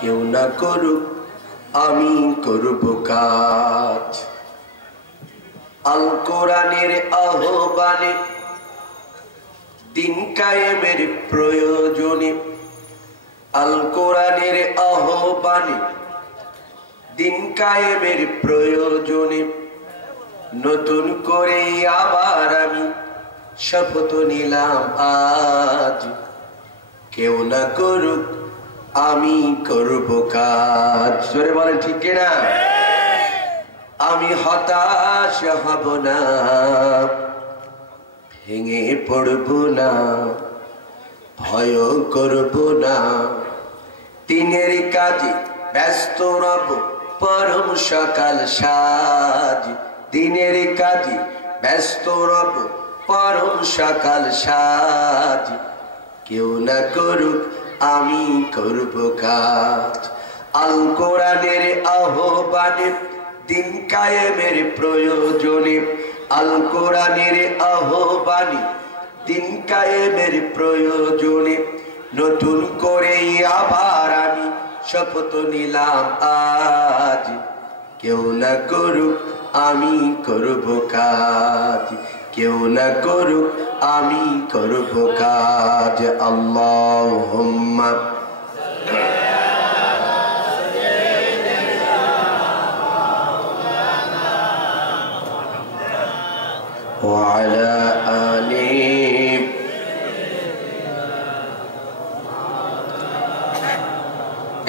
কেউ না করুক আমি করব কাজ। আল কোরআনের আহ্বানে দিন কায়েমের প্রয়োজনে, আল কোরআনের আহ্বানে দিন কায়েমের প্রয়োজনে নতুন করে আবার আমি শপথ নিলাম আজ। কেউ না করুক আমি করব কাজ। জোরে বলেন ঠিক কিনা? আমি হতাশ হব না, ভেঙে পড়ব না, ভয় করব না। দিনের কাজে ব্যস্ত রব পরম সকাল সাজ। দিনের কাজে ব্যস্ত রব পরম সকাল সাজ। কেউ না করুক আমি করব কাজ। আল কোরআনের আহ্বানে দিন কায়েমের প্রয়োজনে, আল কোরআনের আহ্বানে দিন কায়েমের প্রয়োজনে নতুন করে আবার আমি শপথ নিলাম আজ। কেউ না করুক আমি করব কাজ। কেউ না করুক আমি করব কাজ। আল্লাহুম্মা وعلى آله।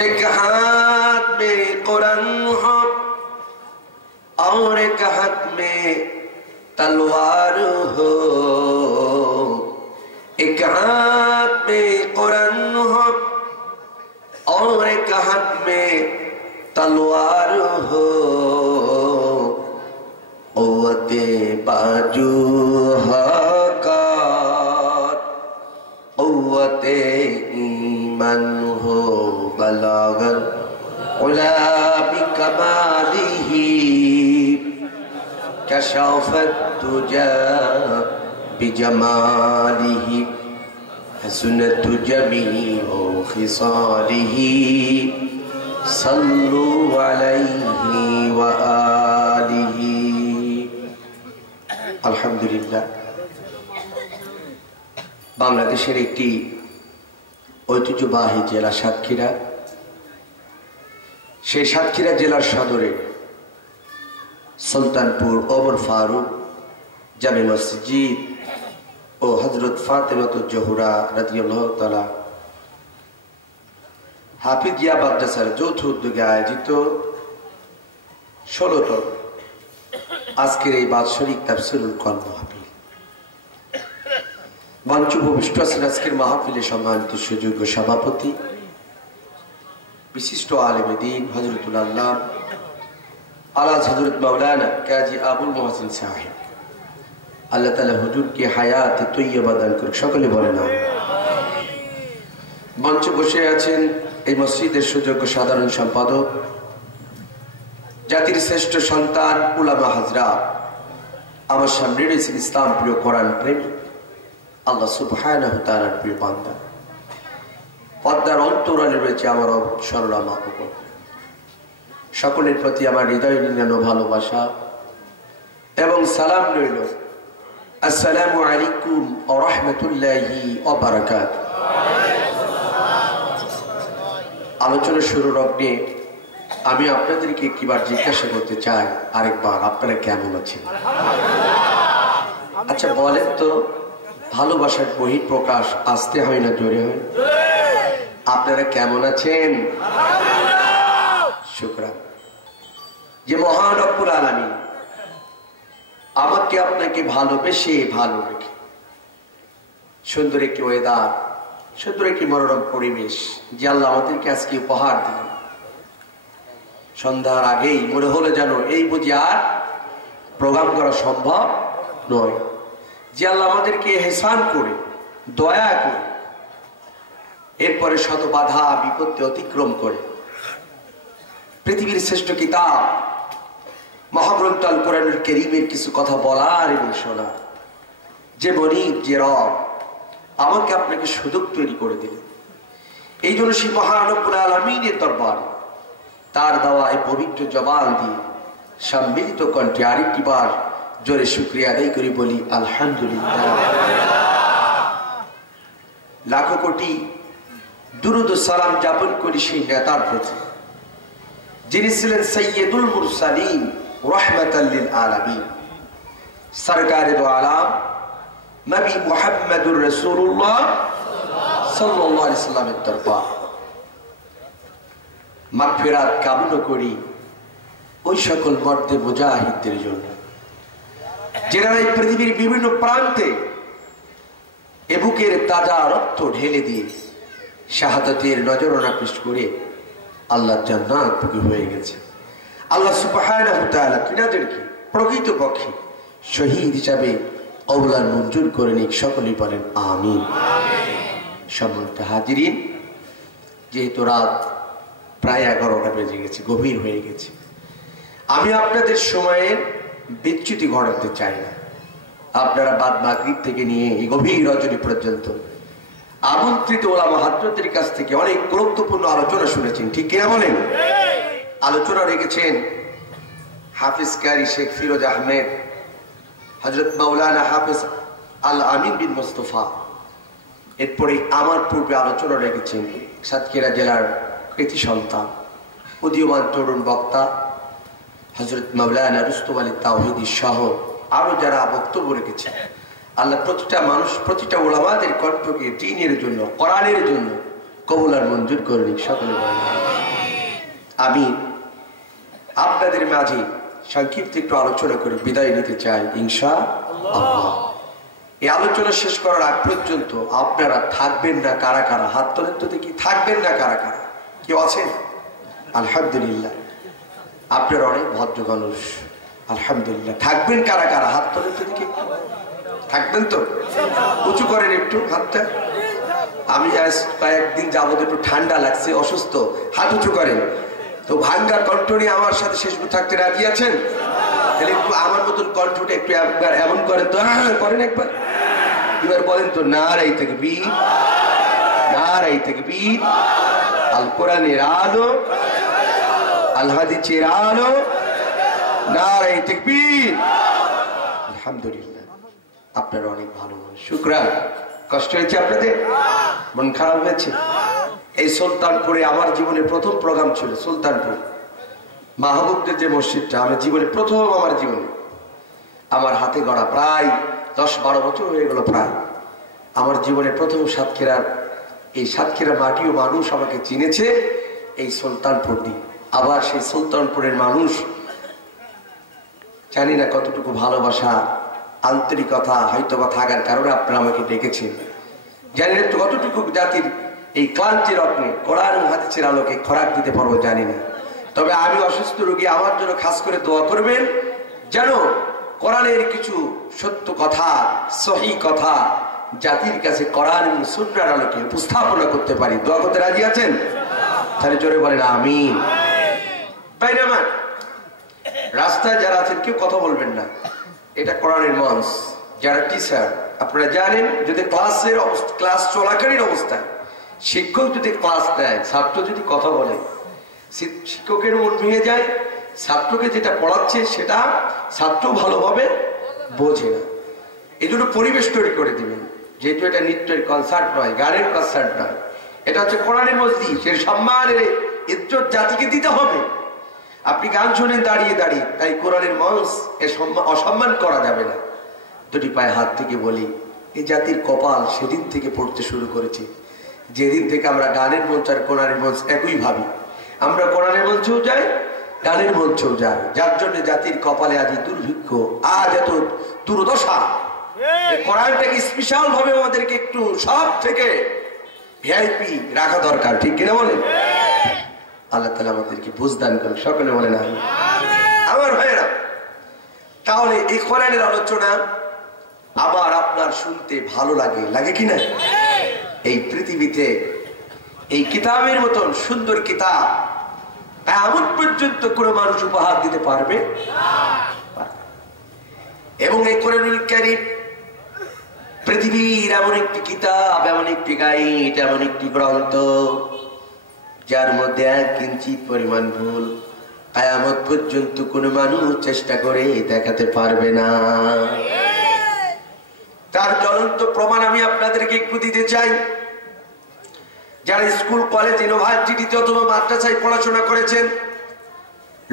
एक हाथ में कुरान हो और एक हाथ में तलवार हो। एक हाथ में कुरान हो और एक हाथ में तलवार हो। क़ुव्वते बाजू हक़ात, क़ुव्वते ईमान हो बलागत उला बिकमालिही कशाफत तुजा बिजमालिही हसनत जमीउ खिसालिही सल्लु अलैहि व आलिही। আলহামদুলিল্লাহ, বাংলাদেশের একটি ঐতিহ্যবাহী জেলা সাতক্ষীরা। সেই সাতক্ষীরা জেলার সদরে সুলতানপুর ওমর ফারুক জামে মসজিদ ও হযরত ফাতেমাতুজ জোহরা রাদিয়াল্লাহু তাআলা হাফিজিয়া মাদ্রাসার যৌথ উদ্যোগে আয়োজিত ১৬তম আজকের এই বাৎসরিক তাফসীরুল কোরআন মাহফিল। মঞ্চ উপবিষ্ট আছেন আজকের মাহফিলে সম্মানিত সুযোগ্য সভাপতি বিশিষ্ট আলেমে দ্বীন হযরতুল আল্লাহ আলাজ হযরত মাওলানা কাজী আবুল মুহসিন সাহেব। আল্লাহ তাআলা হুজুরকে হায়াতে তৈয়বা দান করুক। সকলে বলেন আমিন। মঞ্চে বসে আছেন এই মসজিদের সুযোগ্য সাধারণ সম্পাদক, জাতির শ্রেষ্ঠ সন্তান উলামা হাজরাত, আমার সামনে রয়েছেন ইসলাম প্রিয় কোরআন প্রেমী আল্লাহ সুবহানাহু ওয়া তাআলার প্রিয় বান্দা। পর্দার অন্তরালে রয়েছে আমার সরলা মা বোন। সকলের প্রতি আমার হৃদয় নিংড়ানো ভালোবাসা এবং সালাম রইল। আসসালামু আলাইকুম ওয়া রাহমাতুল্লাহি ওয়া বারাকাতুহু। আলোচনা শুরুর অগ্নে আমি আপনাদেরকে একবার জিজ্ঞাসা করতে চাই, আরেকবার আপনারা কেমন আছেন? আচ্ছা বলেন তো, ভালোবাসার বহিঃ প্রকাশ আসতে হয় না জোরে হয়? আপনারা কেমন আছেন? শুকরান। যে মহান রব্বুল আলামিন আমাকে আপনাকে ভালোবেসে ভালো রেখে সুন্দর একটি ওয়েদার, সুন্দর একটি মনোরম পরিবেশ যে আল্লাহ আমাদেরকে আজকে উপহার দিলেন, সন্ধ্যার আগেই মনে হলো যেন এই বুঝি আর প্রোগ্রাম করা সম্ভব নয়। যে আল্লাহ আমাদেরকে ইহসান করে দয়া করে এরপরে শত বাধা বিপত্তি অতিক্রম করে পৃথিবীর শ্রেষ্ঠ কিতাব মহাগ্রন্থ আল কোরআনুল কারীমের কিছু কথা বলার এবং শোনার যে মনিব, যে রব আমাকে আপনাকে সুযোগ তৈরি করে দিলেন, এই জন্য সেই মহান রব্বুল আলামিনের দরবার তার দেওয়া এই পবিত্র জবান দিয়ে সম্মিলিত কণ্ঠে আরেকটি বার জোরে শুকরিয়া আদায় করি, বলি আলহামদুলিল্লাহ। লাখো কোটি দুরুদ ও সালাম যাপন করি সেই নেতার প্রতি যিনি ছিলেন সাইয়্যিদুল মুরসালিন রাহমাতাল লিল আলামিন, সরকারে দো আলাম নবী মুহাম্মদুর রাসূলুল্লাহ সাল্লাল্লাহু আলাইহি সাল্লামের দরবার মাগফিরাত কামনা করি ওই সকল মর্দে মুজাহিদদের জন্য যারা এই পৃথিবীর বিভিন্ন প্রান্তে এ বুকের তাজা রক্ত ঢেলে দিয়ে শাহাদাতের নজরানা পেশ করে আল্লাহর জান্নাতমুখী হয়ে গেছে। আল্লাহ সুবহানাহু ওয়া তাআলা তিনাদেরকে প্রকৃতপক্ষে শহীদ হিসাবে কবুল মঞ্জুর করে নিক, সকলেই বলেন আমিন। সম্মানিত হাজিরিন, যেহেতু রাত প্রায় 11টা বেজে গেছে, গভীর হয়ে গেছে, আমি আপনাদের সময়ের বিচ্যুতি ঘটাতে চাই না। আপনারা বাদ মাগরিব থেকে নিয়ে এই গভীর রজনী পর্যন্ত আমন্ত্রিত ওলামা হযরতের কাছ থেকে অনেক গুরুত্বপূর্ণ আলোচনা শুনেছেন, ঠিক কিনা বলেন? আলোচনা রেখেছেন হাফিজ কারি শেখ ফিরোজ আহমেদ, হযরত মাওলানা হাফিজ আল আমিন বিন মুস্তাফা। এরপরে আমার পূর্বে আলোচনা রেখেছেন সাতক্ষীরা জেলার কৃতি সন্তান উদীয়মান তরুণ বক্তা হযরত মাওলানা রুস্তম আলী তাওহীদি সহ আরো যারা বক্তব্য রেখেছেন। আল্লাহ প্রতিটা মানুষ, প্রতিটা উলামাদের কণ্ঠকে দ্বীনের জন্য, কোরআনের জন্য কবুল আর মঞ্জুর করে নিক, সকলে বলেন আমি আপনাদের মাঝে সংক্ষিপ্ত একটু আলোচনা করে বিদায় নিতে চাই ইনশাআল্লাহ। এই আলোচনা শেষ করার আগ পর্যন্ত আপনারা থাকবেন না কারা কারা? হাত তোলেন তো দেখি, থাকবেন না কারা কারা? কেউ আছেন? আলহামদুলিল্লাহ, আপনারা অনেক ভদ্র মানুষ, আলহামদুলিল্লাহ। থাকবেন কারা কারা? হাত তোলেন তো দেখি। থাকবেন তো? উঁচু করেন একটু হাতটা। আমি আজ কয়েকদিন যাবত একটু ঠান্ডা লাগছে, অসুস্থ, হাত উঁচু করেন। তো ভাঙ্গা কণ্ঠ নিয়ে আমার সাথে শেষ থাকতে রাজি আছেন? তাহলে একটু আমার মতন কণ্ঠটা একটু একবার এমন করেন তো, করেন একবার। এবার বলেন তো নারায়ে তাকবীর, নারায়ে তাকবীর। আল কোরআনের আলো, আল হাদিসের আলো, নারায়ে তাকবীর। আলহামদুলিল্লাহ, আপনারা অনেক ভালো মানুষ, শুকরান। কষ্ট হয়েছে আপনাদের? মন খারাপ হয়েছে? এই সুলতানপুরে আমার জীবনে প্রথম প্রোগ্রাম ছিল, সুলতানপুর মাহবুবদের যে মসজিদটা, আমার জীবনে প্রথম, আমার জীবনে আমার হাতে গড়া প্রায় 10-12 বছর হয়ে গেল প্রায়। আমার জীবনে প্রথম সাতক্ষীরার, এই সাতক্ষীরা মাটি ও মানুষ আমাকে চিনেছে এই সুলতানপুর দিয়ে। আবার সেই সুলতানপুরের মানুষ জানি না কতটুকু ভালোবাসা, আন্তরিকতা হয়তো বা থাকার কারণে আপনারা আমাকে ডেকেছেন। জানি না কতটুকু জাতির এই ক্লান্তির অগ্নে কোরআন ও হাদিসের আলোকে খোরাক দিতে পারবো জানি না। তবে আমি অসুস্থ রোগী, আমার জন্য খাস করে দোয়া করবেন যেন কোরআনের কিছু সত্য কথা, সহি কথা জাতির কাছে কোরআন এবং সুন্নাহর আলোকে উপস্থাপনা করতে পারি। দোয়া করতে রাজি আছেন? তাহলে জোরে বলেন আমিন। বাইরে রাস্তায় যারা আছেন কেউ কথা বলবেন না, এটা কোরআনের মঞ্চ। যারা টিচার আপনারা জানেন, যদি ক্লাস চলাকালীন অবস্থায় শিক্ষক যদি ক্লাস দেয়, ছাত্র যদি কথা বলে, শিক্ষকের মন ভেঙে যায়। ছাত্রকে যেটা পড়াচ্ছে সেটা ছাত্র ভালোভাবে বোঝে না। এই জন্য পরিবেশ তৈরি করে দিবেন, যেহেতু এটা নৃত্যের কনসার্ট নয়, গানের কনসার্ট নয়, এটা হচ্ছে কোরআনের মসজিদ। সে সম্মানের ইজ্জত জাতিকে দিতে হবে। আপনি গান শোনেন দাঁড়িয়ে দাঁড়িয়ে, তাই কোরআনের মঞ্চ এ অসম্মান করা যাবে না। দুটি পায়ে হাত থেকে বলি, এই জাতির কপাল সেদিন থেকে পড়তে শুরু করেছে যেদিন থেকে আমরা গানের মঞ্চ আর কোরআনের মঞ্চ একই ভাবি। আমরা কোরআনের মঞ্চেও যাই, গানের মঞ্চেও যাই, যার জন্য জাতির কপালে আজ দুর্ভিক্ষ, আজ এত দুর্দশা। কোরআনটাকে স্পেশাল ভাবে আমাদেরকে একটু সব থেকে ভিআইপি রাখা দরকার, ঠিক কিনা বলেন? আল্লাহ তাআলা আমাদেরকে বুঝদান করেন, সকলে বলেন আমিন। আমার ভাইয়েরা, তাহলে এই কোরআনের আলোচনা আবার আপনার শুনতে ভালো লাগে, লাগে কিনা? এই পৃথিবীতে এই কিতাবের মতন সুন্দর কিতাব এমন পর্যন্ত কোন মানুষ উপহার দিতে পারবে না। এবং এই কোরআনুল কারীম পৃথিবীর এমন একটি কিতাব, এমন একটি গাইড, এমন একটি গ্রন্থ যার মধ্যে 1 ইঞ্চি পরিমাণ ভুল কিয়ামত পর্যন্ত কোনো মানুষ চেষ্টা করে দেখাতে পারবে না। তার জ্বলন্ত প্রমাণ আমি আপনাদেরকে একটু দিতে চাই। যারা স্কুল কলেজ ইউনিভার্সিটিতে অথবা মাদ্রাসায় পড়াশোনা করেছেন,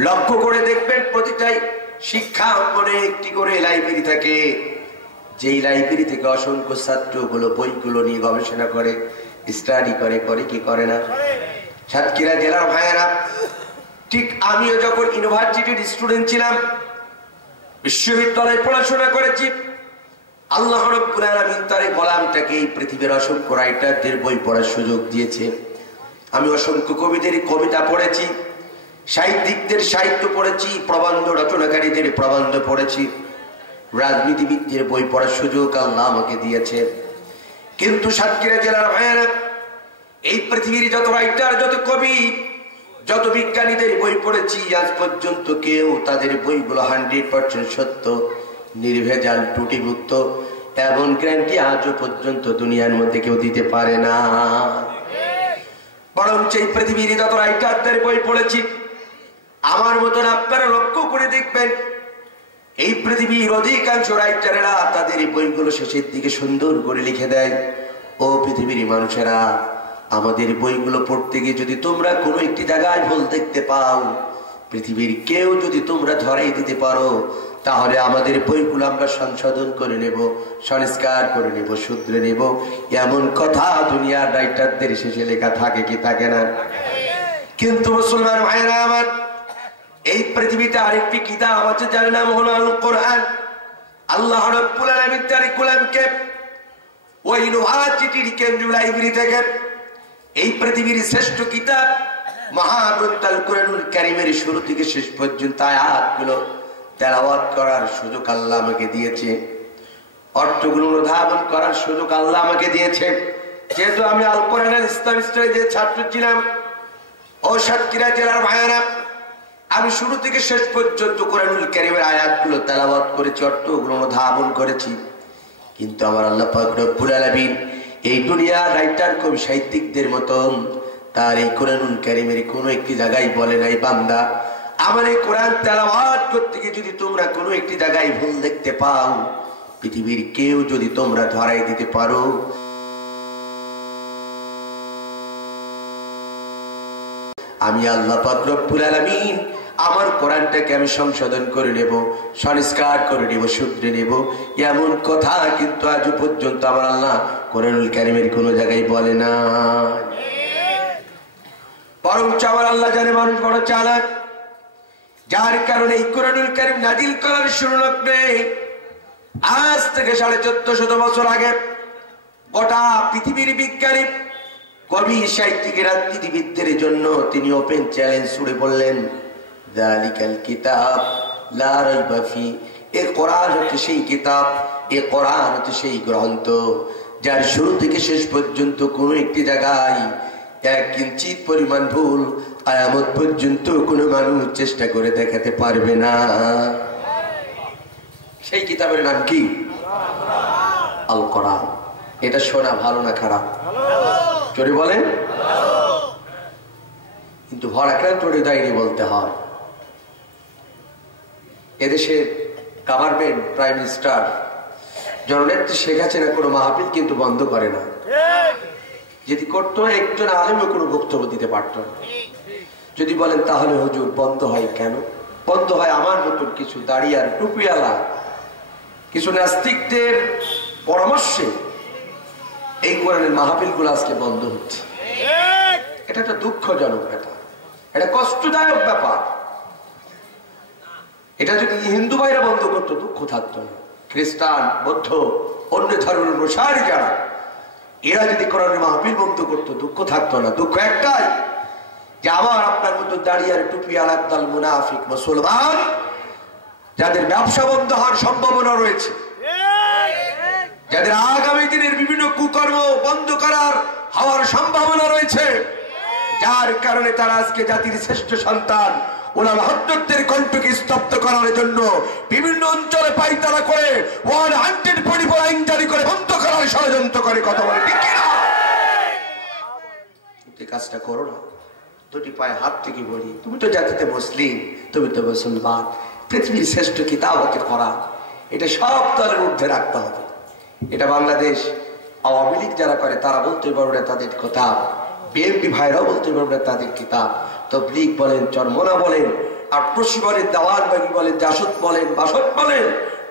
লক্ষ্য করে দেখবেন প্রতিটাই শিক্ষা অঙ্গনে একটি করে লাইব্রেরি থাকে। যেই লাইব্রেরি থেকে অসংখ্য ছাত্রগুলো বইগুলো নিয়ে গবেষণা করে, স্টাডি করে কি করে না? সাতক্ষীরা জেলার ভাইয়েরা, ঠিক আমিও যখন ইউনিভার্সিটির স্টুডেন্ট ছিলাম, বিশ্ববিদ্যালয়ে পড়াশোনা করেছি, আল্লাহ রাব্বুল আলামিন তার গোলামটাকে এই পৃথিবীর অসংখ্য রাইটারদের বই পড়ার সুযোগ দিয়েছে। আমি অসংখ্য কবিদের কবিতা পড়েছি, সাহিত্যিকদের সাহিত্য পড়েছি, প্রবন্ধ রচনাকারীদের প্রবন্ধ পড়েছি, রাজনীতিবিদদের বই পড়ার সুযোগ আল্লাহ আমাকে দিয়েছে। কিন্তু সাতক্ষীরা জেলার ভাইয়েরা, এই পৃথিবীর যত রাইটার, যত কবি, যত বিজ্ঞানীদের বই পড়েছি, আজ পর্যন্ত কেউ তাদের বইগুলো 100% সত্য, নির্ভেজাল, ত্রুটিমুক্ত এমন গ্যারান্টি আজও পর্যন্ত দুনিয়ার মধ্যে কেউ দিতে পারে না। বরং এই পৃথিবীর যত রাইটারদের বই পড়েছি, আমার মতন আপনারা লক্ষ্য করে দেখবেন, এই পৃথিবীর অধিকাংশ রাইটারেরা তাদের বইগুলো শেষের দিকে সুন্দর করে লিখে দেয়, ও পৃথিবীর মানুষেরা, আমাদের বইগুলো পড়তে গিয়ে যদি তোমরা কোনো একটি জায়গায় ভুল দেখতে পাও, পৃথিবীর কেউ যদি তোমরা ধরাই দিতে পারো, তাহলে আমাদের বইগুলো আমরা সংশোধন করে নেব, সংস্কার করে নেব, শুধরে নেব। এমন কথা দুনিয়ার রাইটারদের শেষে লেখা থাকে কি থাকে না? কিন্তু মুসলমান ভাইরা আমার, এই পৃথিবীতে আরেকটি কিতাব আছে যার নাম হলো আল কোরআন। আল্লাহ রাব্বুল আলামিন তার কালামকে ওই ইউনিভার্সিটির কেন্দ্রীয় লাইব্রেরি থেকে এই পৃথিবীর শ্রেষ্ঠ কিতাব মহাগ্রন্থ আল কোরআনুল কারীমের শুরু থেকে শেষ পর্যন্ত আয়াতগুলো তেলাওয়াত করার সুযোগ আল্লাহ আমাকে দিয়েছে, অর্থগুলো অনুধাবন করার সুযোগ আল্লাহ আমাকে দিয়েছে। যেহেতু আমি আল কোরআনের ইসলাম স্টাডিজের ছাত্র ছিলাম, ও সাতক্ষীরা জেলার ভাইয়েরা, আমি শুরু থেকে শেষ পর্যন্ত কোরআনুল কারীমের আয়াতগুলো তেলাওয়াত করেছি, অর্থগুলো অনুধাবন করেছি। কিন্তু আমার আল্লাহ পাক রব্বুল আলামিন এই দুনিয়ার রাইটার, কবি, সাহিত্যিকদের মতন তার এই কোরআনুল কারীমের কোনো একটি জায়গায় বলে নাই, বান্দা, আমার এই কোরআন তেলাওয়াত করতে গিয়ে যদি তোমরা কোনো একটি জায়গায় ভুল দেখতে পাও, পৃথিবীর কেউ যদি তোমরা ধরাই দিতে পারো, আমি আল্লাহ পাক রব্বুল আলামিন আমার কোরআনটাকে আমি সংশোধন করে নেব, সংস্কার করে নেব, শুধরে নেব। এমন কথা কিন্তু আজ পর্যন্ত আমার আল্লাহ কোরআনুল কারীমের কোনো জায়গায় বলে না। বরং আমার আল্লাহ জানে মানুষ বড় চালাক, যার কারণে এই কোরআনুল কারীম নাজিল করার শুরু লগ্নে আজ থেকে 1450 বছর আগে গোটা পৃথিবীর বিজ্ঞানী, কবি, সাহিত্যিক, রাজনীতিবিদদের জন্য তিনি ওপেন চ্যালেঞ্জ ছুড়ে বললেন, যালিকাল কিতাব লা রাইবা ফি, এই কোরআন হচ্ছে সেই কিতাব, এই কোরআন হচ্ছে সেই গ্রন্থ যার শুরু থেকে শেষ পর্যন্ত কোনো একটি জায়গায় 1 ইঞ্চি পরিমাণ ভুল কিয়ামত পর্যন্ত কোনো মানুষ চেষ্টা করে দেখাতে পারবে না। সেই কিতাবের নাম কি? আল কোরআন। এটা শোনা ভালো না খারাপ? চোরে বলেন। কিন্তু ভরাক্রান্তরে দায়নি বলতে হয়। এদেশের গভর্নমেন্ট, প্রাইম মিনিস্টার, জননেত্রী শেখ হাসিনা কোনো মাহফিল কিন্তু বন্ধ করে না। যদি করতো, একজন আলেমও কোনো বক্তব্য দিতে পারত না। যদি বলেন তাহলে হুজুর বন্ধ হয় কেন? বন্ধ হয় আমার মতন কিছু দাড়ি আর টুপিওয়ালা কিছু নাস্তিকদের পরামর্শে এই কোরআনের মাহফিলগুলো আজকে বন্ধ হচ্ছে। এটা একটা দুঃখজনক ব্যাপার, এটা কষ্টদায়ক ব্যাপার। এটা যদি হিন্দু ভাইরা বন্ধ করতো দুঃখ থাকতো না। খ্রিস্টান, বৌদ্ধ, অন্য ধর্মের প্রসারী যারা, এরা যদি কোরআনের মাহফিল বন্ধ করতো দুঃখ থাকতো না। দুঃখ একটাই যে আমার আপনার মতো দাঁড়িয়ে আর টুপি আর একদল মুনাফিক মুসলমান, যাদের ব্যবসা বন্ধ হওয়ার সম্ভাবনা রয়েছে, যাদের আগামী দিনের বিভিন্ন কুকর্ম বন্ধ করার হওয়ার সম্ভাবনা রয়েছে, যার কারণে তারা আজকে জাতির শ্রেষ্ঠ সন্তান ওলামা হযরতদের কণ্ঠকে স্তব্ধ করার জন্য বিভিন্ন অঞ্চলে পায়তারা করে 144 আইন জারি করে বন্ধ করার ষড়যন্ত্র করে। কথা বলে ঠিক কিনা? এই কাজটা করো না। দুটি পায়ে হাত থেকে বলি, তুমি তো জাতিতে মুসলিম, তুমি তো মুসলমান, পৃথিবীর শ্রেষ্ঠ কিতাব হতে কোরআন, এটা সব দলের ঊর্ধ্বে রাখতে হবে। এটা বাংলাদেশ আওয়ামী লীগ যারা করে তারা বলতে পারবে না তাদের কিতাব, বিএনপি ভাইরাও বলতে পারবে না তাদের কিতাব, তবলিগ বলেন, চরমোনা বলেন, আটরশি বলেন, দেওয়ানবাগি বলেন, জাসদ বলেন, বাসদ বলেন,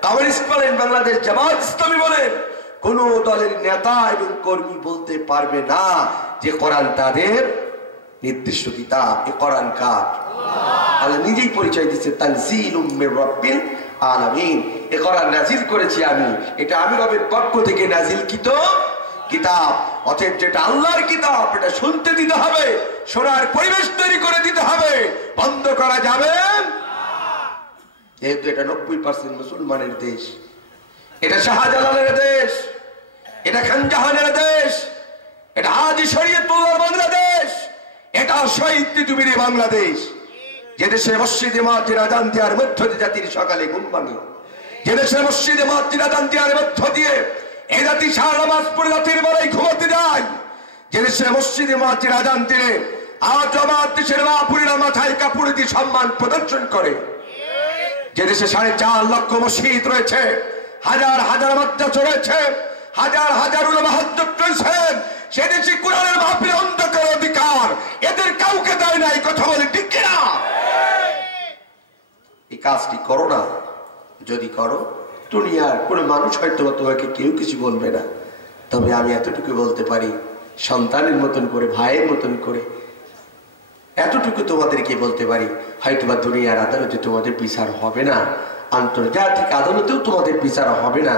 কমিউনিস্ট বলেন, বাংলাদেশ জামাত ইসলামী বলেন, কোন দলের নেতা এবং কর্মী বলতে পারবে না যে কোরআন তাদের নির্দিষ্ট কিতাব। এ কোরআন কার? আল্লাহ নিজেই পরিচয় দিচ্ছে, তানজিলুম মির রাব্বিল আলামিন। এ কোরআন নাজিল করেছি আমি, এটা আমি রবের পক্ষ থেকে নাজিলকৃত কিতাব। অতএব যেটা আল্লাহর কিতাব এটা শুনতে দিতে হবে, শোনার পরিবেশ তৈরি করে দিতে হবে, বন্ধ করা যাবে। যেহেতু এটা 90% মুসলমানের দেশ, এটা শাহজালালের দেশ, এটা খান জাহানের দেশ, এটা হাজী শরীয়তুল্লাহর বাংলাদেশ, এটা শহীদ তিতুমিরে বাংলাদেশ, যে দেশে মসজিদে মাতৃ আযান দেওয়ার মধ্য দিয়ে জাতির সকালে ঘুম ভাঙে, যে দেশে মসজিদে মাতৃ আযান দেওয়ার মধ্য দিয়ে এই জাতি সারা নামাজ পড়ে রাতের বেলায় ঘুমাতে যায়, যে দেশে মসজিদে মাতৃ আযান দিলে আজ আমার দেশের মা-পুরীরা মাথায় কাপড় দিয়ে সম্মান প্রদর্শন করে, যে দেশে 4.5 লক্ষ মসজিদ রয়েছে, হাজার হাজার মাদ্রাসা রয়েছে, হাজার হাজার উলামা হযরত রয়েছেন, সে দেশে কোরআনের মাহফিল অন্ধকার অধিকার এদের কাউকে দেয় না। এই কথা বলে ঠিক কিনা? এই কাজটি করো না। যদি করো, দুনিয়ার কোনো মানুষ হয়তো তোমাকে কেউ কিছু বলবে না, তবে আমি এতটুকু বলতে পারি, সন্তানের মতন করে, ভাইয়ের মতন করে এতটুকু তোমাদেরকে বলতে পারি, হয়তোবা দুনিয়ার আদালতে তোমাদের বিচার হবে না, আন্তর্জাতিক আদালতেও তোমাদের বিচার হবে না,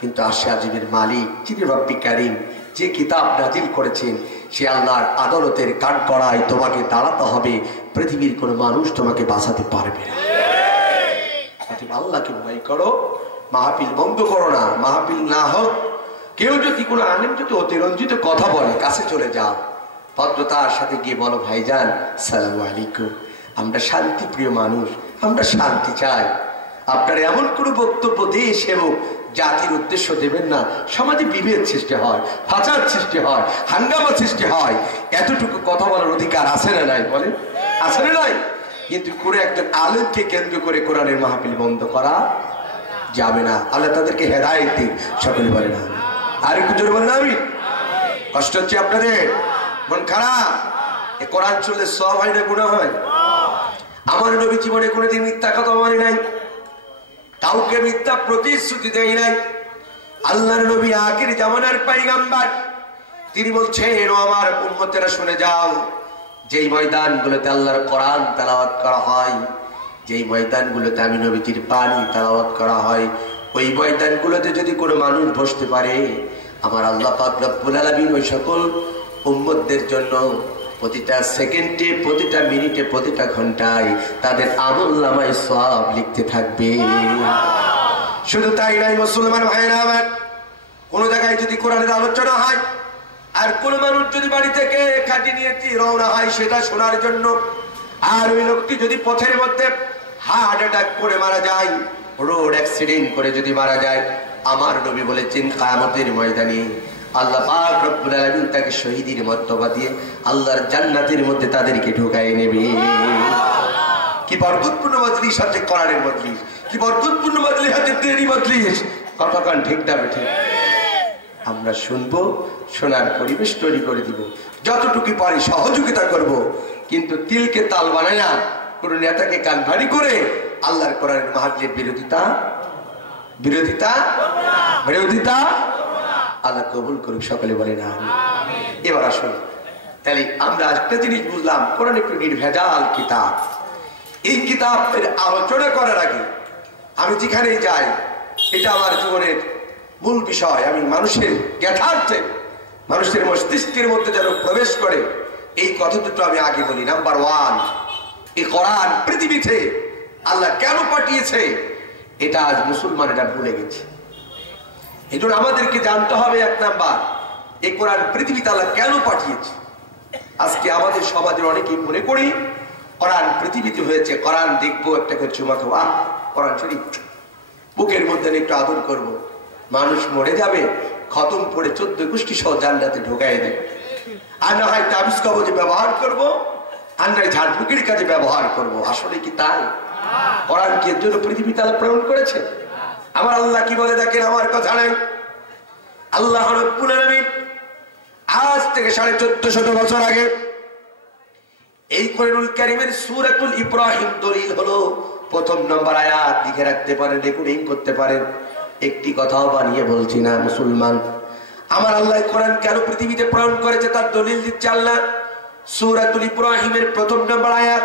কিন্তু আরশে আজিমের মালিক যিনি রব্বি কারীম, যে কিতাব নাজিল করেছেন, সে আল্লাহর আদালতের কাঠগড়ায় তোমাকে দাঁড়াতে হবে। পৃথিবীর কোনো মানুষ তোমাকে বাঁচাতে পারবে না। আল্লাহকে ভয় করো, মাহফিল বন্ধ করো না। মাহফিল না হোক, কেউ যদি কোনো আলেম যদি অতিরঞ্জিত কথা বলে, কাছে চলে যাও, ভদ্রতার সাথে গিয়ে বলো, ভাইজান সালামু আলাইকুম, আমরা শান্তি প্রিয় মানুষ, আমরা শান্তি চাই। আপনার এমন কোনো বক্তব্য দেশ এবং জাতির উদ্দেশ্য দেবেন না, সমাজে বিভেদ সৃষ্টি হয়, ফাসাদ সৃষ্টি হয়, হাঙ্গামা সৃষ্টি হয়। এতটুকু কথা বলার অধিকার আছে না নাই? বলে আছে না নাই? কিন্তু করে একজন আলেমকে কেন্দ্র করে কোরআনের মাহফিল বন্ধ করা যাবে না। আল্লাহ তাদেরকে হেদায়েত দিন। সকলে বলে না আর একটু জোরে বলেন আমি। কষ্ট হচ্ছে আপনাদের? মন খারাপ? এ কোরআন চললে সব হয় না গুনাহ হয়? আমার নবী জীবনে কোনোদিন মিথ্যা কথা বলে নাই, কাউকে মিথ্যা প্রতিশ্রুতি দেয় নাই। আল্লাহর নবী আখির জামানার পয়গম্বর, তিনি বলছেন, ও আমার উম্মতেরা শুনে যাও, যেই ময়দানগুলোতে আল্লাহর কোরআন তেলাওয়াত করা হয়, যেই ময়দানগুলোতে আমি নবীজির বাণী তেলাওয়াত করা হয়, ওই ময়দানগুলোতে যদি কোনো মানুষ বসতে পারে, আমার আল্লাহ পাক রব্বুল আলামিন ওই সকল উম্মতদের জন্য প্রতিটা সেকেন্ডে, প্রতিটা মিনিটে, প্রতিটা ঘন্টায় তাদের আমলনামায় সওয়াব লিখতে থাকবে। শুধু তাই নয় মুসলমান ভাইরা আমার, কোন জায়গায় যদি কোরআনের আলোচনা হয় আর কোন মানুষ যদি বাড়ি থেকে খাটি নিয়ে রওনা হয় সেটা শোনার জন্য, আর ওই লোকটি যদি পথের মধ্যে হার্ট অ্যাটাক করে মারা যায়, রোড অ্যাক্সিডেন্ট করে যদি মারা যায়, আমার নবী বলেছেন কিয়ামতের ময়দানে আল্লাহ পাক রব্বুল আলামিন তাকে শহীদের মর্তবা দিয়ে আল্লাহর জান্নাতের মধ্যে তাদেরকে ঢুকায় নেবে। কি বরকতপূর্ণ মজলিস আছে কোরআনের মজলিস, কি বরকতপূর্ণ মজলিস আছে তেরি মজলিস। কতক্ষণ ঠিক না ঠিক? আমরা শুনবো, শোনার পরিবেশ তৈরি করে দিব, যতটুকু পারি সহযোগিতা করব, কিন্তু তিলকে তাল বানায় না, কোন নেতাকে কান ভারী করে আল্লাহর কোরআনের মাহফিলের বিরোধিতা আল্লাহ কবুল করুক। সকলে বলে না। এবার আসুন, তাহলে আমরা একটা জিনিস বুঝলাম, কোরআন একটু নির্ভেজাল কিতাব। এই কিতাবের আলোচনা করার আগে আমি যেখানেই যাই, এটা আমার জীবনের মূল বিষয়, আমি মানুষের জ্ঞাতার্থে, মানুষের মস্তিষ্কের মধ্যে যেন প্রবেশ করে, এই কথা দুটো আমি আগে বলি। নাম্বার 1, এই কোরআন পৃথিবীতে আল্লাহ কেন পাঠিয়েছে, এটা আজ মুসলমানেরা ভুলে গেছে। এই জন্য আমাদেরকে জানতে হবে, 1 নাম্বার, এই কোরআন পৃথিবীতে আল্লাহ কেন পাঠিয়েছে। আজকে আমাদের সমাজের অনেকেই মনে করি কোরআন পৃথিবীতে হয়েছে, কোরআন দেখবো, একটা করে চুমা খাওয়া, কোরআন শরীফ বুকের মধ্যে একটু আদর করব, মানুষ মরে যাবে, খতম পড়ে 14 গোষ্ঠী সহ জান্নাতে ঢোকায় দেবে, আর না হয় তাবিজ কবজে ব্যবহার করব, আর নাই ঝাড়ফুঁকির কাজে ব্যবহার করব। আসলে কি তাই? কোরআন কি এর জন্য পৃথিবী তালা প্রেরণ করেছে? আমার আল্লাহ কি বলে দেখেন, আমার কথা নাই। আল্লাহ রাব্বুল আলামিন আজ থেকে 1450 বছর আগে এই কোরআনুল কারীমের সূরাতুল ইব্রাহিম দলিল হলো প্রথম নম্বর আয়াত। লিখে রাখতে পারেন, রেকর্ডিং করতে পারেন, একটি কথাও বানিয়ে বলছি না মুসলমান। আমার আল্লাহ কোরআন কেন পৃথিবীতে প্রেরণ করেছে তার দলিল দিচ্ছে আল্লাহ। সূরাতুল ইব্রাহিমের প্রথম নম্বর আয়াত।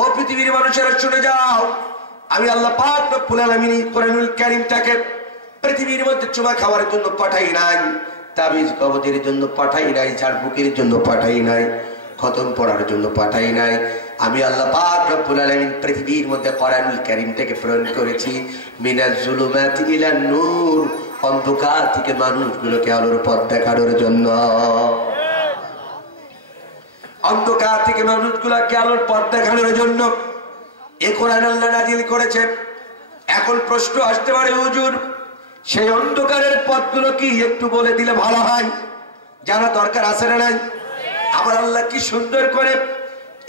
ও পৃথিবীর মানুষেরা শুনে যাও, আমি আল্লাহ পাক রব্বুল আলামিন কোরআনুল কারীমটাকে পৃথিবীর মধ্যে চুমা খাওয়ার জন্য পাঠাই নাই, তাবিজ কবজের জন্য পাঠাই নাই, ঝাড়ফুঁকির জন্য পাঠাই নাই, খতম পড়ার জন্য পাঠাই নাই। আমি আল্লাহ পাক রব্বুল আলামিন পৃথিবীর মধ্যে কোরআনুল কারীমটাকে প্রেরণ করেছি মিনাজ জুলুমাতি ইলান নূর, অন্ধকার থেকে মানুষগুলোকে আলোর পথ দেখানোর জন্য। অন্ধকার থেকে মানুষগুলোকে আলোর পথ দেখানোর জন্য এই কোরআন আল্লাহ নাযিল করেছে। এখন প্রশ্ন আসতে পারে, হুজুর সেই অন্ধকারের পথগুলো কি একটু বলে দিলে ভালো হয়? জানা দরকার আছে না নাই? আমার আল্লাহ কি সুন্দর করে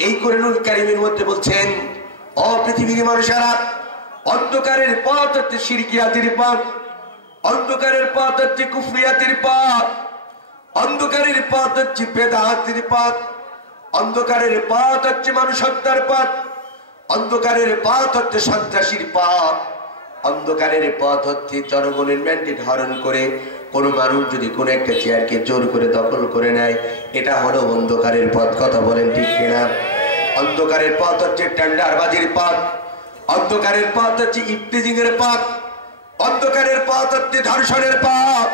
এই কোরআনুল কারীমের মধ্যে বলছেন, ও পৃথিবীর মানুষেরা, অন্ধকারের পথ হচ্ছে শিরকিয়াতের পথ, অন্ধকারের পথ হচ্ছে কুফরিয়াতের পথ, অন্ধকারের পথ হচ্ছে বেদাতের পথ, অন্ধকারের পথ হচ্ছে মানুষ হত্যার পথ, অন্ধকারের পথ হচ্ছে সন্ত্রাসীর পথ, অন্ধকারের পথ হচ্ছে জনগণের ম্যান্ডেট হরণ করে কোন মানুষ যদি কোন একটা চেয়ারকে জোর করে দখল করে নেয়, এটা হলো অন্ধকারের পথ। কথা বলেন ঠিক কিনা? অন্ধকারের পথ হচ্ছে টেন্ডারবাজির পথ, অন্ধকারের পথ হচ্ছে ইফতিজিং এর পথ, অন্ধকারের পথ হচ্ছে ধর্ষণের পথ,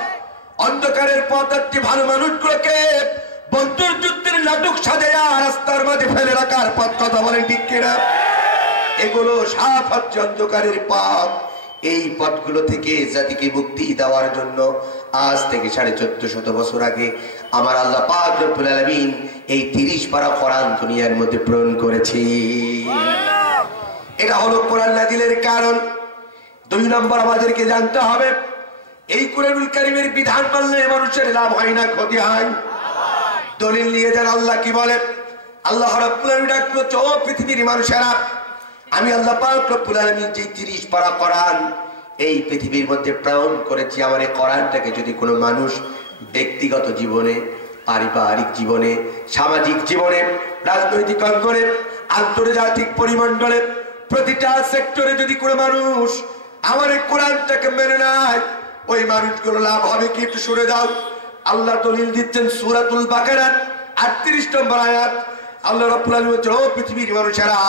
অন্ধকারের পথ হচ্ছে ভালো মানুষগুলোকে বন্দুক যুদ্ধের নাটক সাজায়া রাস্তার মাঝে ফেলে রাখার পথ। কথা বলেন ঠিক কিনা? এগুলো সব হচ্ছে অন্ধকারের পথ। এই পথগুলো থেকে জাতিকে মুক্তি দেওয়ার জন্য আজ থেকে 1450 বছর আগে আমার আল্লাহ পাক রব্বুল আলামিন এই 30 পারা কোরআন দুনিয়ার মধ্যে প্রেরণ করেছি। এটা হলো কোরআন নাযিলের কারণ। 2 নম্বর আমাদেরকে জানতে হবে, এই কোরআনুল কারীমের বিধান মানলে মানুষের লাভ হয় না ক্ষতি হয়? দলিল নিয়ে যান। আল্লাহ কি বলে? আল্লাহ রাব্বুল আলামিন ডাকছে, ও পৃথিবীর মানুষেরা, আমি আল্লাহ পাক রব্বুল আলামিন যে 30 পারা কোরআন এই পৃথিবীর মধ্যে প্রেরণ করেছি, আমার এই কোরআনটাকে যদি কোনো মানুষ ব্যক্তিগত জীবনে, পারিবারিক জীবনে, সামাজিক জীবনে, রাজনৈতিক অঙ্গনে, আন্তর্জাতিক পরিমণ্ডলে, প্রতিটা সেক্টরে যদি কোনো মানুষ আমার এই কোরআনটাকে মেনে নেয়, ওই মানুষগুলো লাভ হবে কি? একটু শুনে যাও। আল্লাহ দলিল দিচ্ছেন সূরাতুল বাকারা 38 নম্বর আয়াত। আল্লাহ রাব্বুল আলামিন বলেন, ও পৃথিবীর মানুষেরা,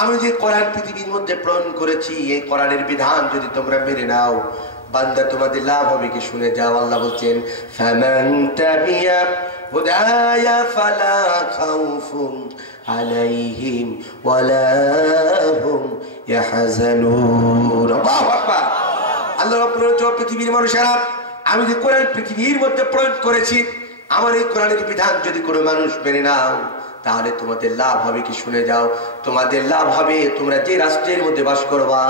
আমি যে কোরআন পৃথিবীর মধ্যে প্রেরণ করেছি, এই কোরআনের বিধান যদি তোমরা মেনে নাও, বান্দা তোমাদের লাভ হবে কি? শুনে যাও। আল্লাহ বলছেন, ফামান তাবিয়া হুদায়া ফালা খাউফুন আলাইহিম ওয়ালা হুম ইয়াহজানুন। আল্লাহু আকবার। আল্লাহ রাব্বুল আলামিন বলেন, পৃথিবীর মানুষেরা, আমি যে কোরআন পৃথিবীর মধ্যে প্রেরণ করেছি, আমার এই কোরআনের বিধান যদি কোনো মানুষ মেনে নাও, তাহলে তোমাদের লাভ হবে কি? শুনে যাও। তোমাদের লাভ হবে, তোমরা যে রাষ্ট্রের মধ্যে বাস করবা,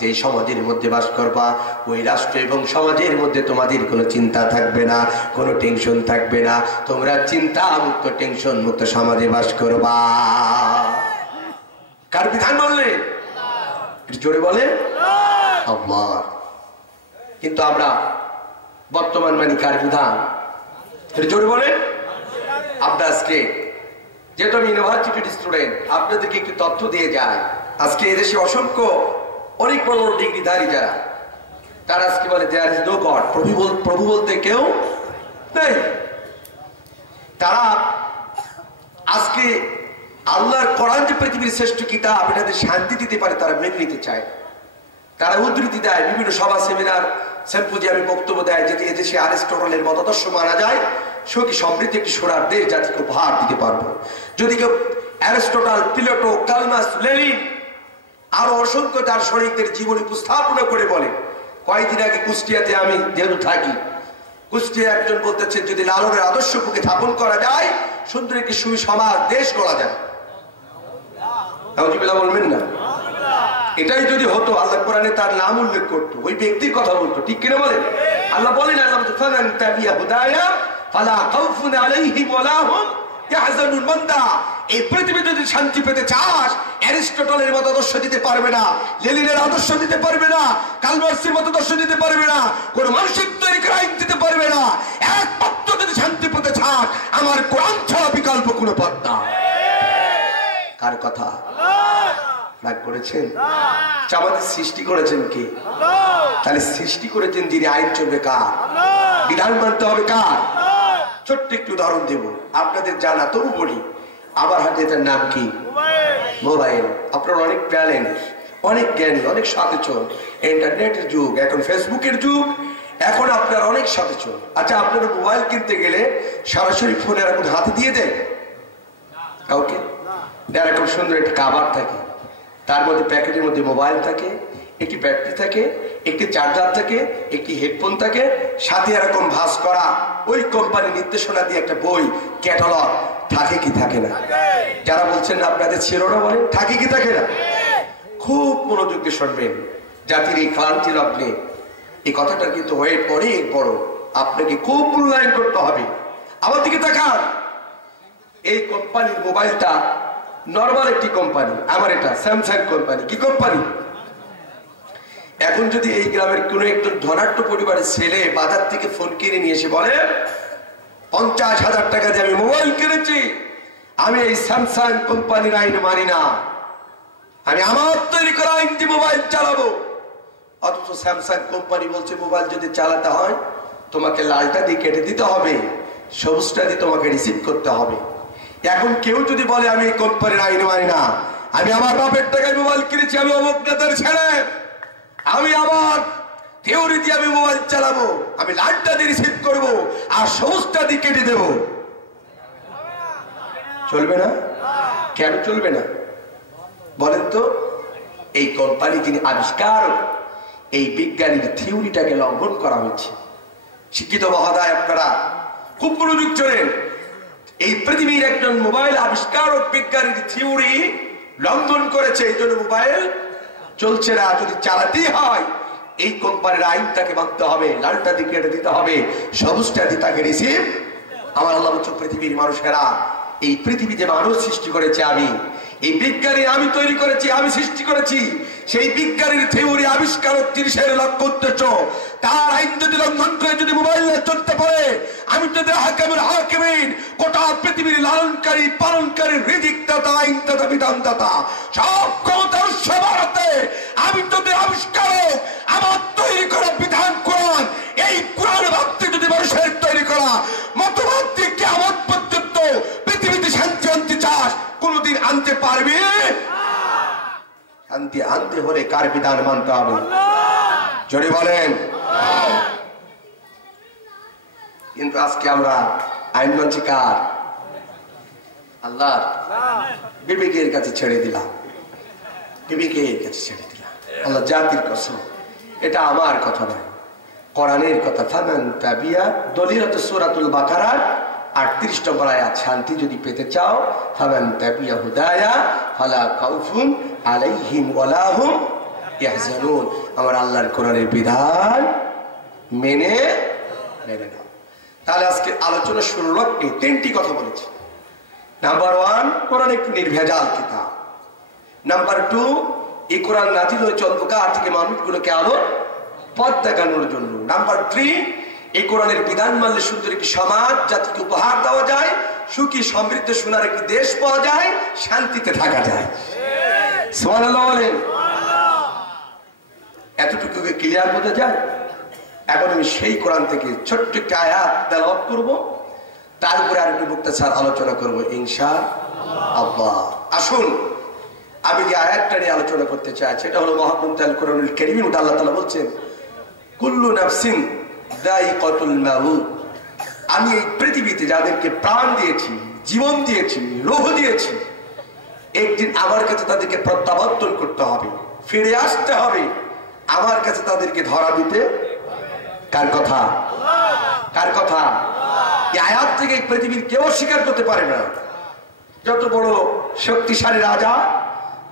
যে সমাজের মধ্যে বাস করবা, ওই রাষ্ট্র এবং সমাজের মধ্যে তোমাদের কোনো চিন্তা থাকবে না, কোনো টেনশন থাকবে না। তোমরা চিন্তা মুক্ত, টেনশন মুক্ত সমাজে বাস করবা। কার বিধান মানলে? জোরে বলে আল্লাহ। কিন্তু আমরা বর্তমান মানি কার বিধান? জোরে বলে আপনার। আজকে যেহেতু আমি ইউনিভার্সিটির স্টুডেন্ট, আপনাদেরকে একটু তথ্য দিয়ে যায়। আজকে এদেশে অসংখ্য অনেক বড় বড় ডিগ্রিধারী যারা, তারা আজকে বলে দেয়ার ইজ নো গড, প্রভু বলতে কেউ নেই। তারা আজকে আল্লাহর কোরআন যে পৃথিবীর শ্রেষ্ঠ কিতাব, এটাতে শান্তি দিতে পারে, তারা মেনে নিতে চায়। তারা উদ্ধৃতি দেয়, বিভিন্ন সভা সেমিনার সিম্পোজিয়ামে বক্তব্য দেয় যে এদেশে অ্যারিস্টটলের মতাদর্শ মানা যায়, সুখী সমৃদ্ধি একটি সোনার দেশ জাতিকে উপহার দিতে পারবো। যদি কেউ অ্যারিস্টটল, প্লেটো, কালমাস, লেনিন আরো অসংখ্য দার্শনিকদের জীবন উপস্থাপনা করে বলে। কয়েকদিন আগে কুষ্টিয়াতে আমি যেহেতু থাকি, কুষ্টিয়া একজন বলতেছেন, যদি লালনের আদর্শ বুকে স্থাপন করা যায়, সুন্দর একটি সুসমাজ দেশ গড়া যায়। বলবেন না? এটাই যদি হতো, আল্লাহ কোরআনে তার নাম উল্লেখ করতো, ওই ব্যক্তির কথা বলতো, ঠিক কিনা বলেন? আল্লাহ বলেন, এই পৃথিবী শান্তি পেতে চাস, অ্যারিস্টটলের মতো আদর্শ দিতে পারবে না, লেনিনের আদর্শ দিতে পারবে না, কার্ল মার্ক্সের মতো আদর্শ দিতে পারবে না, কোন মানসিক তৈরি করে আইন দিতে পারবে না। একমাত্র যদি শান্তি পেতে চাস, আমার কোরআন ছাড়া বিকল্প কোনো পথ না। কার কথা? রাগ করেছেন? আমাদের সৃষ্টি করেছেন কে? তাহলে সৃষ্টি করেছেন যিনি, আইন চলবে কার? বিধান মানতে হবে কার? ছোট্ট একটু উদাহরণ দেব, আপনাদের জানা তবু বলি। আমার হাতে এটার নাম কি? মোবাইল। আপনার অনেক ট্যালেন্ট, অনেক জ্ঞানী, অনেক সচেতন। ইন্টারনেটের যুগ, এখন ফেসবুকের যুগ, এখন আপনার অনেক সচেতন। আচ্ছা, আপনারা মোবাইল কিনতে গেলে সরাসরি ফোনে এরকম হাতে দিয়ে দেন কাউকে? এরকম সুন্দর একটি কাভার থাকে, তার মধ্যে প্যাকেটের মধ্যে মোবাইল থাকে, একটি ব্যাটারি থাকে, একটি চার্জার থাকে, একটি হেডফোন থাকে, সাথে এরকম ভাঁজ করা ওই কোম্পানির নির্দেশনা দিয়ে একটা বই, ক্যাটালগ থাকে কি থাকে না? যারা বলছেন আপনাদের ছিল না, বলে থাকে কি থাকে না? খুব মনোযোগ দিয়ে শুনবেন। জাতির এই ক্লান্তি লগ্নে এই কথাটার কিন্তু ওয়েট অনেক বড়, আপনাকে খুব মূল্যায়ন করতে হবে। আমার দিকে তাকান, এই কোম্পানির মোবাইলটা নরমাল একটি কোম্পানি, আমার এটা স্যামসাং কোম্পানি। কি কোম্পানি? এখন যদি এই গ্রামের কোন একজন ধনাঢ্য পরিবারের ছেলে বাজার থেকে ফোন কিনে নিয়ে এসে বলে 50,000 টাকা দিয়ে আমি মোবাইল কিনেছি, আমি এই স্যামসাং কোম্পানির আইন মানি না, আমি আমার তৈরি করা আইন দিয়ে মোবাইল চালাবো। অথচ স্যামসাং কোম্পানি বলছে মোবাইল যদি চালাতে হয় তোমাকে লালটা দিয়ে কেটে দিতে হবে, সবুজটা দিয়ে তোমাকে রিসিভ করতে হবে। এখন কেউ যদি বলে আমি এই কোম্পানির আইন মানি না, আমি আমার বাপের টাকায় মোবাইল কিনেছি, আমি অমুক নেতার ছেলে, আমি আমার থিওরি দিয়ে আমি মোবাইল চালাবো, আমি লালটা দিয়ে রিসিভ করবো আর সবুজটা দিয়ে কেটে দেবো, চলবে না? কেন চলবে না বলেন তো? এই কোম্পানি যিনি আবিষ্কার, এই বিজ্ঞানীর থিওরিটাকে লঙ্ঘন করা হয়েছে। শিক্ষিত মহোদয়, আপনারা খুব মনোযোগ চলেন। এই পৃথিবীর একজন মোবাইল আবিষ্কারক বিজ্ঞানীর থিওরি লঙ্ঘন করেছে, এই জন্য মোবাইল চলছে না। যদি চালাতেই হয় এই কোম্পানির আইন তাকে মানতে হবে, লালটা দিয়ে কেটে দিতে হবে, সবুজটা দিয়ে তাকে রিসিভ। আমার আল্লাহ বলছে, পৃথিবীর মানুষেরা, এই পৃথিবীতে মানুষ সৃষ্টি করেছে আমি, এই বিজ্ঞানী আমি তৈরি করেছি, আমি সৃষ্টি করেছি। সেই বিজ্ঞানীর থিওরি আবিষ্কারক জিনিসের লক্ষ্য উদ্দেশ্য, তার আইন যদি লঙ্ঘন করে যদি মোবাইল চলতে পারে, আমি যদি হাকিমুল হাকিমিন, গোটা পৃথিবীর লালনকারী পালনকারী রিজিকদাতা আইনদাতা বিধানদাতা সব ক্ষমতার সবারতে আমি যদি আবিষ্কারক, আমার তৈরি করা বিধান কোরআন, এই কোরআন ভাবতে যদি মানুষের তৈরি করা মতবাদ দিয়ে কিয়ামত পর্যন্ত পৃথিবীতে শান্তি আনতে চাস, কোনদিন আনতে পারবে? শান্তি আনতে হলে কার বিধান মানতে হবে? জোরে বলেন। কিন্তু আজকে আমরা আইন মানছি কার? আল্লাহর। বিবেকের কাছে ছেড়ে দিলাম, বিবেকের কাছে ছেড়ে দিলাম। আল্লাহ জাতির কসম, এটা আমার কথা নয়, কোরআনের কথা। ফামান তাবিয়া দলিলত সূরাতুল বাকারার 38 নম্বর আয়াত। শান্তি যদি পেতে চাও, ফামান তাবিয়া হুদায়া ফালা খাউফুন আলাইহিম ওয়ালা হুম ইয়াহজানুন। আমার আল্লাহর কোরআনের বিধান মেনে নাও। তাহলে আজকে আলোচনা শুরু লক্ষ্যে 3টি কথা বলেছি। নাম্বার 1, কোরআন একটি নির্ভেজাল কিতাব। নাম্বার 2, এই কোরআন নাযিল হয়েছে অন্ধকার থেকে মানুষগুলোকে আলোর পথ দেখানোর জন্য। নাম্বার 3, এই কোরআনের বিধান মানলে সুন্দর একটি সমাজ জাতিকে উপহার দেওয়া যায়, সুখী সমৃদ্ধ সোনার একটি দেশ পাওয়া যায়, শান্তিতে থাকা যায়। সুবহানাল্লাহ বলেন। এতটুকু ক্লিয়ার বোঝা যায়? এখন আমি সেই কোরআন থেকে ছোট্ট একটি আয়াত তেলাওয়াত করব, তারপরে আর একটু মুক্তাসার আলোচনা করব ইনশাআল্লাহ। আসুন, আমি যে আয়াতটা নিয়ে আলোচনা করতে চাই সেটা হলো মহাগ্রন্থ কোরআনুল কারীমের মধ্যে আল্লাহ তাআলা বলছেন, কুল্লু নাফসিন যায়িকাতুল মাউত। আমি এই পৃথিবীতে যাদেরকে প্রাণ দিয়েছি, জীবন দিয়েছি, রূহ দিয়েছি, একদিন আমার কাছে তাদেরকে প্রত্যাবর্তন করতে হবে, ফিরে আসতে হবে, আমার কাছে তাদেরকে ধরা দিতে। কার কথা? কার কথা? এই আয়াত থেকে পৃথিবীর কেউ স্বীকার করতে পারে না। যত বড় শক্তিশালী রাজা,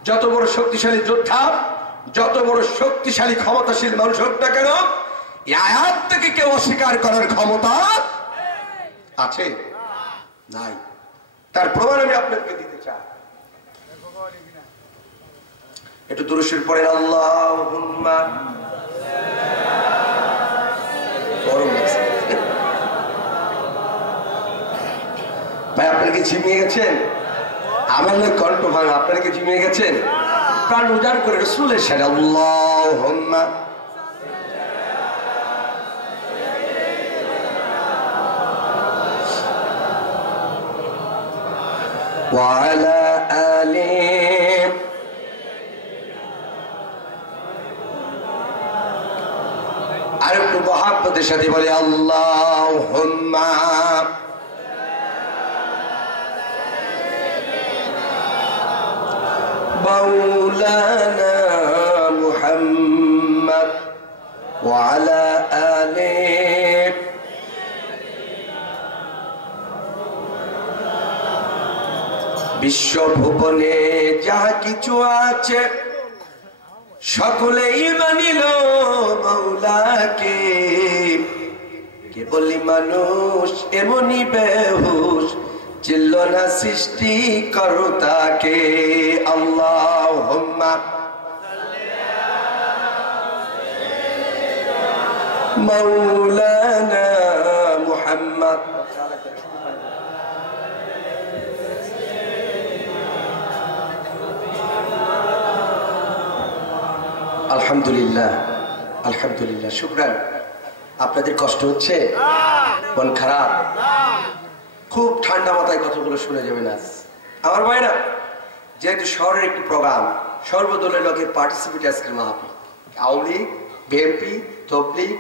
যত বড় শক্তিশালী যোদ্ধা, যত বড় শক্তিশালী ক্ষমতাশীল মানুষ হোক না কেন, এই আয়াত থেকে কেউ অস্বীকার করার ক্ষমতা আছে? নাই। তার প্রমাণ আমি আপনাকে দিতে চাই। একটু দুরূদের পড়েন আল্লাহুম্মা ভাই আপনারা কি ঝিমিয়ে গেছেন? আমার লোক কণ্ঠ ভাঙা, আপনারা কি ঝিমিয়ে গেছেন? প্রাণ উজাড় করে রাসূলের সাথে আল্লাহুম্মা وعلى آله আর একটু মহাব্বতের সাথে বলে আল্লাহুম্মা মাওলানা মুহাম্মদ ওয়া আলা আলিহি বিশ্বভুবনে যা কিছু আছে সকলেই মানিল মাওলাকে, কেবলই মানুষ এমনি বেহুশ চিল্ল না সৃষ্টি কর্তাকে। আল্লাহুম্মা মাওলানা মুহাম্মদ আলহামদুলিল্লাহ আলহামদুলিল্লাহ শুকরান। আপনাদের কষ্ট হচ্ছে? মন খারাপ? খুব ঠান্ডা মাথায় কথাগুলো শুনে যাবেন আজ আমার ভাইরা। যেহেতু শহরের একটি প্রোগ্রাম, সর্বদলের লোকের পার্টিসিপেট আজকের মাহফিল, আওয়ামী লীগ, বিএনপি, তবলিগ,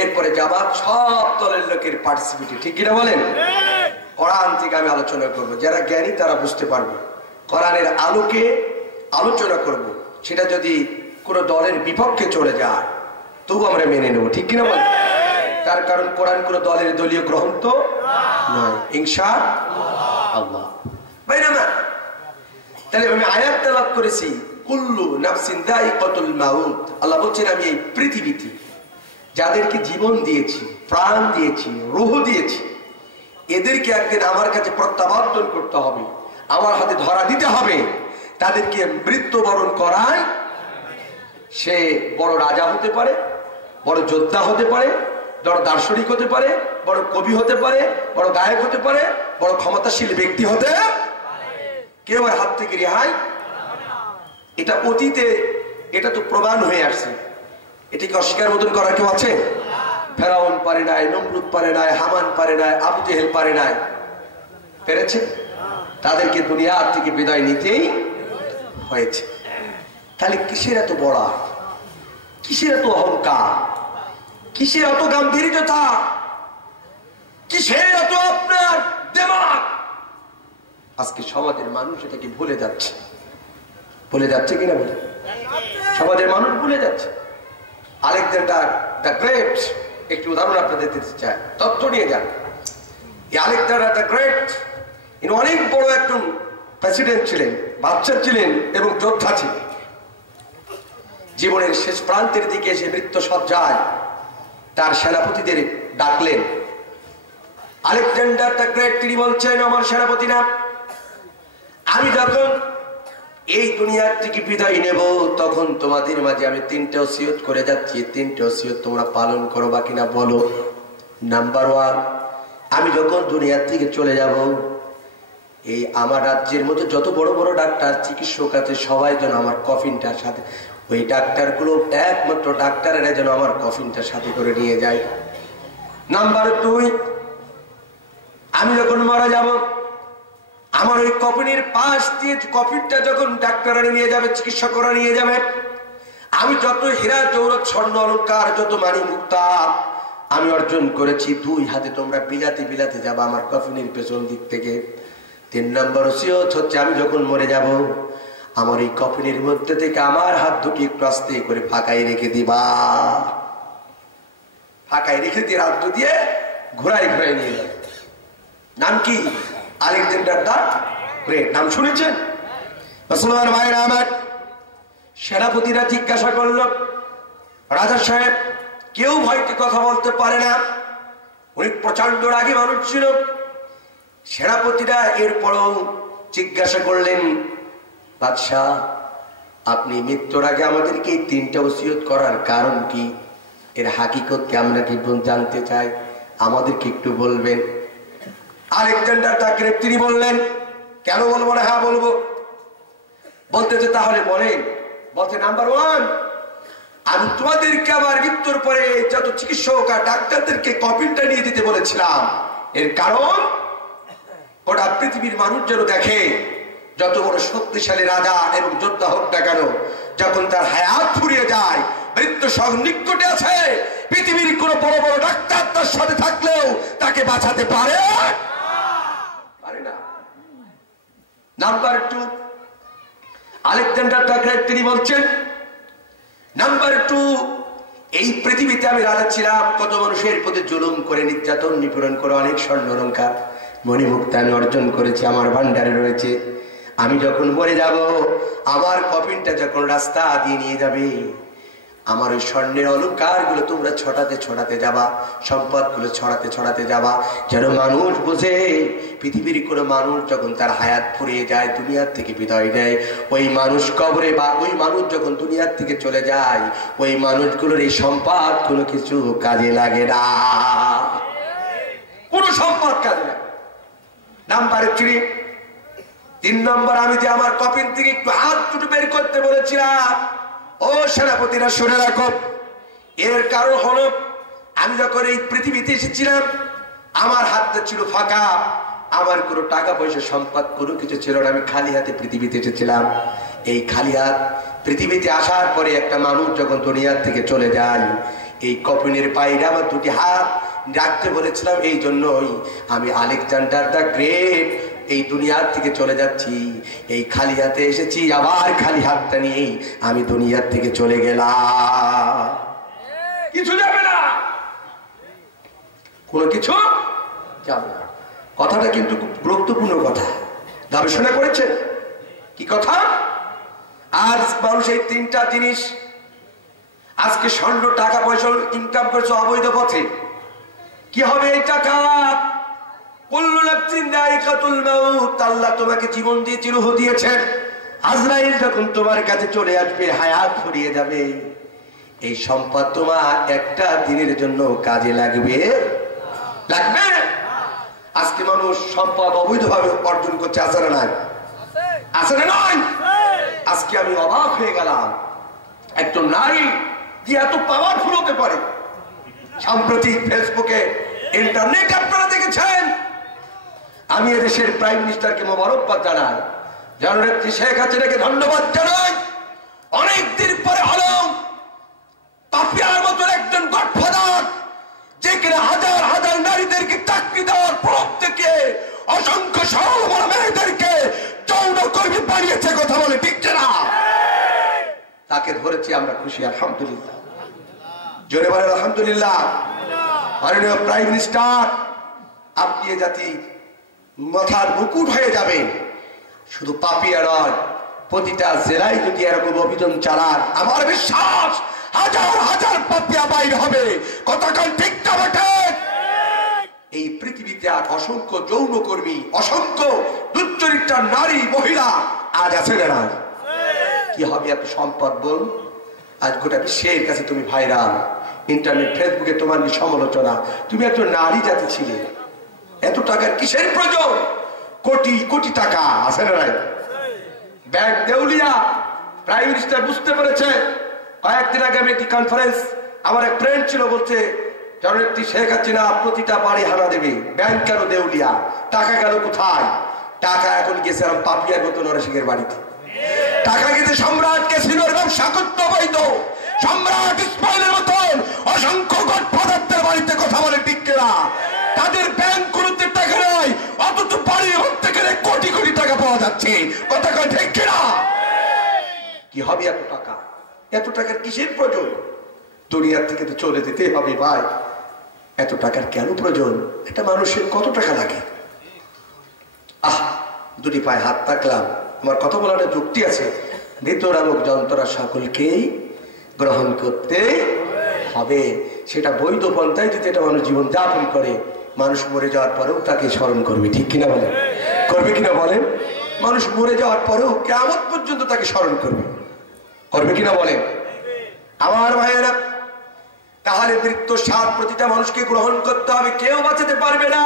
এরপরে জামাত, সব দলের লোকের পার্টিসিপেট, ঠিক কিনা বলেন? কোরআন থেকে আমি আলোচনা করব, যারা জ্ঞানী তারা বুঝতে পারবে। কোরআনের আলোকে আলোচনা করব, সেটা যদি কোন দলের বিপক্ষে চলে যায় তবু আমরা মেনে নেব, ঠিক কিনা বলেন? তার কারণ কোরআন কোন দলের দলীয় গ্রন্থ নয়, ইনশাআল্লাহ। তাহলে আমি আয়াত তেলাওয়াত করেছি, কুল্লু নাফসিন যায়িকাতুল মাউত। আল্লাহ বলছেন আমি এই পৃথিবীতে যাদেরকে জীবন দিয়েছি, প্রাণ দিয়েছি, রূহ দিয়েছি, এদেরকে একদিন আমার কাছে প্রত্যাবর্তন করতে হবে, আমার হাতে ধরা দিতে হবে। তাদেরকে মৃত্যুবরণ করায় সে বড় রাজা হতে পারে, বড় যোদ্ধা হতে পারে, বড় দার্শনিক হতে পারে, বড় কবি হতে পারে, বড় গায়ক হতে পারে, বড় ক্ষমতাশীল ব্যক্তি হতে পারে, কেউ আর হাত থেকে রেহাই। এটা অতীতে, এটা তো প্রমাণ হয়ে আসছে। এটাকে অস্বীকার মতন করার কেউ আছে? ফেরাউন পারে নাই, নমরুদ পারে নাই, হামান পারে নাই, আবু জেহেল পারে নাই, পেরেছে? তাদেরকে দুনিয়ার থেকে বিদায় নিতেই হয়েছে। তাহলে কিসের এত বড়া, কিসের এত অহংকার, কিসের এত গাম্ভীর্যতা, কিসের এত আপনার দিমাগ? আজকে সমাজের মানুষ এটাকে ভুলে যাচ্ছে। ভুলে যাচ্ছে কিনা বলে? সমাজের মানুষ ভুলে যাচ্ছে। আলেকজান্ডার দ্য গ্রেট, একটি উদাহরণ আপনাদের দিতে চাই, তথ্য নিয়ে যান। আলেকজান্ডার দ্য গ্রেট ইনি অনেক বড় একজন প্রেসিডেন্ট ছিলেন, বাদশা ছিলেন এবং যোদ্ধা ছিলেন। জীবনের শেষ প্রান্তের দিকে এসে মৃত্যু সজ্জায় তার সেনাপতিদের ডাকলেন। আলেকজান্ডার দ্য গ্রেট তিনি বলছেন, আমার সেনাপতিরা, আমি যখন এই দুনিয়ার থেকে বিদায় নেব তখন তোমাদের মাঝে আমি তিনটে ওসিয়ত করে যাচ্ছি, তিনটে ওসিয়ত তোমরা পালন করো বা কিনা বলো। নাম্বার ওয়ান, আমি যখন দুনিয়ার থেকে চলে যাব, এই আমার রাজ্যের মধ্যে যত বড় বড় ডাক্তার, চিকিৎসক আছে, সবাই যেন আমার কফিনটার সাথে, ওই ডাক্তারগুলো একমাত্র ডাক্তারেরা যেন আমার কফিনটার সাথে করে নিয়ে যায়। নাম্বার দুই, আমি যখন মারা যাব, আমার ওই কফিনের পাশ দিয়ে কফিনটা যখন ডাক্তাররা নিয়ে যাবে, চিকিৎসকরা নিয়ে যাবে, আমি যত হীরা জৌরত স্বর্ণ অলঙ্কার, যত মানি মুক্তা আমি অর্জন করেছি, দুই হাতে তোমরা বিলাতে বিলাতে যাবে আমার কফিনের পেছন দিক থেকে। তিন নম্বর ওসিয়ত হচ্ছে, আমি যখন মরে যাব, আমার এই কফিনের মধ্যে থেকে আমার হাত দুটি একটু আস্তে করে ফাঁকায় রেখে দিবা। ফাঁকায় রেখে দিয়ে হাত দিয়ে ঘোরায় ঘোরায় নিয়ে যাবে। নাম কি? Alexander the great. নাম শুনেছেন? মুসলমান ভাইরা আমার, সেনাপতিরা জিজ্ঞাসা করল, রাজা সাহেব, কেউ ভয়তে কথা বলতে পারে না, উনি প্রচন্ড রাগী মানুষ ছিল। সেনাপতিরা এরপরও জিজ্ঞাসা করলেন, বাদশাহ, আপনি মৃত্যুর আগে আমাদেরকে এই 3টা ওসিয়ত করার কারণ কি? এর হাকিকত কি আমরা কি জানতে চাই, আমাদেরকে একটু বলবেন। আলেকজান্ডার তাকে তিনি বললেন, কেন বলবো না? হ্যাঁ বলবো। বলতেছে তাহলে বলেন। বলতে, নাম্বার 1, আমি তোমাদেরকে আমার মৃত্যুর পরে যত চিকিৎসক আর ডাক্তারদেরকে কফিনটা নিয়ে দিতে বলেছিলাম, এর কারণ গোটা পৃথিবীর মানুষ যেন দেখে যত বড় শক্তিশালী রাজা এবং যোদ্ধা হোক না কেন, যখন তার হায়াত ফুরিয়ে যায়, মৃত্যু নিকটে আছে, পৃথিবীর কোন বড় বড় ডাক্তার তার সাথে থাকলেও তাকে বাঁচাতে পারে না। নাম্বার 2, আলেকজান্ডার দ্য গ্রেট তিনি বলছেন, নাম্বার 2, এই পৃথিবীতে আমি রাজা ছিলাম, কত মানুষের প্রতি জুলুম করে, নির্যাতন নিপীড়ন করে, অনেক স্বর্ণ অলংকার মণিমুক্তা আমি অর্জন করেছি, আমার ভান্ডারে রয়েছে। আমি যখন মরে যাব, আমার কফিনটা যখন রাস্তা দিয়ে নিয়ে যাবে, আমার ওই স্বর্ণের অলংকার গুলো তোমরা ছড়াতে যাবা, সম্পদ গুলো ছড়াতে যাবা, যেন মানুষ বোঝে পৃথিবীর কোনো মানুষ যখন তার হায়াত ফুরিয়ে যায়, দুনিয়ার থেকে বিদায় নেয়, ওই মানুষ কবরে বা ওই মানুষ যখন দুনিয়ার থেকে চলে যায়, ওই মানুষগুলোর এই সম্পদ কোনো কিছু কাজে লাগে না, কোনো সম্পদ কাজে লাগে। নাম্বার 3 নম্বর, আমি যে আমার কফিন থেকে একটু হাত দুটো বের করতে বলেছিলাম, ও সেনাপতিরা শুনে রাখো, এর কারণ হলো আমি যখন এই পৃথিবীতে এসেছিলাম, আমার হাতটা ছিল ফাঁকা, আমার কোনো টাকা পয়সা সম্পদ কোনো কিছু ছিল না, আমি খালি হাতে পৃথিবীতে এসেছিলাম। এই খালি হাত পৃথিবীতে আসার পরে একটা মানুষ যখন দুনিয়ার থেকে চলে যায়, এই কফিনের বাইরে আমার 2টি হাত রাখতে বলেছিলাম। এই জন্যই আমি আলেকজান্ডার দ্য গ্রেট এই দুনিয়ার থেকে চলে যাচ্ছি, এই খালি হাতে এসেছি, আবার খালি হাতটা নিয়ে আমি দুনিয়ার থেকে চলে গেলাম। কিছু যাবে না, কোনো কিছু যাবে না। কথাটা কিন্তু খুব গুরুত্বপূর্ণ কথা, গবেষণা করেছে। কি কথা? আজ মানুষ এই 3টা জিনিস আজকে স্বর্ণ টাকা পয়সা ইনকাম করছে অবৈধ পথে। কি হবে এই টাকা? আল্লাহ তোমাকে জীবন দিয়েছে, রূহ দিয়েছেন। আজরাইল যখন তোমার কাছে চলে আসবে, হায়াত ফুরিয়ে যাবে, এই সম্পদ তোমার একটা দিনের জন্য কাজে লাগবে। আজকে মানুষ সম্পদ অবৈধভাবে অর্জন করছে, আছে না নাই? আছে না নয়? আজকে আমি অবাক হয়ে গেলাম, একজন নারী যে এত পাওয়ারফুল হতে পারে। সাম্প্রতিক ফেসবুকে, ইন্টারনেটে আপনারা দেখেছেন, আমি এদেশের প্রাইম মিনিস্টারকে মোবারকবাদ জানাই, জননেত্রী শেখ হাসিনাকে ধন্যবাদ জানাই। অনেকদিন পরে হলো পাপিয়ার মতো একজন গডফাদার, যে কিনা হাজার হাজার নারীদেরকে চাকরি দেওয়ার পর থেকে অসংখ্য সরল মেয়েদেরকে যৌন কর্মী বানিয়েছে। কথা বলে ঠিক না? তাকে ধরেছি, আমরা খুশি, আলহামদুলিল্লাহ। জোরে বলেন আলহামদুলিল্লাহ। মাননীয় প্রাইম মিনিস্টার, আপনি এ জাতি মাথার মুকুট হয়ে যাবে। শুধু পাপিয়া নয়, প্রতিটা জেলায় যদি এরকম অভিযান চালান, আমার বিশ্বাস হাজার হাজার পাপিয়া বাইর হবে। কতক্ষণ ঠিক না বটে? এই পৃথিবীতে আর অসংখ্য যৌনকর্মী, অসংখ্য দুশ্চরিত্রা নারী মহিলা আজ আছে না? কি হবে এত সম্পদ? বল, আজ গোটা বিশ্বের কাছে তুমি ভাইরাল, ইন্টারনেট ফেসবুকে তোমার নিয়ে সমালোচনা। তুমি একজন নারী জাতি ছিলে, এত টাকার কিসের প্রয়োজন? কোটি কোটি টাকা আছে না? ব্যাংক দেউলিয়া। প্রাইম মিনিস্টার বুঝতে পেরেছে। কয়েকদিন আগে আমি একটি কনফারেন্স, আমার এক ফ্রেন্ড ছিল, বলছে জননেত্রী শেখ হাসিনা প্রতিটা বাড়ি হানা দেবে, ব্যাংক কেন দেউলিয়া? টাকা গেল কোথায়? টাকা এখন গেছিলাম পাপিয়ার মতো নরসিংহের বাড়িতে। টাকা গেছে সম্রাট ক্যাসিনোর ব্যবসা করতে বৈধ, সম্রাট ইসমাইলের মতন অসংখ্য গডফাদারদের বাড়িতে। কথা বলে ঠিক না? তাদের ব্যাংক গুলোতে টাকা নাই, অথচ বাড়ির হতে গেলে কোটি কোটি টাকা পাওয়া যাচ্ছে। কথা কয় ঠিক না? কি হবে এত টাকা? এত টাকার কিসের প্রয়োজন? দুনিয়ার থেকে তো চলে যেতে হবে ভাই, এত টাকার কেন প্রয়োজন? একটা মানুষের কত টাকা লাগে? দুটি পায়ে হাত রাখলাম, আমার কথা বলার যুক্তি আছে। মৃত নামক যন্ত্রণা সকলকেই গ্রহণ করতে হবে। সেটা বৈধ পন্থায় যদি এটা মানুষ জীবন যাপন করে, মানুষ মরে যাওয়ার পরেও তাকে স্মরণ করবে। ঠিক কিনা বলেন? করবে কিনা বলেন? মানুষ মরে যাওয়ার পরেও কিয়ামত পর্যন্ত তাকে স্মরণ করবে, করবে কিনা বলেন আমার ভাইয়েরা? তাহলে মৃত্যুর স্বাদ প্রতিটা মানুষকে গ্রহণ করতে হবে, কেউ বাঁচাতে পারবে না।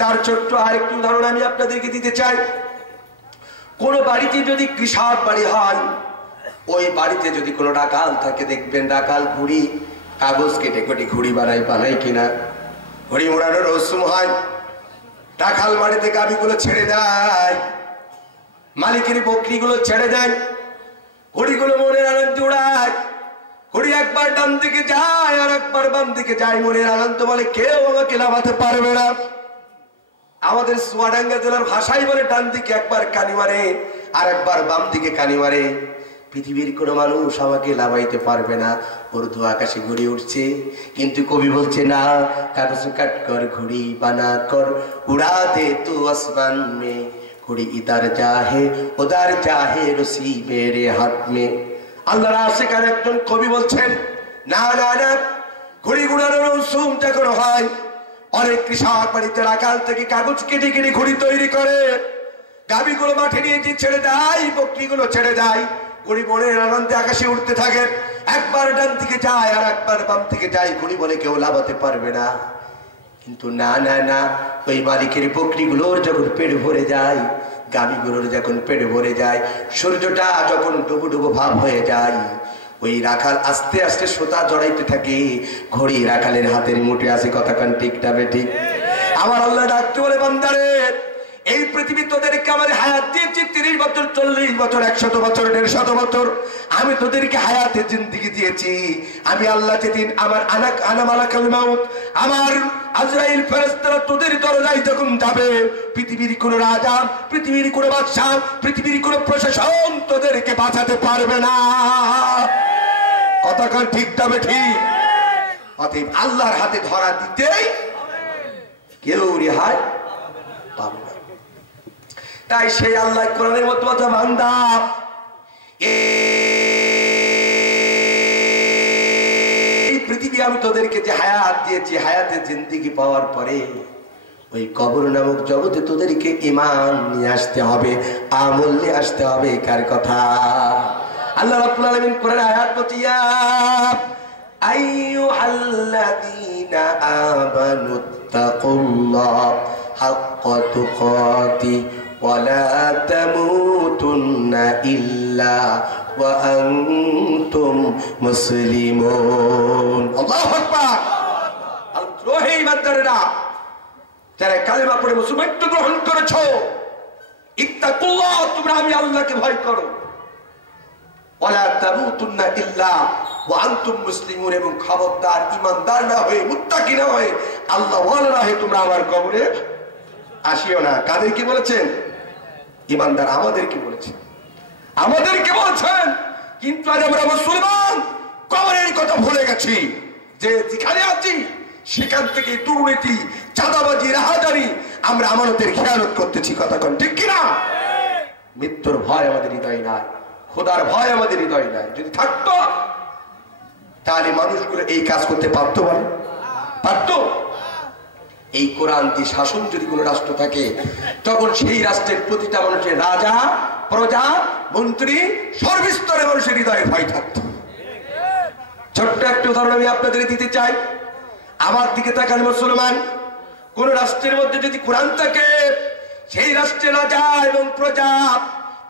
তার ছোট্ট আরেকটি উদাহরণ আমি আপনাদেরকে দিতে চাই। কোন বাড়িতে যদি কৃষক বাড়ি হয়, ওই বাড়িতে যদি কোনো ডাকাল থাকে, দেখবেন ডাকাল ঘুড়ি কাগজ কেটে কেটে ঘুড়ি বানায় কিনা? ঘুড়ি মোড়ানোর রসুম হয়। ডাকাল বাড়িতে গাভীগুলো ছেড়ে দেয়, মালিকের বকরিগুলো ছেড়ে দেয়, ঘুড়িগুলো মনের আনন্দে উড়ায়। ঘুড়ি একবার ডান দিকে যায় আর একবার বাম দিকে যায়, মনের আনন্দ বলে কেউ আমাকে নামাতে পারবে না। আমাদের চুয়াডাঙ্গা জেলার ভাষাই বলে ডান দিকে একবার কানি মারে আর একবার বাম দিকে কানি মারে। পৃথিবীর কোনো মানুষ আমাকে লাভাইতে পারবে না। উর্দু আকাশে ঘুরে উঠছে, কিন্তু কবি বলছে না, কাগজ কাট কর ঘুড়ি বানা কর উড়া দে তু আসমান মে, ঘুড়ি ইদার চাহে উদার চাহে রসি মেরে হাত মে। আল্লাহর আশিকার একজন কবি বলছেন, না না না, ঘুড়ি উড়ানোর রসুমটা কোনো হয়। অনেক কৃষক বাড়িতে রাখাল থেকে কাগজ কেটে কেটে ঘুড়ি তৈরি করে, গাভীগুলো মাঠে নিয়ে ছেড়ে দেয়, বকরিগুলো ছেড়ে দেয়। ঘুড়ি মনের আনন্দে আকাশে উঠতে থাকে, একবার ডান দিকে যায় আর একবার বাম দিকে যায়। ঘুড়ি বলে কেউ লাভাতে পারবে না। কিন্তু না না না, ওই মালিকের বকরিগুলোর যখন পেট ভরে যায়, গাভীগুলোর যখন পেট ভরে যায়, সূর্যটা যখন ডুবো ডুবো ভাব হয়ে যায়, ওই রাখাল আস্তে আস্তে সোতা জড়াইতে থাকে। ঘড়ি রাখালের হাতের মুঠে আছে, কথা কান ঠিক না বেঠিক? আমার আল্লাহ ডাকতে বলে, বান্দারে এই পৃথিবী তোদেরকে আমার হায়াত দিয়েছি 30 বছর, 40 বছর, 100 বছর, 150 বছর। আমি তোদেরকে হায়াতের জিন্দেগি দিয়েছি। আমি আল্লাহ যেদিন আমার আনা মালাকুল মাউত, আমার আজরাইল ফেরেশতারা তোদের দরজায় যখন যাবে, পৃথিবীর কোন রাজা, পৃথিবীর কোন বাদশা, পৃথিবীর কোন প্রশাসন তোদেরকে বাঁচাতে পারবে না। কথা কান ঠিক তবে ঠিক? অতএব আল্লাহর হাতে ধরা দিতেই কেউ রেহাই পাবে না। তাই সেই আল্লাহ কোরআনের মধ্যে কথা, বান্দা এই পৃথিবী আমি তোদেরকে যে হায়াত দিয়েছি, হায়াতের জিন্দেগি পাওয়ার পরে ওই কবর নামক জগতে তোদেরকে ঈমান নিয়ে আসতে হবে, আমল নিয়ে আসতে হবে। কার কথা? আল্লাহ রাব্বুল আলামিন কোরআনে আয়াত বলছে, ইয়া আইয়ুহাল্লাযীনা আমানুত্তাকুল্লাহ হাক্কা তুকাতি ওয়া লা তামুতুন্না ইল্লা ওয়া আনতুম মুসলিমুন। আল্লাহু আকবার। আল-রোহে ইমানদারেরা, যারা কালেমা পড়ে মুসলমানত্ব গ্রহণ করেছো, ইত্তাকুল্লাহ, তোমরা আমি আল্লাহকে ভয় করো। ওয়ালা তামুতুন্না ইল্লা ওয়া আনতুম মুসলিমুন, এবং খবরদার ঈমানদার না হয়ে, মুত্তাকি না হয়ে, আল্লাহ ওয়ালা না হয়ে তোমরা আমার কবরে আসিও না। কাদের কি বলেছেন? ঈমানদার আমাদেরকে বলেছেন, আমাদেরকে বলেছেন। কিন্তু আজ আমরা মুসলমান কবরের কথা ভুলে গেছি। যে যেখানে আছি সেখান থেকে দুর্নীতি, চাঁদাবাজি, রাহাজানি, আমরা আমানতের খেয়ানত করতেছি। কথা কোন ঠিক কিনা? মৃত্যুর ভয় আমাদের হৃদয় নাই, খোদার ভয় আমাদের হৃদয় নাই। যদি থাকতো তাহলে মানুষগুলো এই কাজ করতে পারতো? বলে পারতো? এই কোরআন দিয়ে শাসন যদি কোনো রাষ্ট্র থাকে, তখন সেই রাষ্ট্রের প্রতিটা মানুষের, রাজা, প্রজা, মন্ত্রী, সর্বস্তরের মানুষের হৃদয়ে ভয় থাকতো। ছোট্ট একটা উদাহরণ আমি আপনাদের দিতে চাই। আমার দিকে তাকান মুসলমান, কোন রাষ্ট্রের মধ্যে যদি কোরআন থাকে, সেই রাষ্ট্রের রাজা এবং প্রজা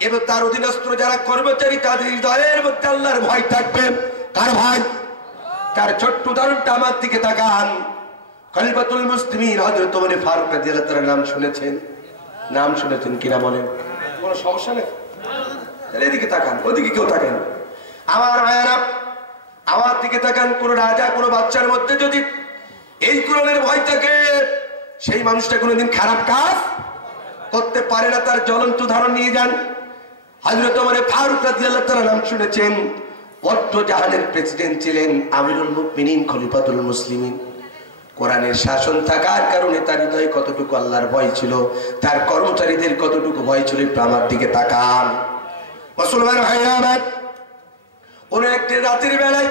এবং তার অধীনস্থ যারা কর্মচারী, তাদের হৃদয়ের মধ্যে আল্লাহর ভয় থাকবে। কার ভয়? তার ছোট্ট উদাহরণটা আমার দিকে তাকান। খলিফাতুল মুসলিমিন হযরত ওমর ফারুক রাদিয়াল্লাহু তাআলা নাম শুনেছেন? নাম শুনেছেন কিনা বলেন? কোনো সমস্যা নেই? তাহলে এদিকে তাকান, ওদিকে কেউ তাকান। আমার ভাইয়েরা, আমার দিকে তাকান। কোন রাজা, কোন বাচ্চার মধ্যে যদি এই কোরআনের ভয় থাকে, সেই মানুষটা কোনোদিন খারাপ কাজ করতে পারে না। তার জ্বলন্ত উদাহরণ নিয়ে যান। হযরত ওমর ফারুক রাদিয়াল্লাহু তাআলা নাম শুনেছেন। অর্ধ জাহানের প্রেসিডেন্ট ছিলেন, আমিরুল মুমিনিন, খলিফাতুল মুসলিমিন। কোরআনের শাসন থাকার কারণে তার হৃদয়ে কতটুকু আল্লাহর ভয় ছিল, তার কর্মচারীদের কতটুকু ভয় ছিল, একটু আমার দিকে তাকান। মুসলমান ভাইরা আমার, কোন একটি রাতের বেলায়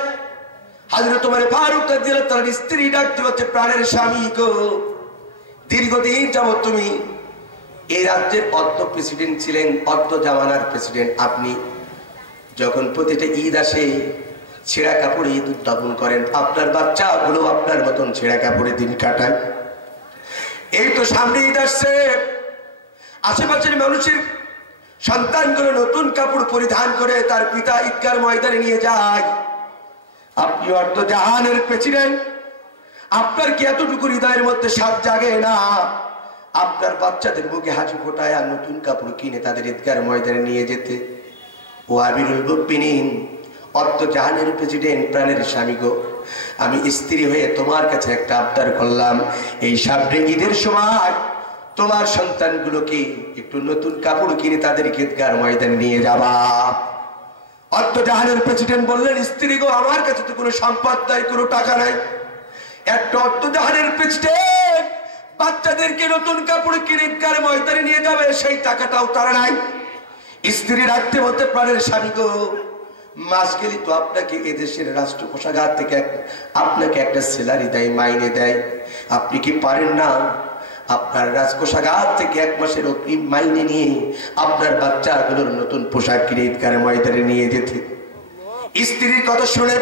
হযরত ওমর ফারুক রাদিয়াল্লাহু তাআলার স্ত্রী ডাকতে হচ্ছে, প্রাণের স্বামী গো, দীর্ঘদিন যাবত তুমি এই রাজ্যের অর্থ প্রেসিডেন্ট ছিলেন, অর্থ জামানার প্রেসিডেন্ট। আপনি যখন প্রতিটা ঈদ আসে ছেঁড়া কাপড়ে ঈদ উদযাপন করেন, আপনার বাচ্চাগুলো আপনার মতন ছেঁড়া কাপড়ে দিন কাটায়। এই তো সামনে ঈদ আসছে, আশেপাশের মানুষের সন্তানগুলো নতুন কাপড় পরিধান করে তার পিতা ঈদগার ময়দানে নিয়ে যায়। আপনি অর্থ জাহানের প্রেসিডেন্ট, আপনার কি এতটুকু হৃদয়ের মধ্যে সাপ জাগে না আপনার বাচ্চাদের মুখে হাসি ফোটায় আর নতুন কাপড় কিনে তাদের ঈদগার ময়দানে নিয়ে যেতে? ও আমিরুল মুমিনিন, অর্থ জাহানের প্রেসিডেন্ট, প্রাণের স্বামী গো, আমি স্ত্রী হয়ে তোমার কাছে একটা আবদার করলাম, এই সামনে ঈদের সময় তোমার সন্তানগুলোকে একটু নতুন কাপড় কিনে তাদের ঈদগার ময়দানে নিয়ে যাবা। অর্থ জাহানের প্রেসিডেন্ট বললেন, স্ত্রী গো, আমার কাছে তো কোনো সম্পদ নাই, কোনো টাকা নাই। একটা অর্থ জাহানের প্রেসিডেন্ট বাচ্চাদেরকে নতুন কাপড় কিনে ঈদগার ময়দানে নিয়ে যাবে, সেই টাকাটাও তারা নাই। স্ত্রী রাখতে বলতে, প্রাণের স্বামী গো, মাস গেলি তো আপনাকে এদেশের রাষ্ট্র কোষাগার থেকে আপনাকে একটা স্যালারি দেয়, মাইনে দেয়। আপনি কি পারেন না আপনার রাজকোষাগার থেকে 1 মাসের অগ্রিম মাইনে নিয়ে আপনার বাচ্চাগুলোর নতুন পোশাক কিনে ঈদগার ময়দানে নিয়ে যেতে? স্ত্রীর কথা শুনে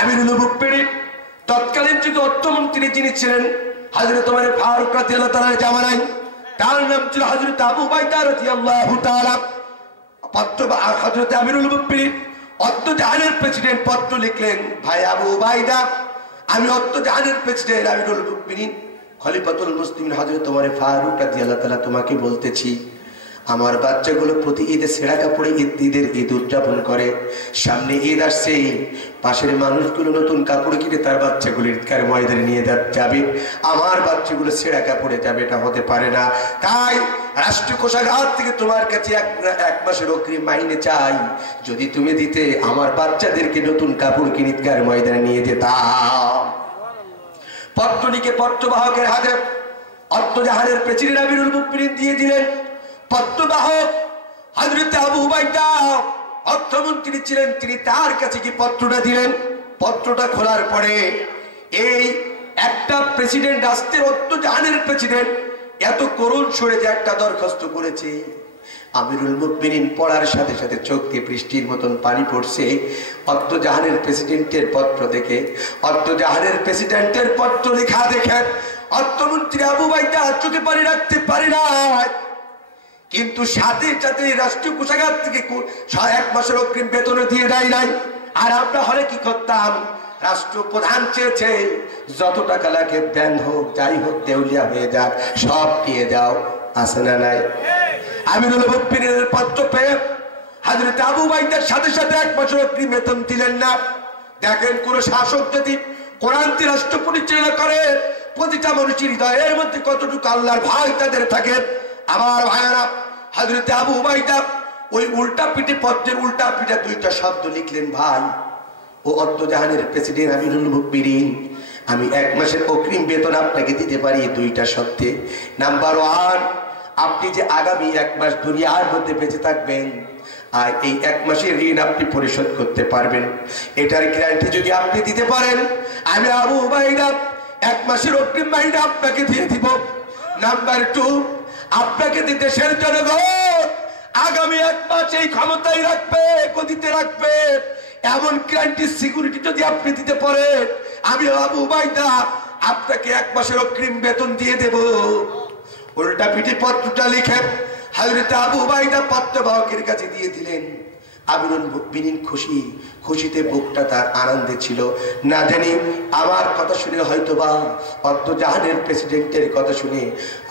আমিরুল মুমিনিন তৎকালীন যুগে অর্থমন্ত্রী যিনি ছিলেন হযরত ওমর ফারুক রাদিয়াল্লাহু তাআলার জামানায়, তার নাম ছিল হযরত আবু উবাইদা রাদিয়াল্লাহু তাআলা। হযরত আমিরুল মুমিনিন অর্থ জাহানের প্রেসিডেন্ট পত্র লিখলেন, ভাই আবু উবাইদা, আমি অর্থ জাহানের প্রেসিডেন্ট আমিরুল মুমিনিন খলিফাতুল মুসলিমিন হযরত ওমর ফারুক রাদিয়াল্লাহু তাআলা তোমাকে বলতেছি, আমার বাচ্চাগুলো প্রতি ঈদে ছেঁড়া কাপড়ে ঈদের ঈদ উদযাপন করে। সামনে ঈদ আসছে, পাশের মানুষগুলো নতুন কাপড় কিনে তার বাচ্চাগুলো ঈদগার ময়দানে নিয়ে যাবে, আমার বাচ্চাগুলো ছেঁড়া কাপড়ে যাবে, এটা হতে পারে না। তাই রাষ্ট্রীয় কোষাগার থেকে তোমার কাছে 1 মাসের অগ্রিম মাইনে চাই, যদি তুমি দিতে আমার বাচ্চাদেরকে নতুন কাপড় কিনে ঈদগার ময়দানে নিয়ে যেতাম। পত্রটিকে পত্রবাহকের হাতে অর্থ জাহানের প্রেসিডেন্ট আমিরুল মুমিনিন দিয়ে দিলেন। পত্রবাহক হযরত আবু উবাইদা অর্থমন্ত্রী ছিলেন, তিনি তার কাছে কি পত্রটা দিলেন। পত্রটা খোলার পরে এই একটা প্রেসিডেন্ট, রাষ্ট্রের অর্থ জাহানের প্রেসিডেন্ট এত করুণ সুরে যে একটা দরখাস্ত করেছে, আমিরুল মুমিনিন পড়ার সাথে সাথে চোখ দিয়ে বৃষ্টির মতন পানি পড়ছে। অর্থ জাহানের প্রেসিডেন্টের পত্র দেখে, অর্থ জাহানের প্রেসিডেন্টের পত্র লেখা দেখে অর্থমন্ত্রী আবু উবাইদা চোখে পানি রাখতে পারে না। কিন্তু সাথে সাথে রাষ্ট্রীয় কোষাগার থেকে 1 মাসের অগ্রিম বেতন দিয়ে দেয় নাই। আর আমরা হলে কি করতাম, রাষ্ট্রপ্রধান চেয়েছে যত টাকা লাগে ব্যান হোক, যাই হোক, দেউলিয়া হয়ে যাক, সব দিয়ে যাও, আছে না নাই? আমিরুল মুমিনিনের পত্র পেয়ে হযরত আবু উবাইদার সাথে সাথে 1 মাসের অগ্রিম বেতন দিলেন না। দেখেন, কোন শাসক যদি কোরআন দিয়ে রাষ্ট্র পরিচালনা করে, প্রতিটা মানুষের হৃদয়ের মধ্যে কতটুকু আল্লাহর ভয় তাদের থাকে। আমার ভাইয়েরা, হযরত আবু উবাইদা ওই উল্টা পিঠে পত্রের উল্টা পিঠে 2টা শব্দ লিখলেন, ভাই ও অর্থ জাহানের প্রেসিডেন্ট আমিরুল মুমিনিন, আমি 1 মাসের অগ্রিম বেতন আপনাকে দিতে পারি 2টা শর্তে। নাম্বার 1, আপনি যে আগামী 1 মাস দুনিয়ার মধ্যে বেঁচে থাকবেন আর এই 1 মাসের ঋণ আপনি পরিশোধ করতে পারবেন, এটার গ্যারান্টি যদি আপনি দিতে পারেন, আমি আবু উবাইদা 1 মাসের অগ্রিম মাইনে আপনাকে দিয়ে দিব। নাম্বার 2, আপনাকে দেশের জনগণ আগামী 1 মাস এই ক্ষমতায় রাখবে, গদিতে রাখবে, এমন গ্যারান্টি সিকিউরিটি যদি আপনি দিতে পারেন, আমি আবু উবাইদা আপনাকে 1 মাসের অগ্রিম বেতন দিয়ে দেব। উল্টা পিঠে পত্রটা লিখে হযরত আবু উবাইদা পত্রবাহকের কাছে দিয়ে দিলেন। আমিরুল মুমিনিন খুশিতে বুকটা তার আনন্দে ছিল। না জানি আমার কথা শুনে হয়তোবা অর্থ জাহানের প্রেসিডেন্টের কথা শুনে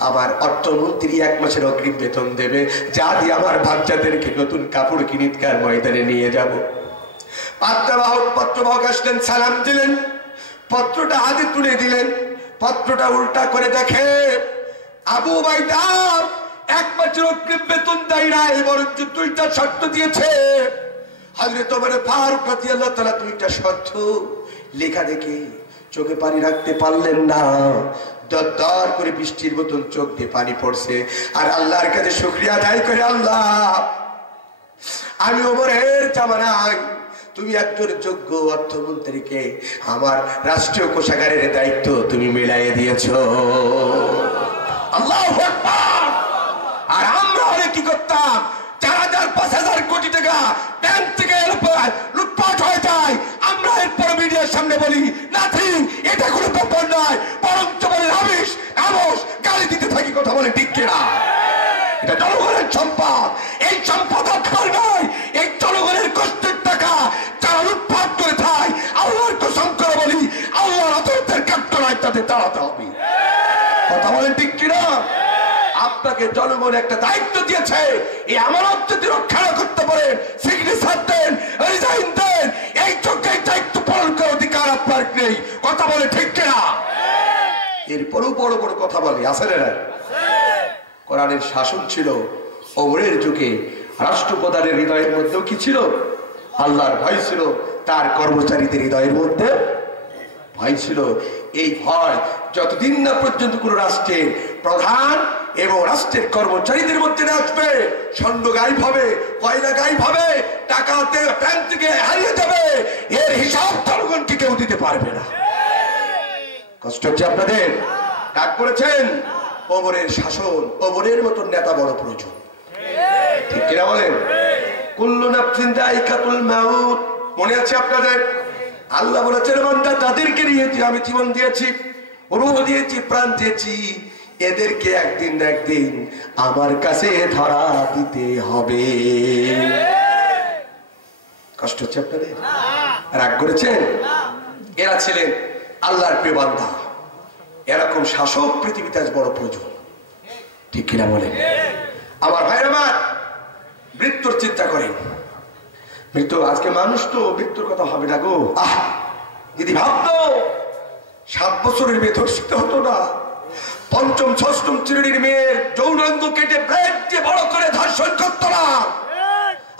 আমার অর্থমন্ত্রী 1 মাসের অগ্রিম বেতন দেবে, যা দিয়ে আমার বাচ্চাদেরকে নতুন কাপড় কিনে ঈদগার ময়দানে নিয়ে যাব। পত্রবাহক আসলেন, সালাম দিলেন, পত্রটা হাতে তুলে দিলেন। পত্রটা উল্টা করে দেখে আবু উবাইদা 1 মাসের অগ্রিম বেতন দেয় না, বরঞ্চ 2টা শর্ত দিয়েছে। হযরত ওমর ফারুক রাদিয়াল্লাহু তাআলা 2টা শর্ত লেখা দেখে চোখে পানি রাখতে পারলেন না। দরদর করে বৃষ্টির মতন চোখ দিয়ে পানি পড়ছে। আর আল্লাহর কাছে শুকরিয়া আদায় করে, আল্লাহ, আমি ওমরের জামানায় তুমি একজন যোগ্য অর্থমন্ত্রীকে আমার রাষ্ট্রীয় কোষাগারের দায়িত্ব তুমি মিলাইয়ে দিয়েছো। আল্লাহু আকবার। তোমাকে জনগণ একটা দায়িত্ব দিয়েছে, এই আমানত যদি রক্ষা করতে পারেন, সিগনেচার দেন, রিজাইন দেন, এই চোখে দায়িত্ব পালন করার অধিকার আপনার নেই। কথা বলে ঠিক কিনা? এরপরও বড় বড় কথা বলে, আছে না? কোরআনের শাসন ছিল ওমরের যুগে, রাষ্ট্রপ্রধানের হৃদয়ের মধ্যেও কি ছিল? আল্লাহর ভয় ছিল। তার কর্মচারীদের হৃদয়ের মধ্যে ভয় ছিল। এই ভয় যতদিন না পর্যন্ত কোন রাষ্ট্রের প্রধান এবং রাষ্ট্রের কর্মচারীদের মধ্যে না আসবে, স্বর্ণ গায়েব হবে, কয়লা গায়েব হবে, টাকাতে ব্যাংক থেকে হারিয়ে যাবে, এর হিসাব জনগণকে কেউ দিতে পারবে না। কষ্ট হচ্ছে আপনাদের? ডাক করেছেন ওমরের শাসন, ওমরের মতন নেতা বড় প্রয়োজন। ঠিক কিনা বলেন? কুল্লু নাফসিন যায়িকাতুল মাউত, মনে আছে আপনাদের? আল্লাহ বলেছেন বান্দা তাদেরকে নিয়েছি, আমি জীবন দিয়েছি, রূহ দিয়েছি, প্রাণ দিয়েছি, এদেরকে একদিন না একদিন আমার কাছে ধরা দিতে হবে। কষ্ট হচ্ছে আপনাদের? রাগ করেছেন? এরা ছিলেন আল্লাহর প্রিয় বান্দা। এরকম শাসক পৃথিবীতে আজ বড় প্রয়োজন। ঠিক কিনা বলেন? আমার ভাইরা আমার, মৃত্যুর চিন্তা করেন। মৃত্যু, আজকে মানুষ তো মৃত্যুর কথা হবে না গো। যদি ভাবতো 7 বছরের মেয়ে ধর্ষিত হতো না, 5ম 6ম শ্রেণীর মেয়ের যৌনাঙ্গ কেটে ব্রেড দিয়ে বড় করে ধর্ষণ করতো না,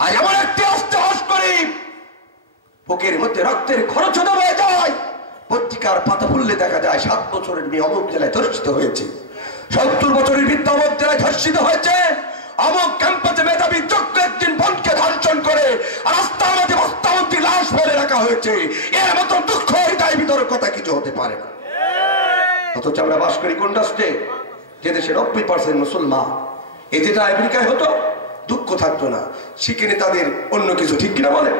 আজ এমন একটি অস্ত্রহস করি বুকের মধ্যে রক্তের খরচ হয়ে যায়, পত্রিকার পাতা খুললে দেখা যায় 7 বছরের মেয়ে অমুক জেলায় ধর্ষিত হয়েছে, 70 বছরের বৃদ্ধ অমুক জেলায় ধর্ষিত হয়েছে, অমুক ক্যাম্পাসে মেধাবী যোগ্য একদিন বোনকে ধর্ষণ করে রাস্তার মধ্যে বস্তাবন্তি লাশ ফেলে রাখা হয়েছে। এর মতো দুঃখ হৃদয় ভিতরের কথা কিছু হতে পারে না। অথচ আমরা বাস করি কোন রাষ্ট্রে? যে দেশে 90% মুসলমান। এই যেটা আমেরিকায় হতো, দুঃখ থাকতো না, সেখানে তাদের অন্য কিছু। ঠিক কিনা বলে?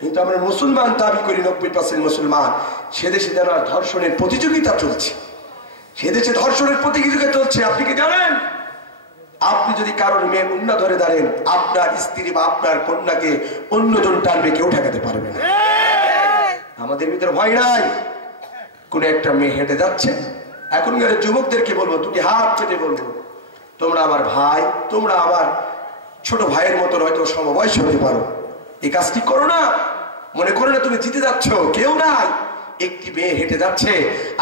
কিন্তু আমরা মুসলমান দাবি করি 90% মুসলমান, সে দেশে যেন ধর্ষণের প্রতিযোগিতা চলছে, সে দেশে ধর্ষণের প্রতিযোগিতা চলছে। আপনি কি জানেন? আপনি যদি কারোর মেয়ে মুন্না ধরে দাঁড়েন, আপনার স্ত্রী বা আপনার কন্যাকে অন্যজন টানবে, কেউ ঠেকাতে পারবে না। আমাদের ভিতরে ভয় নাই। কোন একটা মেয়ে হেঁটে যাচ্ছে, এখনকার যুবকদেরকে বলবো, দুটি হাত চেটে বলবো, তোমরা আমার ভাই, তোমরা আমার ছোট ভাইয়ের মতো হয়তো সমবয়স হতে পারো, এই কাজটি করো না। মনে করো না তুমি জিতে যাচ্ছ, কেউ নাই। একটি মেয়ে হেঁটে যাচ্ছে,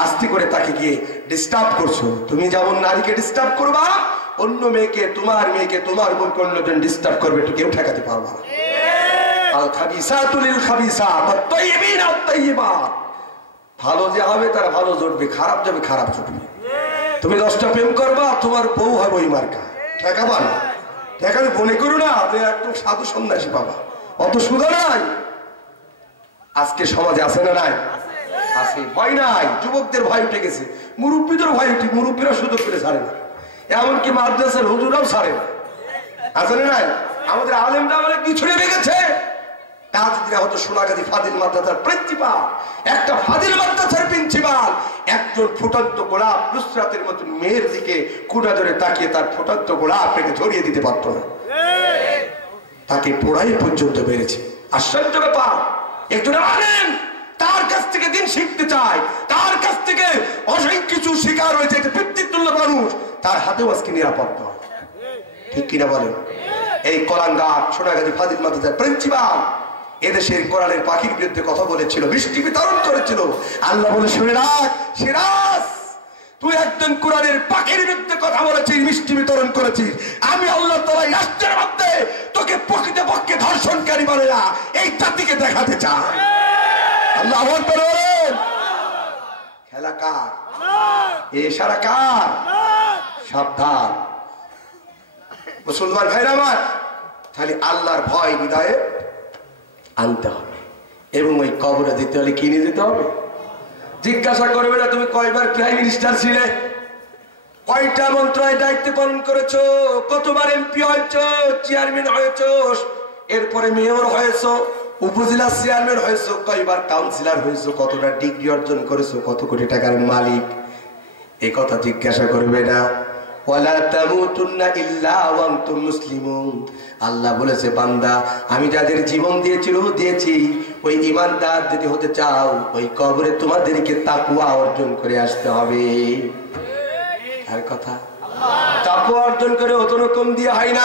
আস্তে করে তাকে গিয়ে ডিস্টার্ব করছো। তুমি যেমন নারীকে ডিস্টার্ব করবা, অন্য মেয়েকে, তোমার মেয়েকে, তোমার বোনকে অন্যজন ডিস্টার্ব করবে, কেউ ঠেকাতে পারবা না। আল খাবিসাতু লিল খাবিসাত ওয়াত তাইয়িবিনা ওয়াত তাইয়িবাত। ভালো যে হবে তার ভালো জুটবে, খারাপ যাবে খারাপ জুটবে। তুমি 10টা প্রেম করবা, তোমার বউ হবে ওই মার্কা, ঠেকাবা না। ঠেকাবে মনে করো না যে একদম সাধু সন্ন্যাসী বাবা, অত সুদা নাই। আজকে সমাজে আছে না নাই? আছে। ভয় নাই, যুবকদের ভয় উঠে গেছে, মুরব্বীদের ভয় উঠে, মুরব্বীরা সুযোগ করে ছাড়ে না, এমনকি মাদ্রাসার হুজুরাও ছাড়ে না। আছে না নাই? আমাদের আলেমরা অনেক পিছনে লেগেছে। কাজীরা হতো সোনাগাজী ফাজিল মাদ্রাসার প্রিন্সিপাল, একটা ফাজিল মাদ্রাসার প্রিন্সিপাল একজন ফুটন্ত গোলাপ নুসরাতের মতো মেয়ের দিকে কুড়া ধরে তাকিয়ে তার ফুটন্ত গোলাপ পেটে ধরিয়ে দিতে পারত না, তাকে পোড়াই পর্যন্ত বেড়েছে। আশ্চর্য ব্যাপার। একজন আলেম তার কাছ থেকে দিন শিখতে চায়, তার কাছ থেকে অনেক কিছু শিকার হয়েছে, পিতৃতুল্য মানুষ, তার হাতেও আজকে নিরাপত্তা। ঠিক কিনা বলেন? এই কলাঙ্গার সোনাগাজী ফাজিল মাদ্রাসার প্রিন্সিপাল এদেশের কোরআনের পাখির বিরুদ্ধে কথা বলেছিল, বৃষ্টি বিতরণ করেছিল। আল্লাহ বলে, শুনে রাখ সিরাজ, তুই একজন কোরআনের পাখির বিরুদ্ধে কথা বলেছিস, মিষ্টি বিতরণ করেছিস, আমি আল্লাহ তাআলা রাষ্ট্রের মধ্যে তোকে প্রকৃতপক্ষে ধর্ষণকারী বলে না, এই জাতিকে দেখাতে চাই। আল্লাহু আকবার বলেন। খেলা কার? এ সারা কার? সাবধান মুসলমান ভাইরা আমার। তাহলে আল্লাহর ভয় হৃদয়ে আনতে হবে, এবং ওই কবরে দিতে হলে কি নিয়ে যেতে হবে? জিজ্ঞাসা করবে না তুমি কয়বার প্রাইম মিনিস্টার ছিলে, কয়টা মন্ত্রণালয়ে দায়িত্ব পালন করেছো, কতবার এমপি হয়েছো, চেয়ারম্যান হয়েছো, এরপরে মেয়র হয়েছো, উপজেলা চেয়ারম্যান হয়েছো, কয়বার কাউন্সিলর হয়েছো, কতটা ডিগ্রি অর্জন করেছো, কত কোটি টাকার মালিক, এই কথা জিজ্ঞাসা করবে না। ওয়ালা তামুতুন্না ইল্লা ওয়া আনতুম মুসলিমুন। আল্লাহ বলেছে, বান্দা আমি যাদের জীবন দিয়েছি, রূহ দিয়েছি, ওই ঈমানদার যদি হতে চাও, ওই কবরে তোমাদেরকে তাকওয়া অর্জন করে আসতে হবে। আর কথা, তাকওয়া অর্জন করে অতন কম দিয়ে হয় না,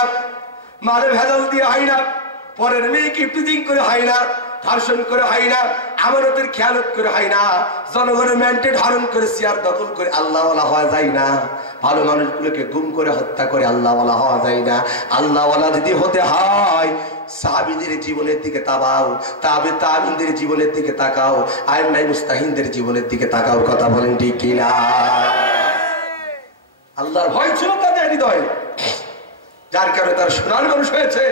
মারে ভেজাল দিয়ে হয় না, পরের মেয়েকে প্রিজিং করে হয় না, ধর্ষণ করে হয় না, আমানতের খেয়ালত করে হয় না, জনগণের ম্যান্ডেট হরণ করে চেয়ার দখল করে আল্লাহওয়ালা হওয়া যায় না, ভালো মানুষগুলোকে গুম করে হত্যা করে আল্লাহওয়ালা হওয়া যায় না। আল্লাহওয়ালা যদি হতে হয় সাহাবীদের জীবনের দিকে তাকাও, তাবিনদের জীবনের দিকে তাকাও, আইম্মাই মুস্তাহিনদের জীবনের দিকে তাকাও। কথা বলেন ঠিক কিনা? আল্লাহর ভয় ছিল তাদের হৃদয়ে, যার কারণে তার সোনার মানুষ হয়েছে,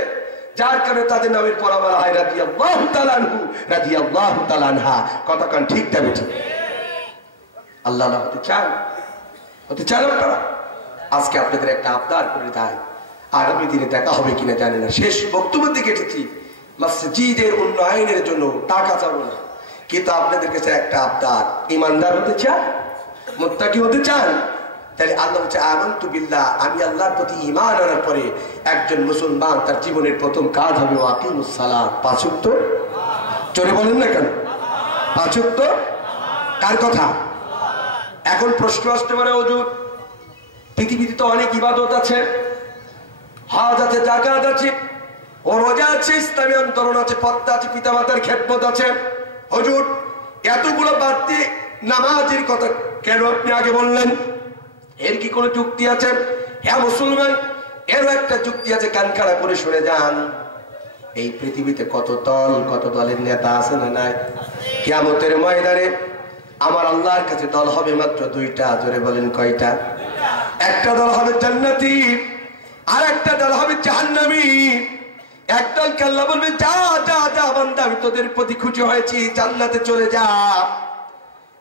যার কারণে তাদের নামের পড়া বলা হয় রাদিয়াল্লাহু তাআলা আনহু, রাদিয়াল্লাহু তাআলা আনহা। কথা কান ঠিক না বেঠিক? আল্লাহ হতে চান, হতে চান আপনারা? আজকে আপনাদের একটা আবদার করে দেয়, আগামী দিনে দেখা হবে কিনা জানি না। শেষ বক্তব্যের দিকে এসেছি, মসজিদের উন্নয়নের জন্য টাকা চাবো না, কিন্তু আপনাদের কাছে একটা আবদার, ইমানদার হতে চান, মুত্তাকি হতে চান? তাহলে আল্লাহ বলছে আমানতু বিল্লাহ, আমি আল্লাহর প্রতি ঈমান আনার পরে একজন মুসলমান তার জীবনের প্রথম কাজ হবে ওয়াকিমুস সালাত, পাঁচ ওয়াক্ত। জোরে বলেন না কেন? পাঁচ ওয়াক্ত কার কথা? এখন প্রশ্ন আসতে পারে, হুজুর পৃথিবীতে তো অনেক ইবাদত আছে, হজ আছে, যাকাত আছে, ও রোজা আছে, ইসলামী আন্দোলন আছে, পর্দা আছে, পিতামাতার খেদমত আছে, হুজুর এতগুলো বাদ দিয়ে নামাজের কথা কেন আপনি আগে বললেন? এর কি কোনো যুক্তি আছে? হ্যাঁ মুসলমান, এরও একটা যুক্তি আছে, কান খাড়া করে শুনে যান। এই পৃথিবীতে কত দল, কত দলের নেতা আছে না নাই? কিয়ামতের ময়দানে আমার আল্লাহর কাছে দল হবে মাত্র দুইটা। জোরে বলেন কয়টা? একটা দল হবে জান্নাতি, আর একটা দল হবে জাহান্নামী। এক দলকে আল্লাহ বলবে যা যা যা বান্দা, আমি তোদের প্রতি খুশি হয়েছি, জান্নাতে চলে যা।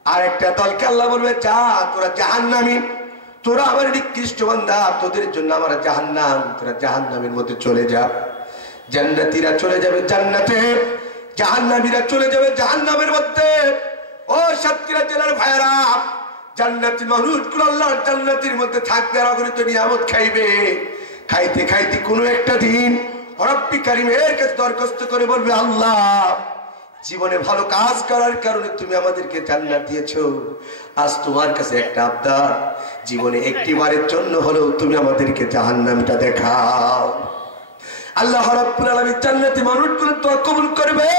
আর একটা দলকে আল্লাহ বলবে যা তোরা জাহান্নামী, তোরা আমার নিকৃষ্ট বান্দা, তোদের জন্য আমার জাহান্নাম, তোরা জাহান্নামের মধ্যে চলে যা। জান্নাতীরা চলে যাবে জান্নাতে, জাহান্নামীরা চলে যাবে জাহান্নামের মধ্যে। ও সাতক্ষীরা জেলার ভাইরা, জান্নাতি মানুষগুলো আল্লাহর জান্নাতের মধ্যে থাকবে, আর অগণিত নিয়ামত খাইবে। খাইতে খাইতে কোনো একটা দিন রব্বি কারীমের কাছে দরখাস্ত করে বলবে, আল্লাহ জীবনে ভালো কাজ করার কারণে তুমি আমাদেরকে জান্নাত দিয়েছো, আজ তোমার কাছে একটা আবদার, জীবনে একটিবারের জন্য হলেও তুমি আমাদেরকে জাহান্নামটা দেখাও। আল্লাহ রাব্বুল আলামিন জান্নাতি মানুষগুলো তো কবুল করবে।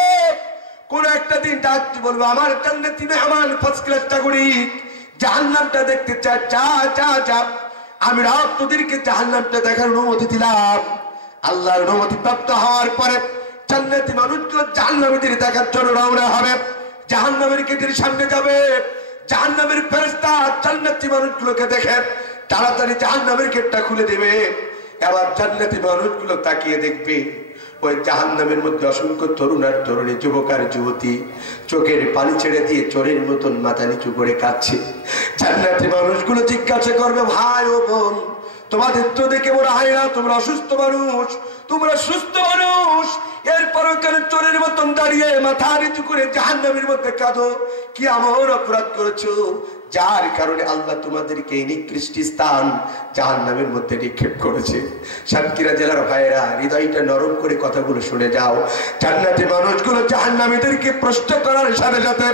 কোন একটা দিন ডাকতে বলবে, আমার জান্নাতি মেহমান ফার্স্ট ক্লাস নাগরিক, জাহান্নামটা দেখতে চায়, যা যা যা, আমি রাত তোদেরকে জাহান্নামটা দেখার অনুমতি দিলাম। আল্লাহর অনুমতি প্রাপ্ত হওয়ার পরে জান্নাতি মানুষগুলো জাহান্নামীদের দেখার জন্য রওনা হবে, জাহান্নামের গেটের সামনে যাবে। জাহান্নামের ফেরেশতা জান্নাতি মানুষগুলোকে দেখে তাড়াতাড়ি জাহান্নামের গেটটা খুলে দেবে। এবার জান্নাতি মানুষগুলো তাকিয়ে দেখবে ওই জাহান্নামের মধ্যে অসংখ্য তরুণ আর তরুণী, যুবক আর যুবতী চোখের পানি ছেড়ে দিয়ে চোরের মতন মাথা নিচু করে কাঁদছে। জান্নাতি মানুষগুলো জিজ্ঞাসা করবে, ভাই ও বোন, তোমাদের তো দেখে মনে হয় না তোমরা অসুস্থ মানুষ, তোমরা সুস্থ মানুষ, এরপরও কেন চোরের মতন দাঁড়িয়ে মাথা নিচু করে জাহান্নামের মধ্যে কাঁদো? কি এমন অপরাধ করেছো যার কারণে আল্লাহ তোমাদেরকে এই নিকৃষ্ট স্থান জাহান্নামের মধ্যে নিক্ষেপ করেছে? সাতক্ষীরা জেলার ভাইরা, হৃদয়টা নরম করে কথাগুলো শুনে যাও। জান্নাতি মানুষগুলো জাহান্নামীদেরকে প্রশ্ন করার সাথে সাথে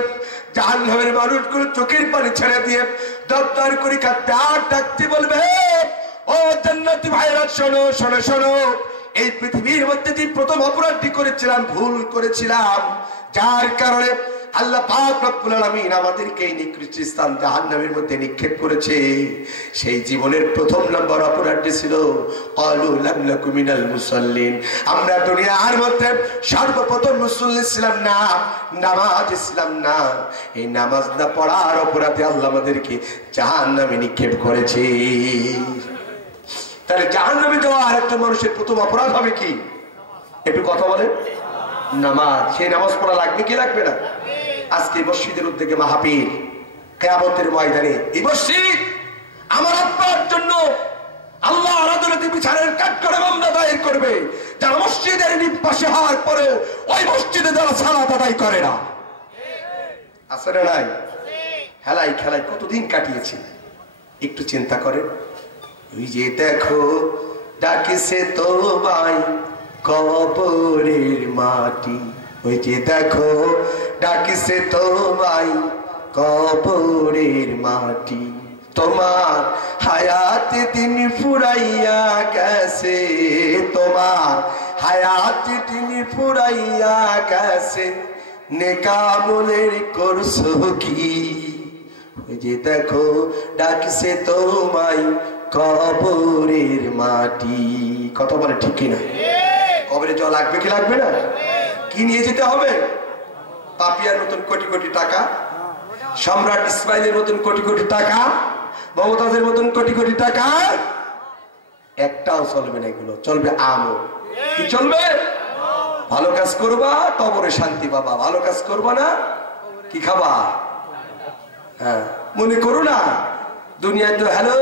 জাহান্নামের মানুষগুলো চোখের পানি ছেড়ে দিয়ে দরদার করে কাঁদতে আর ডাকতে বলবে, ও জান্নাতি ভাইরা শোনো শোনো শোনো, এই পৃথিবীর মধ্যে যে প্রথম অপরাধটি করেছিলাম, ভুল করেছিলাম, যার কারণে আল্লাহ পাক রব্বুল আলামিন আমাদেরকে এই নিকৃষ্ট স্থান জাহান্নামের মধ্যে নিক্ষেপ করেছে, সেই জীবনের প্রথম নম্বর অপরাধটি ছিল ক্বালু লাম নাকু মিনাল মুসাল্লিন। আমরা দুনিয়ার মধ্যে সর্বপ্রথম মুসল্লি ছিলাম না, নামাজ ছিলাম না। এই নামাজ না পড়ার অপরাধে আল্লাহ আমাদেরকে জাহান্নামে নিক্ষেপ করেছে। তাহলে জাহান্নামে যাওয়া আরেকটা মানুষের প্রথম অপরাধ হবে কি? একটু কথা বলেন। নামাজ। সেই নামাজ পড়া লাগবে কি লাগবে না? আজকে মসজিদের উদ্যোগে মাহফিল, কিয়ামতের ময়দানে এই মসজিদ আমার আব্বার জন্য আল্লাহ আদালতে বিচারের কাঠগড়ে মামলা দায়ের করবে, যারা মসজিদের নিপাশে হওয়ার পরেও ওই মসজিদে যারা সালাত আদায় করে না। আছে না নাই? হেলাই খেলাই কতদিন কাটিয়েছি, একটু চিন্তা করেন। ওই যে দেখো ডাকিছে তোমায় কবরের মাটি, ওই যে দেখো ডাকিছে তোমায় কবরের মাটি, তোমার হায়াত দিন ফুরাইয়া গেছে, তোমার হায়াত দিন ফুরাইয়া গেছে, নেকামলের করছো কি? ওই যে দেখো ডাকছে তোমায় কবরের মাটি। কথা বলে ঠিক কিনা? কবরে জল লাগবে কি লাগবে না? কি নিয়ে যেতে হবে? পাপিয়ার মতন কোটি কোটি টাকা, সম্রাট ইসমাইলের মতন কোটি কোটি টাকা, মমতাজের মতন কোটি কোটি টাকা, একটাও চলবে না। এগুলো চলবে আমল। কি চলবে? ভালো কাজ করবা কবরে শান্তি পাবা, ভালো কাজ করবা না কি খাবা? হ্যাঁ, মনে করো না দুনিয়ায় তো হ্যালো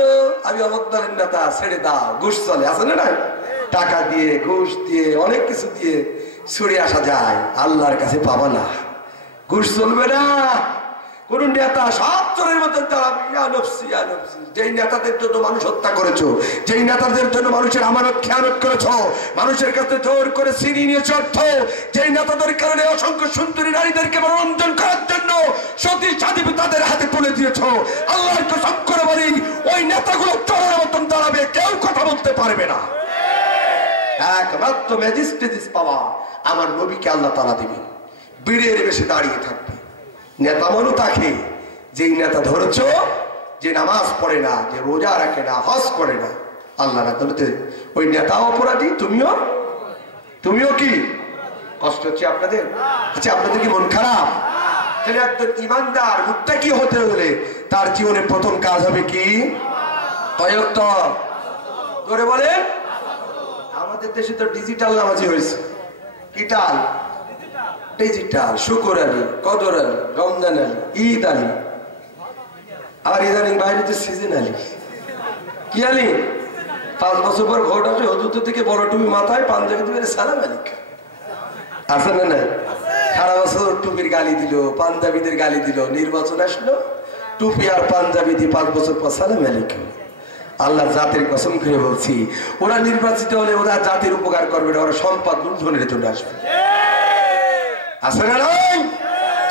আমি অমুক দলের নেতা, ছেড়ে দাও, ঘুষ চলে, আছে না? নাই টাকা দিয়ে ঘুষ দিয়ে অনেক কিছু দিয়ে ছুড়ে আসা যায়, আল্লাহর কাছে পাবা না। ঘুষ চলবে না। কোন নেতা সব চোরের মধ্যে দাঁড়াবে, যেই নেতাদের জন্য মানুষ হত্যা করেছো, যেই নেতাদের জন্য মানুষের আমানত খেয়ানত করেছো, মানুষের কাছে জোর করে সিঁড়ি নিয়েছো অর্থ, যেই নেতাদের কারণে অসংখ্য সুন্দরী নারীদেরকে মনোরঞ্জন করার জন্য সতী সাধী তাদের হাতে তুলে দিয়েছো, আল্লাহর কসম করে বলি ওই নেতাগুলো চোরের মতন দাঁড়াবে, কেউ কথা বলতে পারবে না। একমাত্র ম্যাজিস্ট্রেট পাওয়া আমার নবীকে আল্লাহ তাআলা দিবেন, বীরের বেশি দাঁড়িয়ে থাকবে। নেতা মনো তাকে, যেই নেতা ধরেছ যে নামাজ পড়ে না, যে রোজা রাখে না, হজ করে না, আল্লাহ না ধরতে ওই নেতা অপরাধী, তুমিও কি? কষ্ট হচ্ছে আপনাদের? আচ্ছা, আপনাদের কি মন খারাপ? তাহলে একজন ইমানদার মুত্তাকি হতে হলে তার জীবনের প্রথম কাজ হবে কি? কয়ক্ত করে বলে? আমাদের দেশে তো ডিজিটাল নামাজি হয়েছে। কি টাল? ডিজিটাল। শুকর আলী, কদর আলী, রমজান আলী, ঈদ আলী, আর ইদানিং বাইরে যে সিজন আলী। কি আলী? 5 বছর পর ভোট আসে, হুজুর থেকে বড় টুপি মাথায়, পাঞ্জাবি দিবে সালাম আলী। আছে না? নাই? সারা বছর টুপির গালি দিল, পাঞ্জাবিদের গালি দিল, নির্বাচন আসলো টুপি আর পাঞ্জাবি দিয়ে 5 বছর পর সালাম আলাইকুম। আল্লাহ জাতির কসম করে বলছি, ওরা নির্বাচিত হলে ওরা জাতির উপকার করবে না, ওরা সম্পদ লুণ্ঠনের জন্য আসবে। আছে না নাই?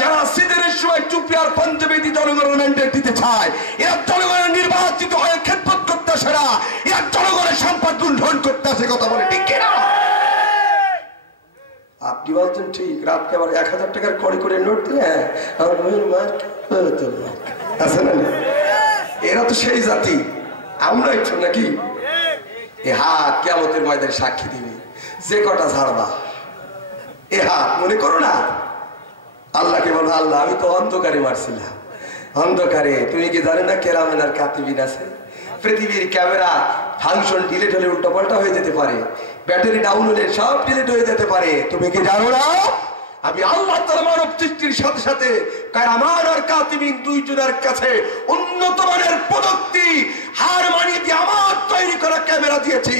যারা সিজনের সময় টুপি আর পাঞ্জাবি দিয়ে জনগণের ম্যান্ডেট দিতে চায়, এরা জনগণের নির্বাচিত হয়ে খেদমত করতে আসে না, এরা জনগণের সম্পদ লুণ্ঠন করতে আসে। কথা বলে ঠিক কিনা? আপনি বলছেন ঠিক, রাতকে আবার 1000 টাকার কড়ি করে নোট দিলে আছে না? এরা তো সেই জাতি, আমরা একটু নাকি? এ হাত কিয়ামতের ময়দানে সাক্ষী দিবে, যে কটা ছাড়বা এ হাত। মনে করো না আল্লাহকে বলো, আল্লাহ আমি তো অন্ধকারে মারছিলাম, অন্ধকারে। তুমি কি জানো না কেরামান আর কাতিবিন আছে? পৃথিবীর ক্যামেরা ফাংশন ডিলিট হলে উল্টো পাল্টা হয়ে যেতে পারে, ব্যাটারি ডাউন হলে সব ডিলিট হয়ে যেতে পারে। তুমি কি জানো না আমি আল্লাহ তাআলা মানব সৃষ্টির সাথে সাথে কায়রামান আর কাতিবিন দুইজনের কাছে উন্নত মানের প্রযুক্তি হার মানিয়ে দিয়ে আমার তৈরি করা ক্যামেরা দিয়েছি,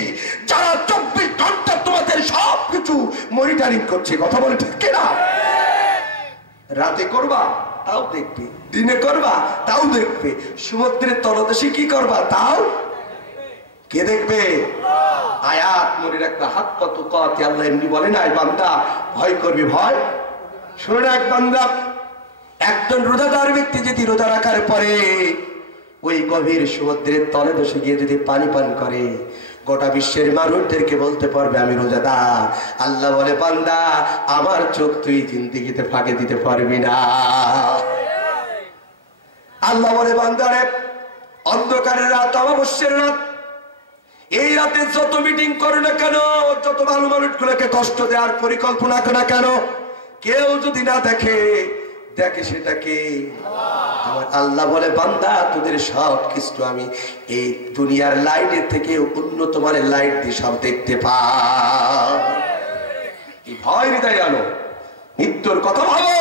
যারা 24 ঘন্টা তোমাদের সবকিছু মনিটরিং করছে। কথা বলে ঠিক কিনা? রাতে করবা তাও দেখবে, দিনে করবা তাও দেখবে, সমুদ্রের তলদেশে কি করবা তাও কে দেখবে? আয়াত মনে রাখবে, হাত কত কত আল্লাহ এমনি বলে নাই বান্দা ভয় করবি ভয়। শুনে রাখ বান্দা, একজন রোজাদার ব্যক্তি যদি রোজা রাখার পরে ওই গভীর সমুদ্রের তলে বসে গিয়ে যদি পানি পান করে, গোটা বিশ্বের মানুষদেরকে বলতে পারবে আমি রোজাদার। আল্লাহ বলে বান্দা আমার চোখ তুই জিন্দেগিতে ফাঁকে দিতে পারবি না। আল্লাহ বলে বান্দারে অন্ধকারের রাত, অমাবস্যার রাত, এই রাতে যত মিটিং করো না কেন, যত ভালো মানুষগুলোকে কষ্ট দেওয়ার পরিকল্পনা করো না কেন, কেউ যদি না দেখে সেটাকে আমার আল্লাহ বলে বান্দা তোদের সব কিছু আমি এই দুনিয়ার লাইটের থেকে উন্নত মানের লাইট দিয়ে সব দেখতে পাই। ভয় হৃদয় আনো, মৃত্যুর কথা ভাবো।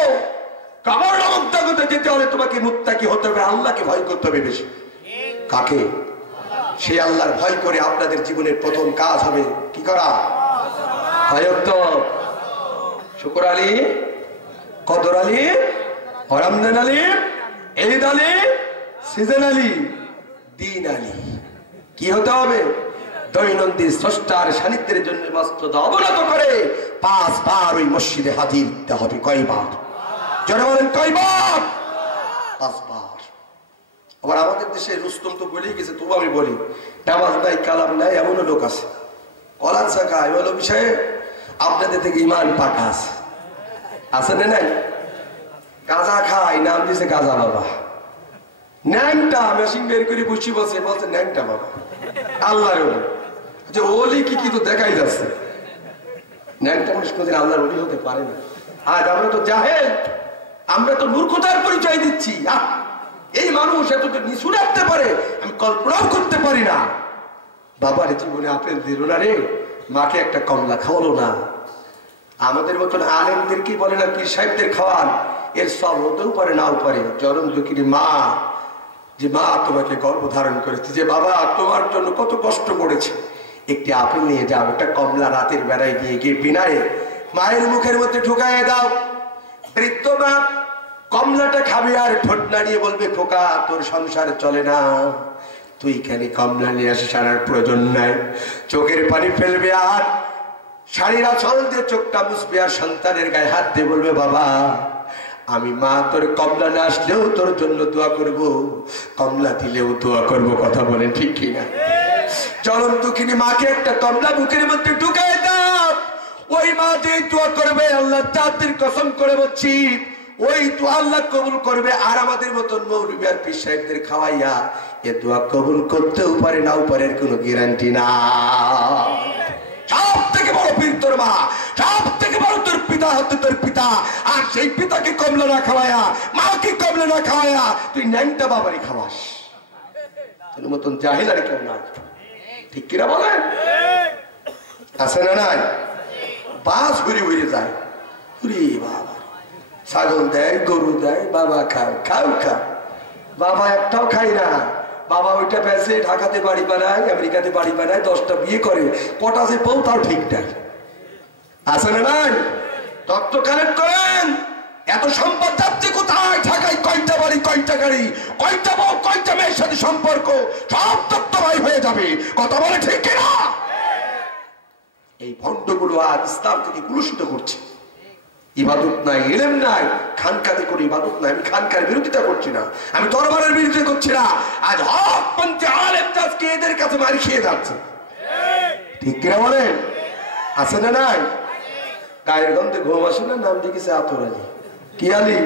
কবর নামক জগতে যেতে হলে তোমাকে মুত্তাকি হতে হবে, আল্লাহকে ভয় করতে হবে বেশি। কাকে? সেই আল্লাহর ভয় করে আপনাদের জীবনের প্রথম কাজ হবে কি করা? ভয়ক্ত শুকর আলী, কদর আলী, রমজান আলী, ঈদ আলী, সিজন আলী, দিন আলী। কি হতে হবে? দৈনন্দিন স্রষ্টার সান্নিধ্যের জন্য মস্ততা অবনত করে 5 বার ওই মসজিদে হাজির দিতে হবে। কয়বার? যারা বলেন কয়বার? 5 বার। আবার আমাদের দেশে রুস্তম তো বলেই গেছে, তবু আমি বলি, নামাজ নাই কালাম নাই এমনও লোক আছে, কলার শাখা এমন বিষয়ে আপনাদের থেকে ইমান পাকা আছে, আছে না নাই? গাঁজা খায়, নাম দিছে গাঁজা বাবা, ন্যাংটা মেশিন বের করে বসে বসে বলছে ন্যাংটা বাবা। আল্লাহর ওলি যে ওলি কি তো দেখাই যাচ্ছে, ন্যাংটা মানুষ কোনদিন আল্লাহর ওলি হতে পারে না। আজ আমরা তো জাহেল, আমরা তো মূর্খতার পরিচয় দিচ্ছি। এই মানুষ এত নিচু রাখতে পারে আমি কল্পনাও করতে পারি না। বাবার জীবনে আপেল দিল না রে, মাকে একটা কমলা খাওয়ালো না। আমাদের মতন আলেমদের কি বলে না, পীর সাহেবদের খাওয়ান, এর সব হতেও পারে নাও পারে। জনম দুঃখিনী মা, যে মা তোমাকে গর্ভ ধারণ করেছে, যে বাবা তোমার জন্য কত কষ্ট করেছে, একটি আপেল নিয়ে যাও, একটা কমলা রাতের বেলায় গিয়ে বিনায় মায়ের মুখের মধ্যে ঢুকাইয়ে দাও। বৃদ্ধ মা কমলাটা খাবে আর ঠোঁট নাড়িয়ে বলবে, খোকা তোর সংসার চলে না, তুই কেন কমলা নিয়ে আসিস, আনার প্রয়োজন নাই। চোখের পানি ফেলবে আর শাড়ির আঁচল দিয়ে চোখটা মুছবে আর সন্তানের গায়ে হাত দিয়ে বলবে, বাবা আমি মা তোর কমলা না আসলেও তোর জন্য দোয়া করব, কমলা দিলেও দোয়া করব। কথা বলেন ঠিক কিনা? জনম দুঃখিনী মাকে একটা কমলা বুকের মধ্যে ঢুকাই দাও, ওই মা যে দোয়া করবে, আল্লাহ জাতির কসম করে বলছি ওই দোয়া আল্লাহ কবুল করবে। আর আমাদের মতন মৌলবী আর পীর সাহেবদের খাওয়াইয়া এ দোয়া কবুল করতেও পারে নাও পারে, কোনো গ্যারান্টি না। সব থেকে বড় পীর তোর মা, সব থেকে বড় তোর পিতা হতে তোর পিতা। আর সেই পিতাকে কমলা না খাওয়ায়া, মাকে কমলা না খাওয়ায়া তুই ন্যাংটা বাবারই খাওয়াস, তোর মতন জাহিল আর কেউ নাই। ঠিক কিনা বলেন? আছে না নাই? বাস ঘুরে ঘুরে যায়, বাবা ছাগল দেয়, গরু দেয়, বাবা খাও খাও খাও। বাবা একটাও খাই না, বাবা ওইটা বেঁচে ঢাকাতে বাড়ি বানায়, আমেরিকাতে বাড়ি বানায়, 10টা বিয়ে করে, কটা যে বউ তাও ঠিক নাই। আছে না নাই? তত্ত্ব কানেক্ট করেন। এত সম্পদ যাচ্ছে কোথায়? ঢাকায় কয়টা বাড়ি, কয়টা গাড়ি, কয়টা বউ, কয়টা মেয়ের সাথে সম্পর্ক, সব তত্ত্ব ভাই হয়ে যাবে। কথা বলে ঠিক কিনা? এই ভণ্ডগুলো আজ ইসলাম থেকে কুলুষিত করছে। ইবাদত নাই, ইলম নাই, খানকাতে করে ইবাদত নাই। আমি খানকার বিরোধিতা করছি না, আমি দরবারের বিরোধিতা করছি না। আজ হকপন্থী আলেম আজকে এদের কাছে মারি খেয়ে যাচ্ছে। ঠিক কিনা বলেন? আছে না নাই? গায়ের গন্ধে ঘুম আসে না, নাম দিয়েছে আতর আলী। কি আলী?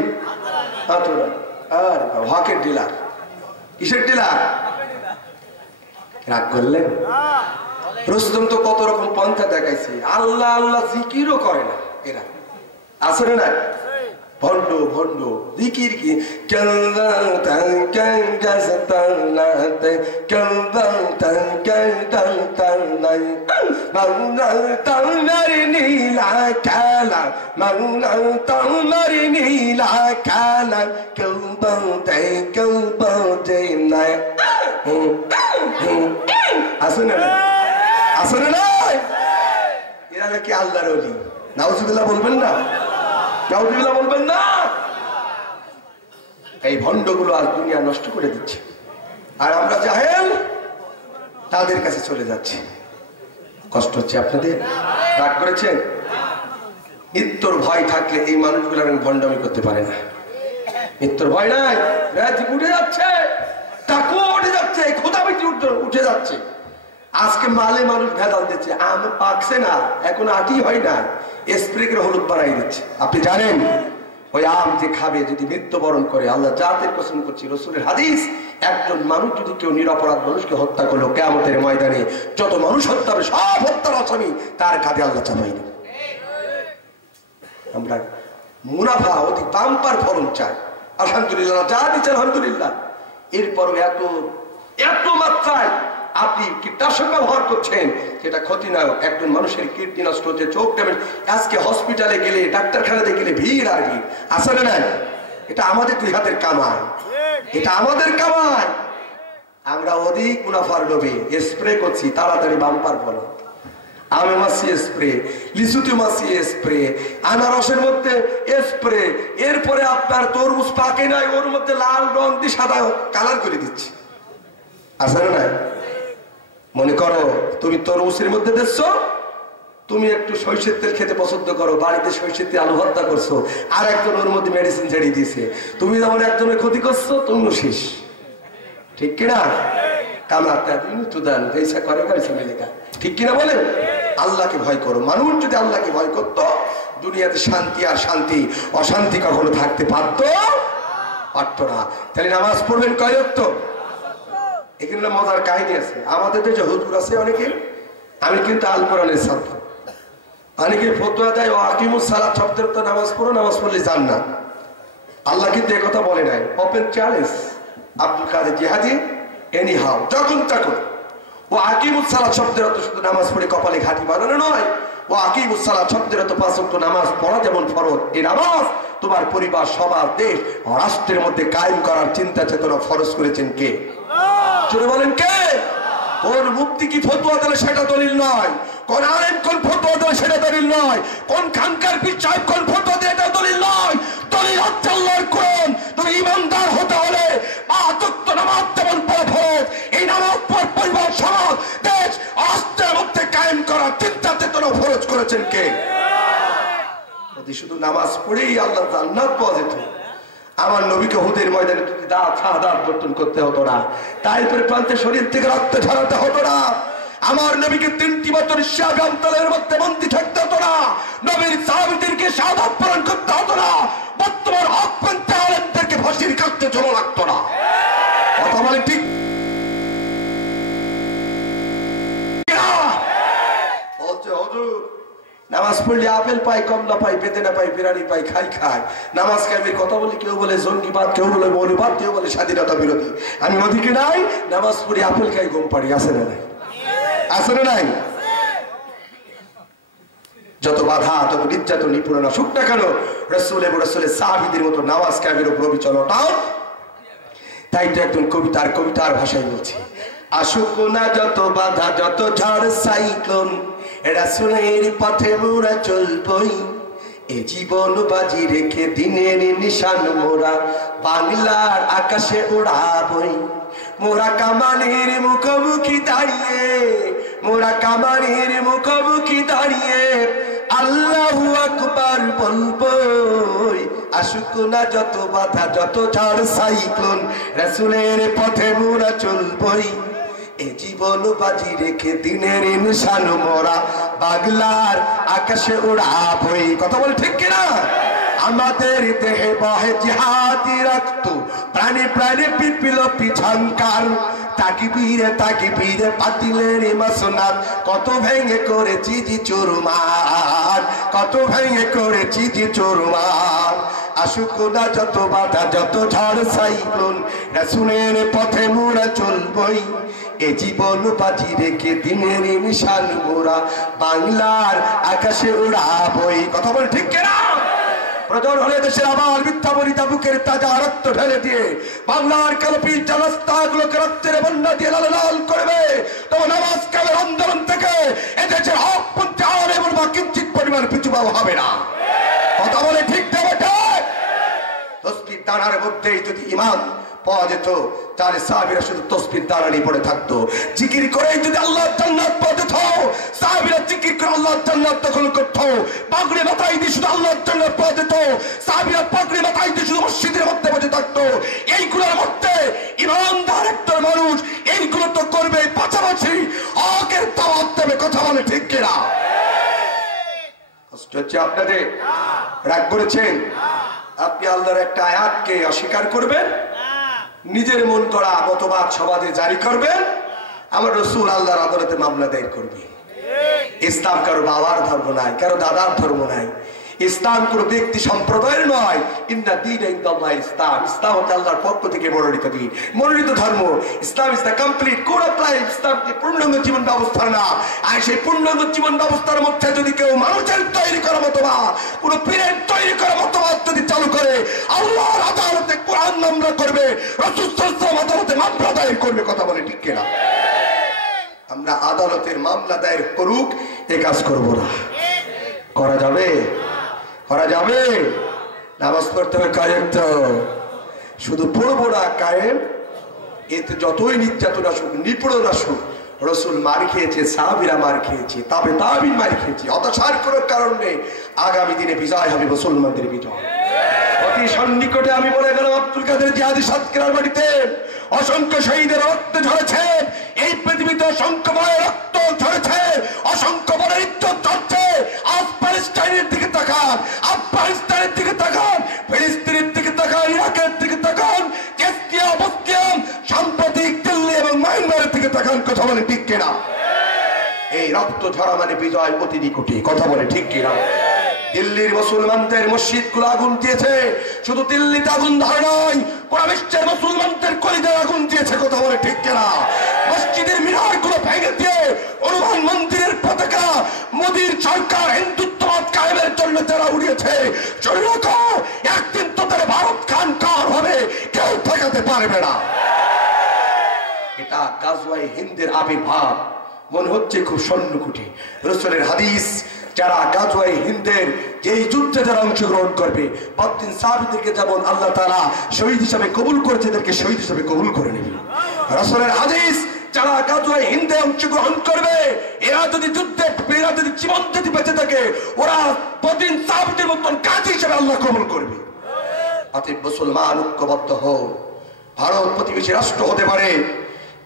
আতর আলী। আর হকের ডিলার। কিসের ডিলার? রাগ করলেন? রুস্তম তো কত রকম পন্থা দেখাইছে, আল্লাহ আল্লাহ জিকিরও করে না এরা। আছে না নাই? ভণ্ড ভণ্ড জিকির কি নীলা খেলা নীলা খেলা কেউ বলতে কেউ বলতে নাই। আছে না? আছে না নাই? এরা নাকি আল্লাহর ওলি। নাউজুবিল্লাহ বলবেন না? নাউজুবিল্লাহ বলবেন না? এই ভণ্ডগুলো আজ দুনিয়া নষ্ট করে দিচ্ছে, আর আমরা জাহেল তাদের কাছে চলে যাচ্ছি। কষ্ট হচ্ছে আপনাদের? রাগ করেছেন? মৃত্যুর ভয় থাকলে এই মানুষগুলো ভণ্ডামি করতে পারে না। মৃত্যুর ভয় নাই, রাজি উঠে যাচ্ছে, টাকু উঠে যাচ্ছে, খোদাবিটি উঠে যাচ্ছে। আজকে মালে মানুষ ভেজাল দিচ্ছে, আম পাকছে না, এখন আটি হয় না, স্প্রে করে হলুদ বানাই দিচ্ছে। আপনি জানেন ওই আম যে খাবে যদি মৃত্যুবরণ করে, আল্লাহ জাতের কসম করছি, রাসূলের হাদিস, একজন মানুষ যদি কেউ নিরপরাধ মানুষকে হত্যা করলো, কিয়ামতের ময়দানে যত মানুষ হত্যা হবে সব হত্যার আসামি তার কাঁধে আল্লাহ চাপাই দেবে। আমরা মুনাফা অতি বাম্পার ফলন চাই, আলহামদুলিল্লাহ যা দিচ্ছে আলহামদুলিল্লাহ। এরপরও এত এত মাত্রায় আপনি কীটনাশক ব্যবহার করছেন, যেটা ক্ষতিনায়ক। একজন মানুষের কিডনি নষ্ট হচ্ছে, চোখ ড্যামেজ। আজকে হসপিটালে গেলে, ডাক্তারখানাতে গেলে ভিড় আর ভিড়। আসলে না, এটা আমাদের দুই হাতের কামাই, এটা আমাদের কামাই। আমরা অধিক মুনাফার লোভে স্প্রে করছি, তাড়াতাড়ি বাম্পার ফলন। আমে মাছি স্প্রে, লিচুতে মাছি স্প্রে, আনারসের মধ্যে স্প্রে, এরপরে আপনার তরমুজ পাকে নাই, ওর মধ্যে লাল রং দিয়ে সাদা কালার করে দিচ্ছে। আসলে না, মনে করো তুমি তরমুজের মধ্যে দেখছো, তুমি একটু সরিষার তেল খেতে পছন্দ করো, বাড়িতে সরিষার তেল আলু ভর্তা করছো, আর একজন ওর মধ্যে মেডিসিন ছেড়ে দিয়েছে, তুমি যেমন একজনের ক্ষতি করছো তুমিও শেষ। ঠিক কিনা? কামাতা দিন তুদান জৈসা করে গাইছে মেলেকা, ঠিক কিনা বলেন? আল্লাহকে ভয় করো। মানুষ যদি আল্লাহকে ভয় করতো দুনিয়াতে শান্তি আর শান্তি, অশান্তি কখনো থাকতে পারতো না। তাহলে নামাজ পড়বেন কয় ওয়াক্ত? এখানে মজার কাহিনী আছে। আমাদের যে হুজুর আছে অনেকে, আমি কিন্তু আল কোরআনের ছাত্র, অনেকে ফতোয়া দেয় ওয়াকিমুস সালাত শব্দের তো নামাজ পড়ো, নামাজ পড়লে যান না। আল্লাহ কিন্তু একথা বলে নাই। ওপেন চ্যালেঞ্জ আব্দুল কাদের জিহাদি, এনি হাউ, যখন তখন। ও আকিমুস সালাত শব্দের অর্থ শুধু নামাজ পড়ে কপালে ঘাটি বানানো নয়। ও আকিমুস সালাত শব্দের অর্থ 5 ওয়াক্ত নামাজ পড়া যেমন ফরজ, এই নামাজ তোমার পরিবার, সমাজ, দেশ, রাষ্ট্রের মধ্যে কায়েম করার চিন্তা চেতনা ফরজ করেছেন কে? জোরে বলেন কে? কোন মুফতি কি ফতোয়া দিলে সেটা দলিল নয়, কোন আলেম কোন ফতোয়া দিলে সেটা দলিল নয়, কোন খানকার পীর সাহেব কোন ফতোয়া দিয়ে এটা দলিল নয়। দলিল হচ্ছে আল্লাহর কোরআন। তুমি ঈমানদার হতে হলে 5 ওয়াক্ত নামাজ যেমন পড়া ফরজ, এই নামাজ পড় পরিবার, সমাজ, দেশ, রাষ্ট্রের মধ্যে কায়েম করার চিন্তা চেতনা ফরজ করেছেন কে? যদি শুধু নামাজ পড়েই আল্লাহ জান্নাত পাওয়া যেত, আমার নবীকে হুদের ময়দানে যদি দাঁত শাহাদাত বর্তন করতে হতো না, তাইপের প্রান্তে শরীর থেকে রক্ত ঝরাতে হতো না, আমার নবীকে 3টি বছর শাহাদাত তলের মধ্যে বন্দী থাকতে হতো না, নবীর সাহাবীদেরকে শাহাদাত বরণ করতে হতো না, বর্তমান হকপন্থী আলেমদেরকে ফাঁসির কাস্টে ঝোলা লাগতো না। কথা বলে ঠিক বলছে হুজুর নামাজ পড়লে আপেল পাই, কমলা পাই, বেদেনা পাই, বিরানি পাই, খায়। নামাজ কায়েমের কথা বলি, কেউ বলে জঙ্গিবাদ, কেউ বলে মৌলবাদ, কেউ বলে স্বাধীনতা বিরোধী। আমি ওদিকে নাই, নামাজ পড়ি আপেল খাই, ঘুম পাড়ি। আছে না নাই? আছে না নাই? যত বাধা, তত নির্যাতন, নিপুণা সুখ না কেন, রাসূল এবং রাসূলের সাহাবীদের মতো নামাজ কায়েমের উপর বিচলটাও। তাই তো একজন কবিতার ভাষায় বলছে, আসুক না যত বাধা, যত ঝড় সাইক্লোন, রাসূলের পথে মোরা চলবই, এ জীবন বাজি রেখে দিনের নিশান মোরা বাংলার আকাশে উড়াবই। মোরা কামানের মুখোমুখি দাঁড়িয়ে, মোরা কামানের মুখোমুখি দাঁড়িয়ে আল্লাহু আকবার বলবই। আসুক না যত বাধা, যত ঝড় সাইক্লোন, রাসূলের পথে মোরা চলবই, এ জীবন বাজি রেখে দিনের নিশান মোরা বাংলার আকাশে উড়াবই। কথা বলে ঠিক কিনা? আমাদের দেহে বহে জিহাদি রক্ত, প্রাণে প্রাণে বিপ্লবী ঝংকার, তাকিবীরে পাতিলের মাসনাদ, কত ভেঙে করেছি জি চুরমার, কত ভেঙে করেছি জি চুরমার। আসুক না যত বাধা, যত ঝড় সাইক্লোন, রাসূলের পথে মোরা চলবই, এ জীবন বাজি রেখে দিনের নিশান মোরা বাংলার আকাশে উড়াবই। কথা বলে ঠিক কিনা? প্রয়োজন হলে দেশের আবার মিথ্যা বলিতা বুকের তাজা রক্ত ঢেলে দিয়ে বাংলার কালপি জনস্থাগুলোকে রক্তের বন্যা দিয়ে লাল লাল করবে। তবে নামাজ কালের আন্দোলন থেকে এদেশের হকপন্থী আলেম বা কিঞ্চিত পরিমাণ পিছু পাওয়া হবে না। কথা বলে ঠিক দেবে ঠিক? তসবির দানার মধ্যেই যদি ঈমান পাওয়া যেত, তাহলে সাহাবীরা শুধু তসবির দানা নিয়ে পড়ে থাকতো। জিকির করেই যদি আল্লাহর জান্নাত পাওয়া যেত, সাহাবীরা জিকির করে আল্লাহর জান্নাত দখল করত। পাগড়ি মাথায় দিয়ে শুধু আল্লাহর জান্নাত পাওয়া যেত, সাহাবীরা পাগড়ি মাথায় দিয়ে শুধু মসজিদের মধ্যে বসে থাকতো। এইগুলোর মধ্যে ঈমানদার একটা মানুষ এইগুলো তো করবে, পাশাপাশি হকের দাওয়াত দেবে। কথা বলে ঠিক কিনা? কষ্ট হচ্ছে আপনাদের? রাগ করেছেন? আপনি আল্লাহর একটা আয়াতকে অস্বীকার করবেন, নিজের মন করা মতবাদ সমাজে জারি করবেন, আমার রাসূল আল্লাহর আদালতে মামলা দায়ের করবে। ইসলাম কারো বাবার ধর্ম নাই, কারো দাদার ধর্ম নাই, ইসলাম কোন ব্যক্তি সম্প্রদায়ের নয়। ইন্না দীনা ইনদাল্লাহি ইসলাম, ইসলাম হচ্ছে আল্লাহর পক্ষ থেকে মনোনীত দিন, মনোনীত ধর্ম। Islam is the complete code of life. Islam যে পূর্ণাঙ্গ জীবন ব্যবস্থার নাম। আর সেই পূর্ণাঙ্গ জীবন ব্যবস্থার মধ্যে যদি কেউ মানুষের তৈরি করা মতবাদ, কোন পীরের তৈরি করা মতবাদ যদি চালু করে, আল্লাহর আদালতে কোরআন মামলা করবে, রাসূল সাল্লাল্লাহু আলাইহি ওয়াসাল্লাম আদালতে মামলা দায়ের করবে। কথা বলে ঠিক কিনা? আমরা আদালতের মামলা দায়ের করুক এই কাজ করব না। করা যাবে? করা যাবে? নামাজ পড়তে হবে কায়েম, তো শুধু পড়বো না, কায়েম। এতে যতই নির্যাতন আসুক, নিপীড়ন আসুক, রাসূল মার খেয়েছে, সাহাবীরা মার খেয়েছে, তাবে তাবিন মার খেয়েছে, হতাশার কোনো কারণ নেই। আগামী দিনে বিজয় হবে মুসলমানদের বিজয়। অতি সন্নিকটে আমি বলে গেলাম আব্দুল কাদের জিহাদি সাতক্ষীরার মাটিতে অসংখ্য শহীদের রক্ত ঝরেছে, এই পৃথিবীতে অসংখ্য মায়ের রক্ত ঝরেছে, অসংখ্য বড় ইজ্জত ঝরছে। আজ প্যালেস্টাইনের দিকে তাকান, আফগানিস্তানের দিকে তাকান, ফিলিস্তিনের দিকে তাকান, ইরাকের দিকে তাকান, চেচনিয়া, বসনিয়া, সাম্প্রতিক দিল্লি এবং মায়ানমারের দিকে তাকান। কথা বলে ঠিক কিনা? এই রক্ত ঝরা মানে বিজয় অতি নিকটে। কথা বলে ঠিক কিনা? দিল্লির মুসলমানদের মসজিদ গুলো আগুন দিয়েছে, শুধু দিল্লিতে আগুন ধরে নয়, পুরো বিশ্বের মুসলমানদের কলিজায় আগুন দিয়েছে। কথা বলে ঠিক কিনা? মসজিদের মিনার গুলো ভেঙে দিয়ে হনুমান মন্দিরের পতাকা মোদীর সরকার হিন্দুত্ববাদ কায়েমের জন্য যারা উড়িয়েছে, শুনে রাখো একদিন তোদের ভারত খান কার হবে কেউ ঠেকাতে পারবে না। এটা গাজওয়ায়ে হিন্দের আবির্ভাব। মনে হচ্ছে খুব স্বর্ণকুটি, রাসূলের হাদিস, যারা গাজওয়ায়ে হিন্দের যেই যুদ্ধে যারা অংশগ্রহণ করবে, বদদিন সাহাবীদেরকে যেমন আল্লাহ তাআলা শহীদ হিসেবে কবুল করেছে, এদেরকে শহীদ হিসেবে কবুল করে নেবে। রাসূলের হাদিস, যারা গাজওয়ায়ে হিন্দে অংশগ্রহণ করবে, এরা যদি যুদ্ধে, এরা যদি জীবন যদি বেঁচে থাকে, ওরা বদদিন সাহাবীদের মতন কাজী হিসেবে আল্লাহ কবুল করবে। অতএব মুসলমান ঐক্যবদ্ধ হও। ভারত প্রতিবেশী রাষ্ট্র হতে পারে,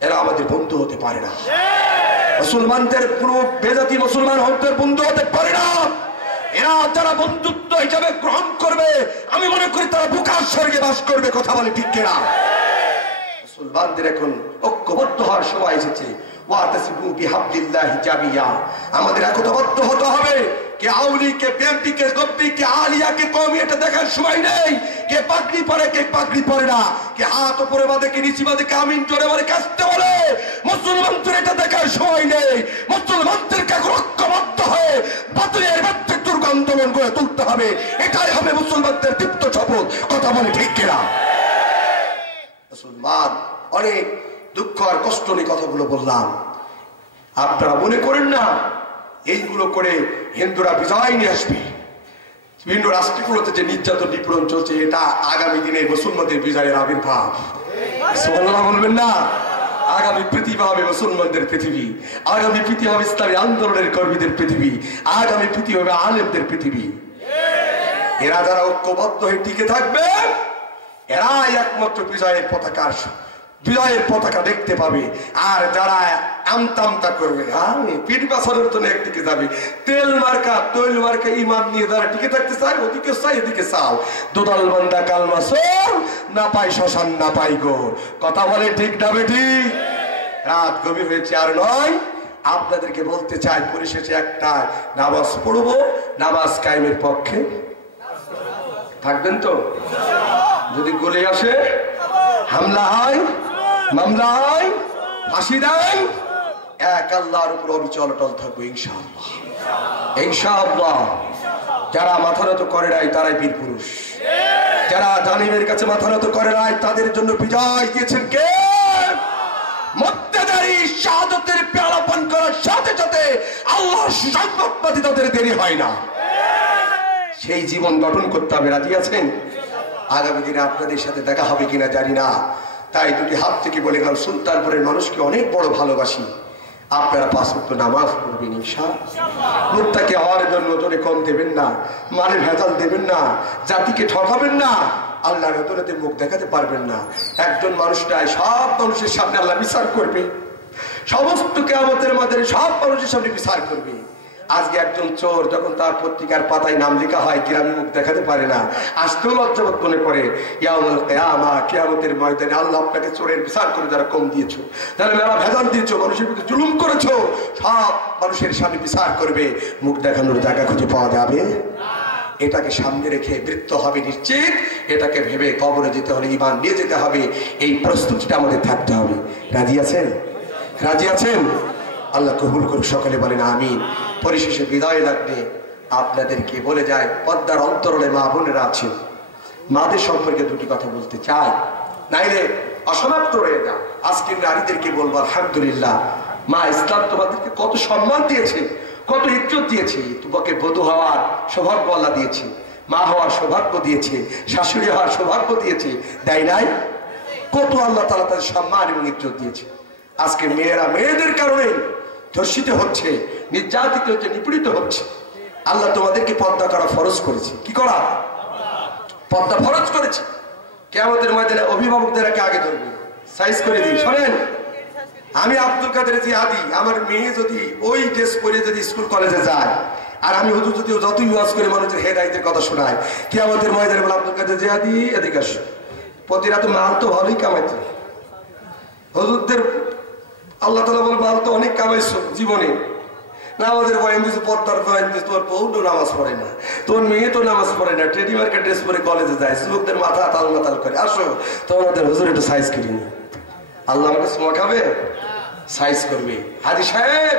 এরা আমাদের বন্ধু হতে পারে না। মুসলমানদের পুরো বেজাতি মুসলমান হতে বন্ধু হতে পারে না। এরা যারা বন্ধুত্ব হিসাবে গ্রহণ করবে, আমি মনে করি তারা বুকার স্বর্গে বাস করবে। কথা বলে ঠিক কিনা? মুসলমানদের এখন ঐক্যবদ্ধ হওয়ার সময় এসেছে। ওয়াতাসিবু বিহাবলিল্লাহি জামিয়া, আমাদের একতাবদ্ধ হতে হবে। কে আউলি, কে বিএমপি, কে গপ্পি, কে আলিয়া, কে কওমি, এটা দেখার সময় নেই। কে পাগড়ি পরে, কে পাগড়ি পরে না, কে হাত উপরে বাঁধে, কে নিচে বাঁধে, কে আমিন জোরে বলে, কাঁদতে বলে, মুসলমানদের এটা দেখার সময় নেই। মুসলমানদেরকে ঐক্যবদ্ধ হয়ে বাতিলের বিরুদ্ধে দুর্গ আন্দোলন করে তুলতে হবে। এটাই হবে মুসলমানদের দীপ্ত শপথ। কথা বলে ঠিক কিনা? মুসলমান অনেক দুঃখ আর কষ্ট নিয়ে কথাগুলো বললাম। আপনারা মনে করেন না এইগুলো করে হিন্দুরা বিজয় নিয়ে আসবে। বিভিন্ন রাষ্ট্রগুলোতে যে নির্যাতন নিপীড়ন চলছে, এটা আগামী দিনে মুসলমানদের বিজয়ের আবির্ভাব। সুবহানাল্লাহ বলবেন না? আগামী পৃথিবী হবে মুসলমানদের পৃথিবী, আগামী পৃথিবী হবে ইসলামী আন্দোলনের কর্মীদের পৃথিবী, আগামী পৃথিবী হবে আলেমদের পৃথিবী। এরা যারা ঐক্যবদ্ধ হয়ে টিকে থাকবে, এরাই একমাত্র বিজয়ের পতাকা দেখতে পাবে। আর যারা আমতামতা করবে, পিঠ বাছরের তো একদিকে যাবে, তেল মার্কা তৈল মার্কা ইমান নিয়ে যারা টিকে থাকতে চায়, ওদিকে চাই এদিকে চাও, দোদাল বান্দা কালমা সোর, না পাই শ্মশান না পাই গোর। কথা বলে ঠিক না বেঠিক? রাত গভীর হয়েছে আর নয়, আপনাদেরকে বলতে চাই পরিশেষে একটা নামাজ পড়বো। নামাজ কায়েমের পক্ষে থাকবেন তো? যদি গুলি আসে, হামলা হয়, মামলা হয়, ফাঁসি দেন, এক আল্লাহর উপর অবিচল অটল থাকবো ইনশাআল্লাহ। ইনশাআল্লাহ। যারা মাথা নত করে নাই তারাই বীর পুরুষ। যারা জালিমের কাছে মাথা নত করে নাই তাদের জন্য বিজয় দিয়েছেন কে? মুক্তাদারি শাহাদাতের পেয়ালা পান করার সাথে সাথে আল্লাহর সুসংবাদ তাদের দেরি হয় না। সেই জীবন গঠন করতে হবে। রাজি আছেন? আগামী দিনে আপনাদের সাথে দেখা হবে কিনা জানি না, তাই দুটি হাত থেকে বলে গেলাম, সুলতানপুরের মানুষকে অনেক বড় ভালোবাসি। আপনারা 5 ওয়াক্ত নামাজ পড়বেন ইনশাআল্লাহ। মুক্তাকে হওয়ার জন্য জোরে কম দেবেন না, মানে ভেজাল দেবেন না, জাতিকে ঠকাবেন না, আল্লাহর নজরেতে মুখ দেখাতে পারবেন না। একজন মানুষ নাই, সব মানুষের সামনে আল্লাহ বিচার করবে। সমস্ত কিয়ামতের মাঝে সব মানুষের সামনে বিচার করবে। আজকে একজন চোর যখন তার পত্রিকার পাতায় নাম লেখা হয়, গ্রামে মুখ দেখাতে পারে না, আসতেও লজ্জাবোধ মনে করে। ইয়াউমুল কিয়ামা, কিয়ামতের ময়দানে আল্লাহ আপনাকে চোরের বিচার করে যারা কম দিয়েছো, যারা মেলা ভেজাল দিয়েছো, মানুষের প্রতি জুলুম করেছো, সব মানুষের সামনে বিচার করবে। মুখ দেখানোর জায়গা খুঁজে পাওয়া যাবে? এটাকে সামনে রেখে বৃত্ত হবে নিশ্চিত। এটাকে ভেবে কবরে যেতে হলে ঈমান নিয়ে যেতে হবে। এই প্রস্তুতিটা আমাদের থাকতে হবে। রাজি আছেন? রাজি আছেন? আল্লাহ কবুল করুক। সকলে বলেন আমিন। পরিশেষে বিদায় লাগবে আপনাদেরকে বলে যায়, পদ্মার অন্তরলে মা বোনেরা আছেন, মাদের সম্পর্কে দুটি কথা বলতে চাই, নাইলে অসমাপ্ত রয়ে যায়। আজকের নারীদেরকে বলবো আলহামদুলিল্লাহ, মা ইসলাম তোমাদেরকে কত সম্মান দিয়েছে, কত ইজ্জত দিয়েছে। তোমাকে বধূ হওয়ার সৌভাগ্য আল্লাহ দিয়েছে, মা হওয়ার সৌভাগ্য দিয়েছে, শাশুড়ি হওয়ার সৌভাগ্য দিয়েছে, দেয় নাই? কত আল্লাহ তাআলা তাদের সম্মান এবং ইজ্জত দিয়েছে। আজকে মেয়েরা মেয়েদের কারণে ধর্ষিত হচ্ছে, নির্যাতিত হচ্ছে, নিপীড়িত হচ্ছে। আল্লাহ তোমাদেরকে পর্দা করা ফরজ করেছে। কি করা? পর্দা ফরজ করেছে। কিয়ামতের ময়দানে অভিভাবকদের আগে ধরবে, সাইজ করে দিই। শোনেন, আমি আব্দুল কাদের জিহাদি, আমার মেয়ে যদি ওই ড্রেস পরে যদি স্কুল কলেজে যায়, আর আমি হুজুর যদি যতই ওয়াজ করে মানুষের হেদায়েতের কথা শোনায়, কিয়ামতের ময়দানে বলে আব্দুল কাদের জিহাদি এদিকে আসো, প্রতি রাতে মাল তো ভালোই কামাইতো। হুজুরদের আল্লাহ তাআলা বলে মাল তো অনেক কামাইছো জীবনে, নামাজের বয়ান দিছো, পর্দার বয়ান দিছো, তোর বউ তো নামাজ পড়ে না, তোর মেয়ে তো নামাজ পড়ে না, টেডি মার্কেট ড্রেস পরে কলেজে যায়, যুবকদের মাথা তাল মাতাল করে, আসো তোমাদের হুজুর একটু সাইজ করিনি। আল্লাহ আমাকে সময় খাবে, সাইজ করবে। হাজি সাহেব,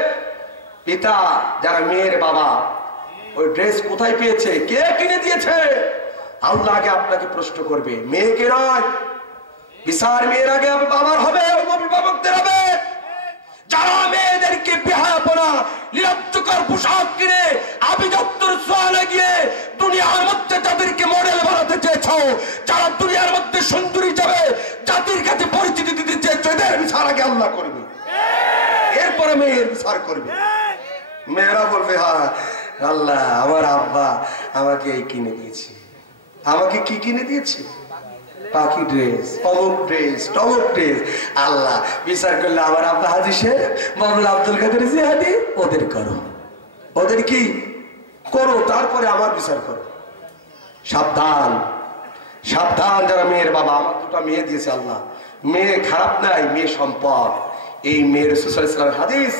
পিতা যারা মেয়ের বাবা, ওই ড্রেস কোথায় পেয়েছে, কে কিনে দিয়েছে, আল্লাহ আগে আপনাকে প্রশ্ন করবে, মেয়েকে নয়। বিচার মেয়ের আগে বাবার হবে, অভিভাবকদের হবে। যারা মেয়েদেরকে বেহায়াপনা নিরজ্জকর পোশাক কিনে আভিজাত্যের সোয়ালে গিয়ে দুনিয়ার মধ্যে তাদেরকে মডেল বানাতে চেয়েছ, যারা দুনিয়ার মধ্যে সুন্দরী যাবে জাতির কাছে পরিচিতি দিতে চেয়েছ, এদের বিচার আগে আল্লাহ করবে, এরপরে মেয়ের বিচার করবে। মেয়েরা বলবে, হ্যাঁ আল্লাহ আমার আব্বা আমাকে এই কিনে দিয়েছে। আমাকে কি কিনে দিয়েছে? পাখি ড্রেস, অমুক ড্রেস, টমুক ড্রেস। আল্লাহ বিচার করলে আমার আব্বা হাজি সাহেব, মামলা আব্দুল কাদের জিহাদি, ওদের করো, ওদের কি করো, তারপরে আমার বিচার করো। সাবধান, সাবধান যারা মেয়ের বাবা। আমার দুটো মেয়ে দিয়েছে আল্লাহ, মেয়ে খারাপ নাই, মেয়ে সম্পদ। এই মেয়ের রাসূল সাল্লাল্লাহু আলাইহি ওয়াসাল্লামের হাদিস,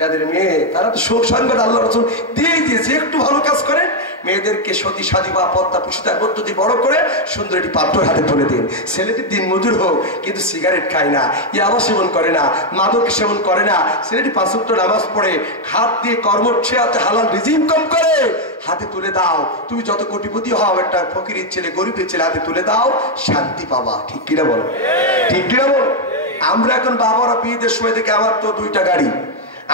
যাদের মেয়ে তারা তো শোক সংবাদ আল্লাহ রাসূল দিয়েই দিয়েছে। একটু ভালো কাজ করেন, মেয়েদেরকে সতী সাদী বা পর্দা পুষিতার মধ্য দিয়ে বড় করে সুন্দর একটি পাত্র হাতে তুলে দিন। ছেলেটি দিন মজুর হোক, কিন্তু সিগারেট খায় না, ইয়াবা সেবন করে না, মাদক সেবন করে না, ছেলেটি 5 ওয়াক্ত নামাজ পড়ে, হাত দিয়ে কর্মঠে হালাল রিজিক ইনকাম করে, হাতে তুলে দাও। তুমি যত কোটিপতি হও, একটা ফকিরের ছেলে, গরিবের ছেলে হাতে তুলে দাও, শান্তি পাবা। ঠিক কিনা বলো? ঠিক কিনা বলো? আমরা এখন বাবারা বিয়েদের সময় থেকে, আমার তো 2টা গাড়ি,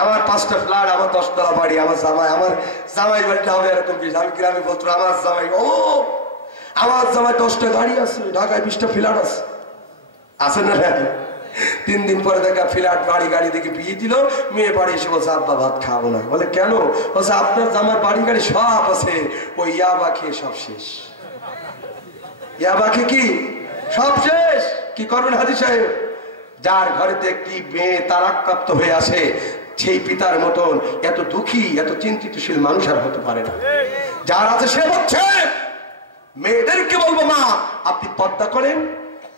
আমার 5টা ফ্ল্যাট, আমার 10 তলা বাড়ি, আমার জামাই বাড়িটা হবে এরকম। আমি গ্রামে বলতো আমার জামাই, আমার জামাই 10টা গাড়ি আছে, ঢাকায় 20টা ফ্ল্যাট আছে, আছে না? 3 দিন পরে দেখা ফ্ল্যাট বাড়ি গাড়ি দেখে বিয়ে দিল। মেয়ে বাড়ি এসে বলছে, আব্বা ভাত খাবো না। বলে কেন? বলছে আপনার জামার বাড়ি গাড়ি সব আছে, ওই ইয়াবা খেয়ে সব শেষ। ইয়াবা খেয়ে কি সব শেষ? কি করবেন হাজি সাহেব? যার ঘরেতে একটি মেয়ে তালাকপ্রাপ্ত হয়ে আসে, সেই পিতার মতন এত দুঃখী, এত চিন্তিতশীল মানুষ আর হতে পারে না। যার আছে সে হচ্ছে মেয়েদেরকে বলবো, মা আপনি পর্দা করেন।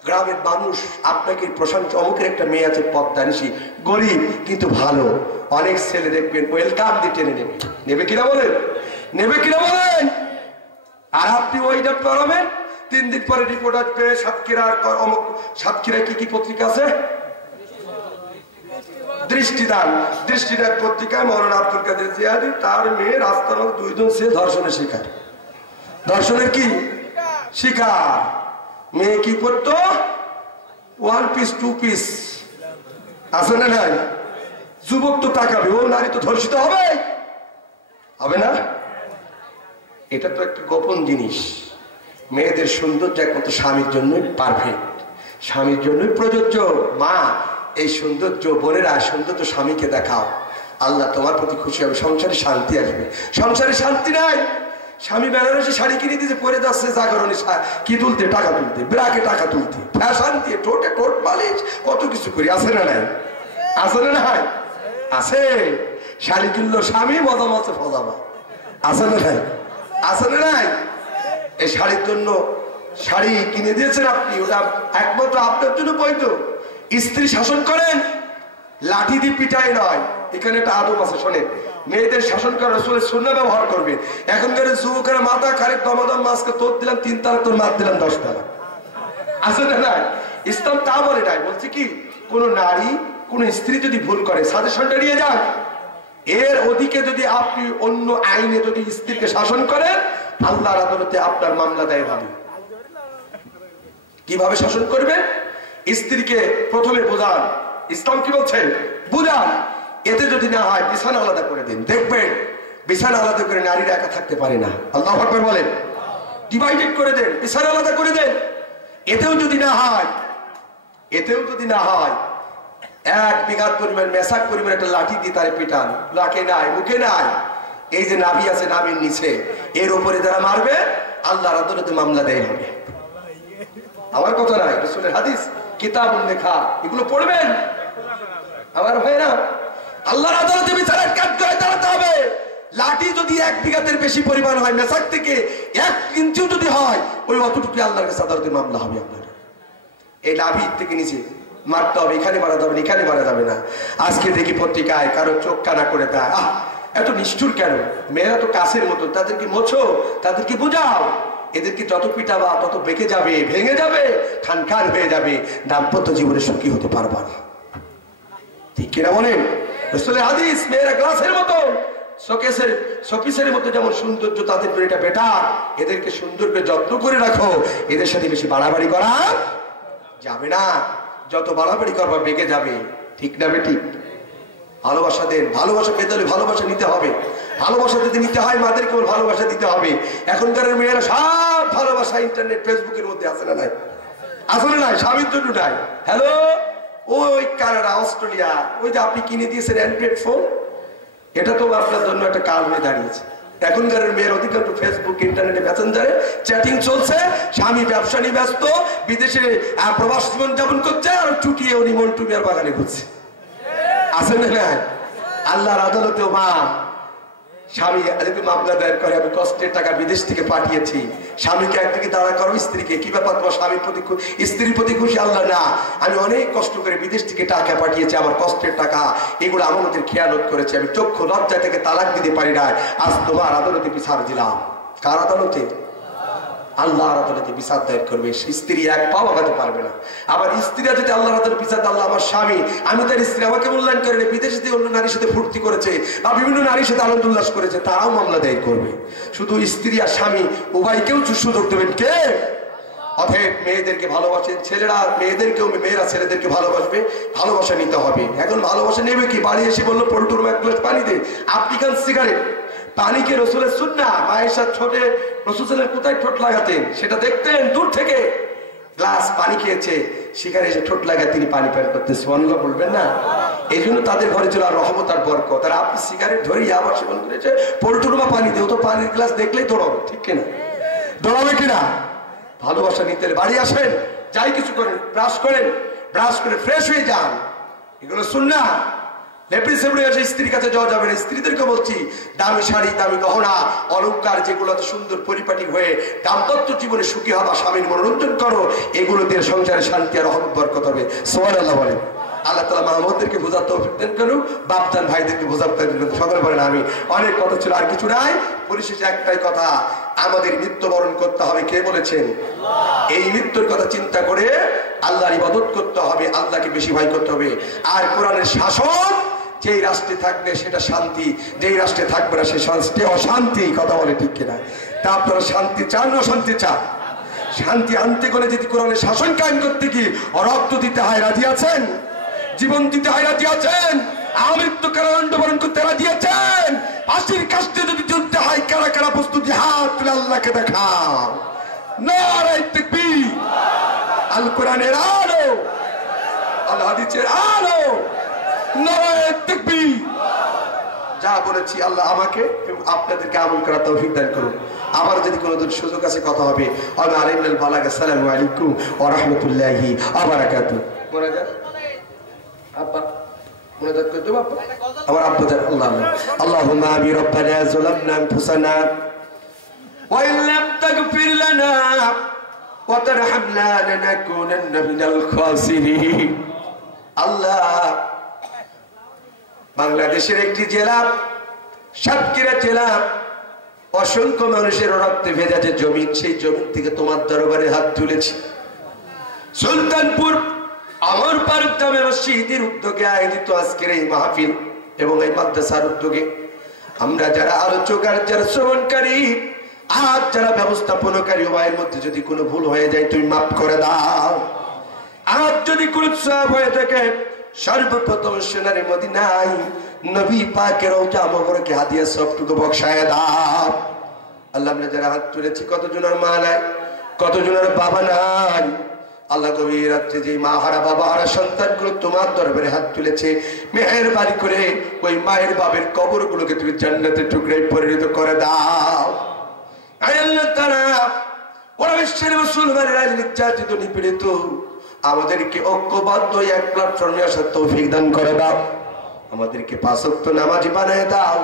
গ্রামের মানুষ আপনাকে প্রশংসা, অমুকের একটা মেয়ে আছে পর্দানিশী, গরিব কিন্তু ভালো। অনেক ছেলে দেখবেন ওয়েলকাম দিয়ে টেনে নেবে, নেবে কিনা বলেন? নেবে কিনা বলেন? আর আপনি ওইটা পড়াবেন, 3 দিন পরে রিপোর্ট আসবে সাতক্ষীরার, অমুক সাতক্ষীরায় কি কি পত্রিকা আছে, দৃষ্টিদান, দৃষ্টিদান পত্রিকায় মৌলানা আব্দুল কাদের জিহাদি, তার মেয়ে রাস্তার মধ্যে 2 জন সে ধর্ষণের শিকার। ধর্ষণের কি শিকার? মেয়ে কি করতো? 1 পিস 2 পিস আছে না নাই? যুবক তো তাকাবে, ও নারী তো ধর্ষিত হবে, হবে না? এটা তো একটা গোপন জিনিস। মেয়েদের সৌন্দর্য একমাত্র স্বামীর জন্যই পারফেক্ট, স্বামীর জন্যই প্রযোজ্য। মা এই সৌন্দর্য, বোনেরা সৌন্দর্য স্বামীকে দেখাও, আল্লাহ তোমার প্রতি খুশি হবে, সংসারে শান্তি আসবে। সংসারে শান্তি নাই, স্বামী বেনারসি শাড়ি কিনে দিতে পরে যাচ্ছে, জাগরণে কি তুলতে, টাকা তুলতে, ব্রাকে টাকা তুলতে, ফ্যাশন দিয়ে ঠোঁটে ঠোঁট মালিশ, কত কিছু করি। আছে না নাই? আছে না নাই? আছে। শাড়ি কিনলো স্বামী, মজা মাছে ফজাবা, আছে না নাই? আছে না নাই? এই শাড়ির জন্য শাড়ি কিনে দিয়েছেন আপনি, ওটা একমাত্র আপনার জন্য বৈধ। স্ত্রী শাসন করেন, লাঠি দিয়ে পিটাই নয়। এখানে একটা আদব আছে, শোনেন। মেয়েদের শাসন করা রাসূলের সুন্নাহ ব্যবহার করবে। এখনকার যুবকেরা মাথা খারেক দমাদম মাছকে তোর দিলাম 3 তালা, তোর মার দিলাম 10 তালা, আছে না নাই? ইসলাম তা বলে নাই, বলছে কি কোন নারী, কোন স্ত্রী যদি ভুল করে সাজেশনটা নিয়ে যান। এর ওদিকে যদি আপনি অন্য আইনে যদি স্ত্রীকে শাসন করেন, আল্লাহর আদালতে আপনার মামলা দায়ের হবে। কিভাবে শাসন করবেন? স্ত্রীকে প্রথমে বোঝান, ইসলাম কি বলছেন বুঝান। এতে যদি না হয় বিছানা আলাদা করে দিন, দেখবেন বিছানা আলাদা করে নারীরা একা থাকতে পারে না। আল্লাহু আকবার বলেন। ডিভাইডেড করে দেন, বিছানা আলাদা করে দেন। এতেও যদি না হয়, এতেও যদি না হয়, 1 বিঘা পরিমাণ মেসাক পরিমাণ একটা লাঠি দিয়ে তারে পিটান, লাকে নাই, মুখে নাই, এই যে নাভি আছে নাভির নিচে, এর উপরে যারা মারবে আল্লাহর আদালতে মামলা দেয় হবে। আমার কথা নাই, রাসূলের হাদিস, কিতাব লেখা, এগুলো পড়বেন আমার ভাইরা। আল্লাহর আদালতে বিচারের কাজ করে দাঁড়াতে হবে। লাঠি যদি 1 বিঘাতের বেশি পরিমাণ হয়, মেসাক থেকে 1 ইঞ্চিও যদি হয়, ওই অতটুকু আল্লাহর কাছে আদালতে মামলা হবে আপনার। এই লাভি থেকে নিচে মারতে হবে, এখানে মারা যাবে না, এখানে মারা যাবে না। আজকে দেখি পত্রিকায় কারো চোখ কানা করে দেয়। এত নিষ্ঠুর কেন? মেয়েরা তো কাছের মতো, তাদেরকে মোছো, তাদেরকে বোঝাও। এদেরকে যত পিটাবা তত বেঁকে যাবে, ভেঙে যাবে, খান খান হয়ে যাবে, দাম্পত্য জীবনে সুখী হতে পারবা না। ঠিক কিনা বলেন? রাসূলের হাদিস, মেয়েরা গ্লাসের মতো, শোকেসের মতো যেমন সৌন্দর্য তাদের জন্য এটা বেটার, এদেরকে সুন্দর করে যত্ন করে রাখো। এদের সাথে বেশি বাড়াবাড়ি করা যাবে না। যত বাড়াবাড়ি করবা বেঁকে যাবে। ঠিক না বেঠিক? ভালোবাসা দেন, ভালোবাসা পেতে হলে ভালোবাসা নিতে হবে। ভালোবাসা যদি নিতে হয় মাদেরকেও ভালোবাসা দিতে হবে। এখনকার মেয়েরা সব ভালোবাসা ইন্টারনেট ফেসবুকের মধ্যে আছে না নাই? আসলে নাই, স্বামীর জন্য নাই। হ্যালো, ওই কানাডা, অস্ট্রেলিয়া, ওই যে আপনি কিনে দিয়েছেন অ্যান্ড্রয়েড ফোন, এটা তো আপনার জন্য একটা কাল হয়ে দাঁড়িয়েছে। এখনকার মেয়ের অধিকাংশ ফেসবুক, ইন্টারনেটে, মেসেঞ্জারে চ্যাটিং চলছে। স্বামী ব্যবসা নিয়ে ব্যস্ত, বিদেশে প্রবাস জীবন যাপন করছে, আর চুটিয়ে উনি মন্টুমিয়ার বাগানে ঘুরছে। আছে না? আল্লাহর আদালতেও মা স্বামী যদি মামলা দায়ের করে, আমি কষ্টের টাকা বিদেশ থেকে পাঠিয়েছি, স্বামীকে একদিকে দাঁড়া করো, স্ত্রীকে কি ব্যাপার তোমার স্বামীর প্রতি, স্ত্রীর প্রতি খুশি? আল্লাহ না, আমি অনেক কষ্ট করে বিদেশ থেকে টাকা পাঠিয়েছি, আমার কষ্টের টাকা, এগুলো আমাদের খেয়ালত করেছে, আমি চক্ষু লজ্জা থেকে তালাক দিতে পারি না, আজ তোমার আদালতে বিচার দিলাম। কার আদালতে? আল্লাহর আদালতে বিচার দায়ের করবে। স্ত্রী 1 পাও আগাতে পারবে না। আবার স্ত্রীরা যদি আল্লাহর আদালতে বিচার দেয়, আল্লাহ আমার স্বামী, আমি তার স্ত্রী, আমাকে মূল্যায়ন করে বিদেশে দিয়ে অন্য নারীর সাথে ফুর্তি করেছে বা বিভিন্ন নারীর সাথে আনন্দ উল্লাস করেছে, তারাও মামলা দায়ের করবে। শুধু স্ত্রী আর স্বামী উভয়কেও সুযোগ দেবেন কে? অতএব মেয়েদেরকে ভালোবাসেন, ছেলেরা মেয়েদেরকেও, মেয়েরা ছেলেদেরকে ভালোবাসবে। ভালোবাসা নিতে হবে। এখন ভালোবাসা নেবে কি? বাড়ি এসে বললো পল্টুর 1 গ্লাস পানি দে, আপনি খান সিগারেট। পানিকে রসুলের সুন্নাহ, মায়ের সাথে ছোটে রসুলের কোথায় ঠোঁট লাগাতেন সেটা দেখতেন দূর থেকে। গ্লাস পানি খেয়েছে, সেখানে এসে ঠোঁট লাগায় তিনি পানি পান করতে, সুবহানাল্লাহ বলবেন না? এই জন্য তাদের ঘরে ছিল রহমত আর বরকত। আর আপনি সিগারেট ধরেই আবার সেবন করেছে, পল্টুর বা পানি দেও, তো পানির গ্লাস দেখলেই দৌড়াবে। ঠিক কিনা? দৌড়াবে কিনা? ভালোবাসা নিতে বাড়ি আসেন, যাই কিছু করেন, ব্রাশ করে ফ্রেশ হয়ে যান, এগুলো সুন্নাহ। লেপড়ে সেপড়ে এসে স্ত্রীর কাছে যাওয়া যাবে না। স্ত্রীদেরকে বলছি, দামি শাড়ি, দামি গহনা, অলংকার, যেগুলো সুন্দর পরিপাটি হয়ে দাম্পত্য জীবনে সুখী হবা, স্বামীর মনোরঞ্জন করো, এগুলো দিয়ে সংসারে শান্তি আর রহমত বরকত হবে। সুবহানাল্লাহ বলেন। আল্লাহ তাআলা মাহমুদদেরকে বোঝার তৌফিক দান করুন, বাপজান ভাইদেরকে বোঝার তৌফিক দান করুন। সকলে বলেন আমি। অনেক কথা ছিল, আর কিছু নাই। পরিশেষে একটাই কথা, আমাদের মৃত্যুবরণ করতে হবে। কে বলেছেন? এই মৃত্যুর কথা চিন্তা করে আল্লাহর ইবাদত করতে হবে, আল্লাহকে বেশি ভয় করতে হবে। আর কোরআনের শাসন যেই রাষ্ট্রে থাকবে সেটা শান্তি, যেই রাষ্ট্রে থাকবে না সে রাষ্ট্রে অশান্তি। কথা বলে ঠিক কিনা? তা আপনারা শান্তি চান না অশান্তি চান? শান্তি আনতে গেলে যদি কোরআনের শাসন কায়েম করতে গিয়ে রক্ত দিতে হয়, রাজি আছেন? জীবন দিতে হয়, রাজি আছেন? আমৃত্যু কারাদণ্ড বরণ করতে রাজি আছেন? ফাঁসির কাস্টে যদি চলতে হয়, কারা কারা প্রস্তুতি? হাত তুলে আল্লাহকে দেখাও। নারায়ে তাকবীর। আল কোরআনের আলো, আল হাদিসের আলো, নারায়ে তাকবীর। যা বলেছি আল্লাহ আমাকে এবং আপনাদেরকে আমল করার তৌফিক দান করুন। আবার যদি কোনোদিন সুযোগ আছে কথা হবে। আসসালামু আলাইকুম ওয়া রাহমাতুল্লাহি ওয়া বারাকাতুহু। আমার আব্বা জান আল্লাহ আল্লাহুম্মা আমিন রব্বানা যালামনা আনফুসানা ওয়া ইন লাম তাগফির লানা ওয়া তারহামনা লানাকুনান্না মিনাল খাসিরিন। আল্লাহ, বাংলাদেশের একটি জেলা, সাতক্ষীরা জেলা, অসংখ্য মানুষের রক্তে ভেজা যে জমিন, সেই জমিন থেকে তোমার দরবারে হাত তুলেছি। সুলতানপুর আমর ফারুক জামে মসজিদের উদ্যোগে আয়োজিত আজকের এই মাহফিল এবং এই মাদ্রাসার উদ্যোগে আমরা যারা আলোচক আর যারা শ্রবণকারী আর যারা ব্যবস্থাপনাকারী, উভয়ের মধ্যে যদি কোনো ভুল হয়ে যায় তুমি মাফ করে দাও। আর যদি কোনো সওয়াব হয়ে থাকে, সর্বপ্রথম সোনার মদিনায় নবী পাকের রওজা মোবারকে হাদিয়া সবটুকু বখশায় দাও। আল্লাহ, আমরা যারা হাত তুলেছি, কতজনের মা নাই, কতজনের বাবা নাই। আল্লাহ, গভীর রাত্রে যে মা হারা বাবা হারা সন্তানগুলো তোমার দরবারে হাত তুলেছে, মেহেরবানি করে ওই মায়ের বাবের কবরগুলোকে তুমি জান্নাতের টুকরায় পরিণত করে দাও। আল্লাহ তাআলা ওরা বিশ্বের মুসলমানেরা নির্যাতিত নিপীড়িত, আমাদেরকে ঐক্যবদ্ধ এক প্ল্যাটফর্মে আসার তৌফিক দান করে দাও। আমাদেরকে ৫ ওয়াক্ত নামাজি বানায় দাও।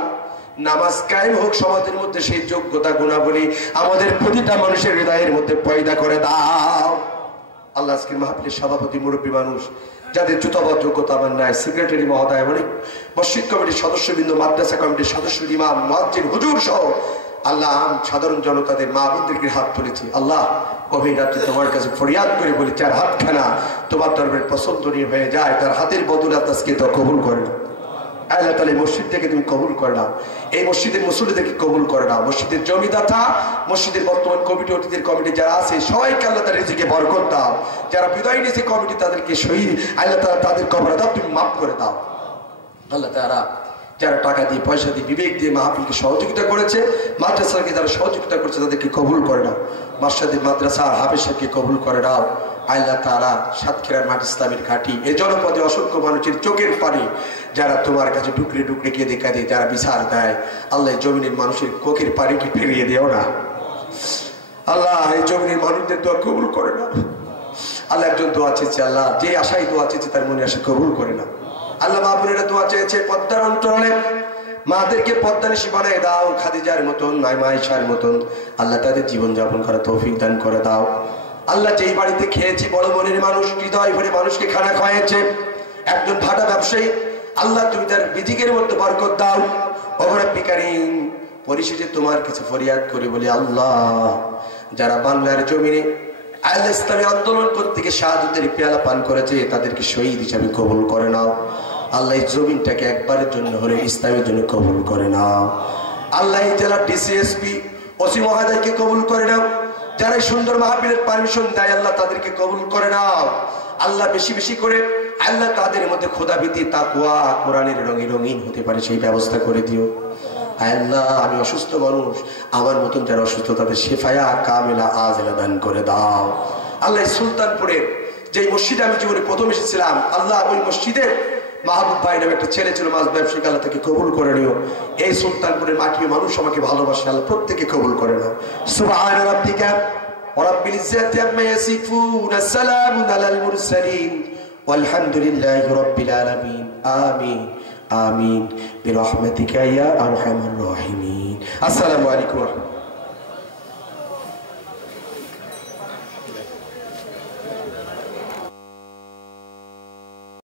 নামাজ কায়েম হোক সমাজের মধ্যে, সেই যোগ্যতা গুণাবলী আমাদের প্রতিটা মানুষের হৃদয়ের মধ্যে পয়দা করে দাও। আল্লাহ আজকের মাহফিলের সভাপতি মুরব্বী মানুষ যাদের জুতাবদ্ধ যোগ্যতা আমার নাই, সেক্রেটারি মহোদয়, অনেক মসজিদ কমিটির সদস্যবৃন্দ, মাদ্রাসা কমিটির সদস্য, ইমাম, মুয়াজ্জিন, হুজুর সহ আল্লাহ সাধারণ জনতাদের মা বোনদেরকে হাত তুলেছি। আল্লাহ গভীর রাত্রে তোমার কাছে ফরিয়াদ করে বলি, যার হাতখানা তোমার দরবারে পছন্দনীয় হয়ে যায়, তার হাতের বদৌলত আজকে তো কবুল করে নাও। আল্লাহ তাআলা মসজিদ থেকে তুমি কবুল করে নাও, এই মসজিদের মুসল্লিদেরকে কবুল করে নাও, মসজিদের জমিদাতা, মসজিদের বর্তমান কমিটি, অতীতের কমিটি যারা আছে সবাইকে আল্লাহ তাআলা রিজিকে বরকত দাও। যারা বিদায় নিয়েছে কমিটি তাদেরকে শহীদ আল্লাহ তাআলা তাদের কবর দাও তুমি মাফ করে দাও। আল্লাহ তাআলা যারা টাকা দিয়ে পয়সা দিয়ে বিবেক দিয়ে মাহফিলকে সহযোগিতা করেছে, মাদ্রাসাকে যারা সহযোগিতা করেছে তাদেরকে কবুল করে নাও। মাশরাফি মাদ্রাসা হাফেজ সাহেবকে কবুল করে নাও। আল্লাহ তাআলা সাতক্ষীরার মাটি ইসলামের ঘাঁটি, এই জনপদে অসংখ্য মানুষের চোখের পানি যারা তোমার কাছে টুকরে টুকরে কেঁদে কাঁদে যারা বিচার দেয়, আল্লাহ জমিনের মানুষের চোখের পানিকে ফিরিয়ে দিও না। আল্লাহ এই জমিনের মানুষদের দোয়া কবুল করে নাও। আল্লাহ একজন দোয়া চেয়েছে, আল্লাহ যে আশাই দোয়া চেয়েছে তার মনে আশা কবুল করে নাও। আল্লাহ মা বোনেরা দোয়া চেয়েছে পদ্মার অন্তরালে, মাদেরকে পদ্মানিশী বানায় দাও, খাদিজার মতন, নাইমা আয়েশার মতন আল্লাহ তাদের জীবনযাপন করা তৌফিক দান করে দাও। আল্লাহ যেই বাড়িতে খেয়েছি বড় মনের মানুষ, হৃদয় ভরে মানুষকে খানা খাওয়াইছে, একজন ভাটা ব্যবসায়ী, আল্লাহ তুমি তার রিজিকের মধ্যে বরকত দাও। রব্বুল কারীম পরিশেষে তোমার কাছে ফরিয়াদ করে বলি, আল্লাহ যারা বাংলার জমিনে আল ইসলামী আন্দোলন করতে গিয়ে শাহাদাতের পেয়ালা পান করেছে তাদেরকে শহীদ হিসাবে কবুল করে নাও। আল্লাহ এই জমিনটাকে একবারের জন্য হলে ইসলামের জন্য কবুল করে নাও। আল্লাহ এই জেলার ডিসিএসপি ওসি মহোদয়কে কবুল করে নাও। যারা সুন্দর মাহফিলের পারমিশন দেয় আল্লাহ তাদেরকে কবুল করে নাও। আল্লাহ বেশি বেশি করে আল্লাহ তাদের মধ্যে খোদাভীতি, তাকওয়া, কোরআনের রঙে রঙিন হতে পারে সেই ব্যবস্থা করে দিও। আল্লাহ আমি অসুস্থ মানুষ, আমার মতন যারা অসুস্থ তাদের শেফায়া কামিলা আজলা দান করে দাও। আল্লাহ সুলতানপুরে যে মসজিদে আমি জীবনে প্রথম এসেছিলাম, আল্লাহ ওই মসজিদে মাহবুব ভাই নামে একটা ছেলে ছিল মাছ ব্যবসায়িক, আল্লাহ তাকে কবুল করে নিও। এই সুলতানপুরের মাটিও মানুষ আমাকে ভালোবাসে, আল্লাহ প্রত্যেকে কবুল করে নাও। সুবহান রাব্বিকা রাব্বিল ইজ্জাতি আম্মা ইয়াসিফুন, আসসালামু আলাল মুরসালিন, ওয়ালহামদুলিল্লাহি রাব্বিল আলামিন। আমিন আমিন বিরহমাতিকা ইয়া আরহামার রাহিমিন। আসসালামু আলাইকুম।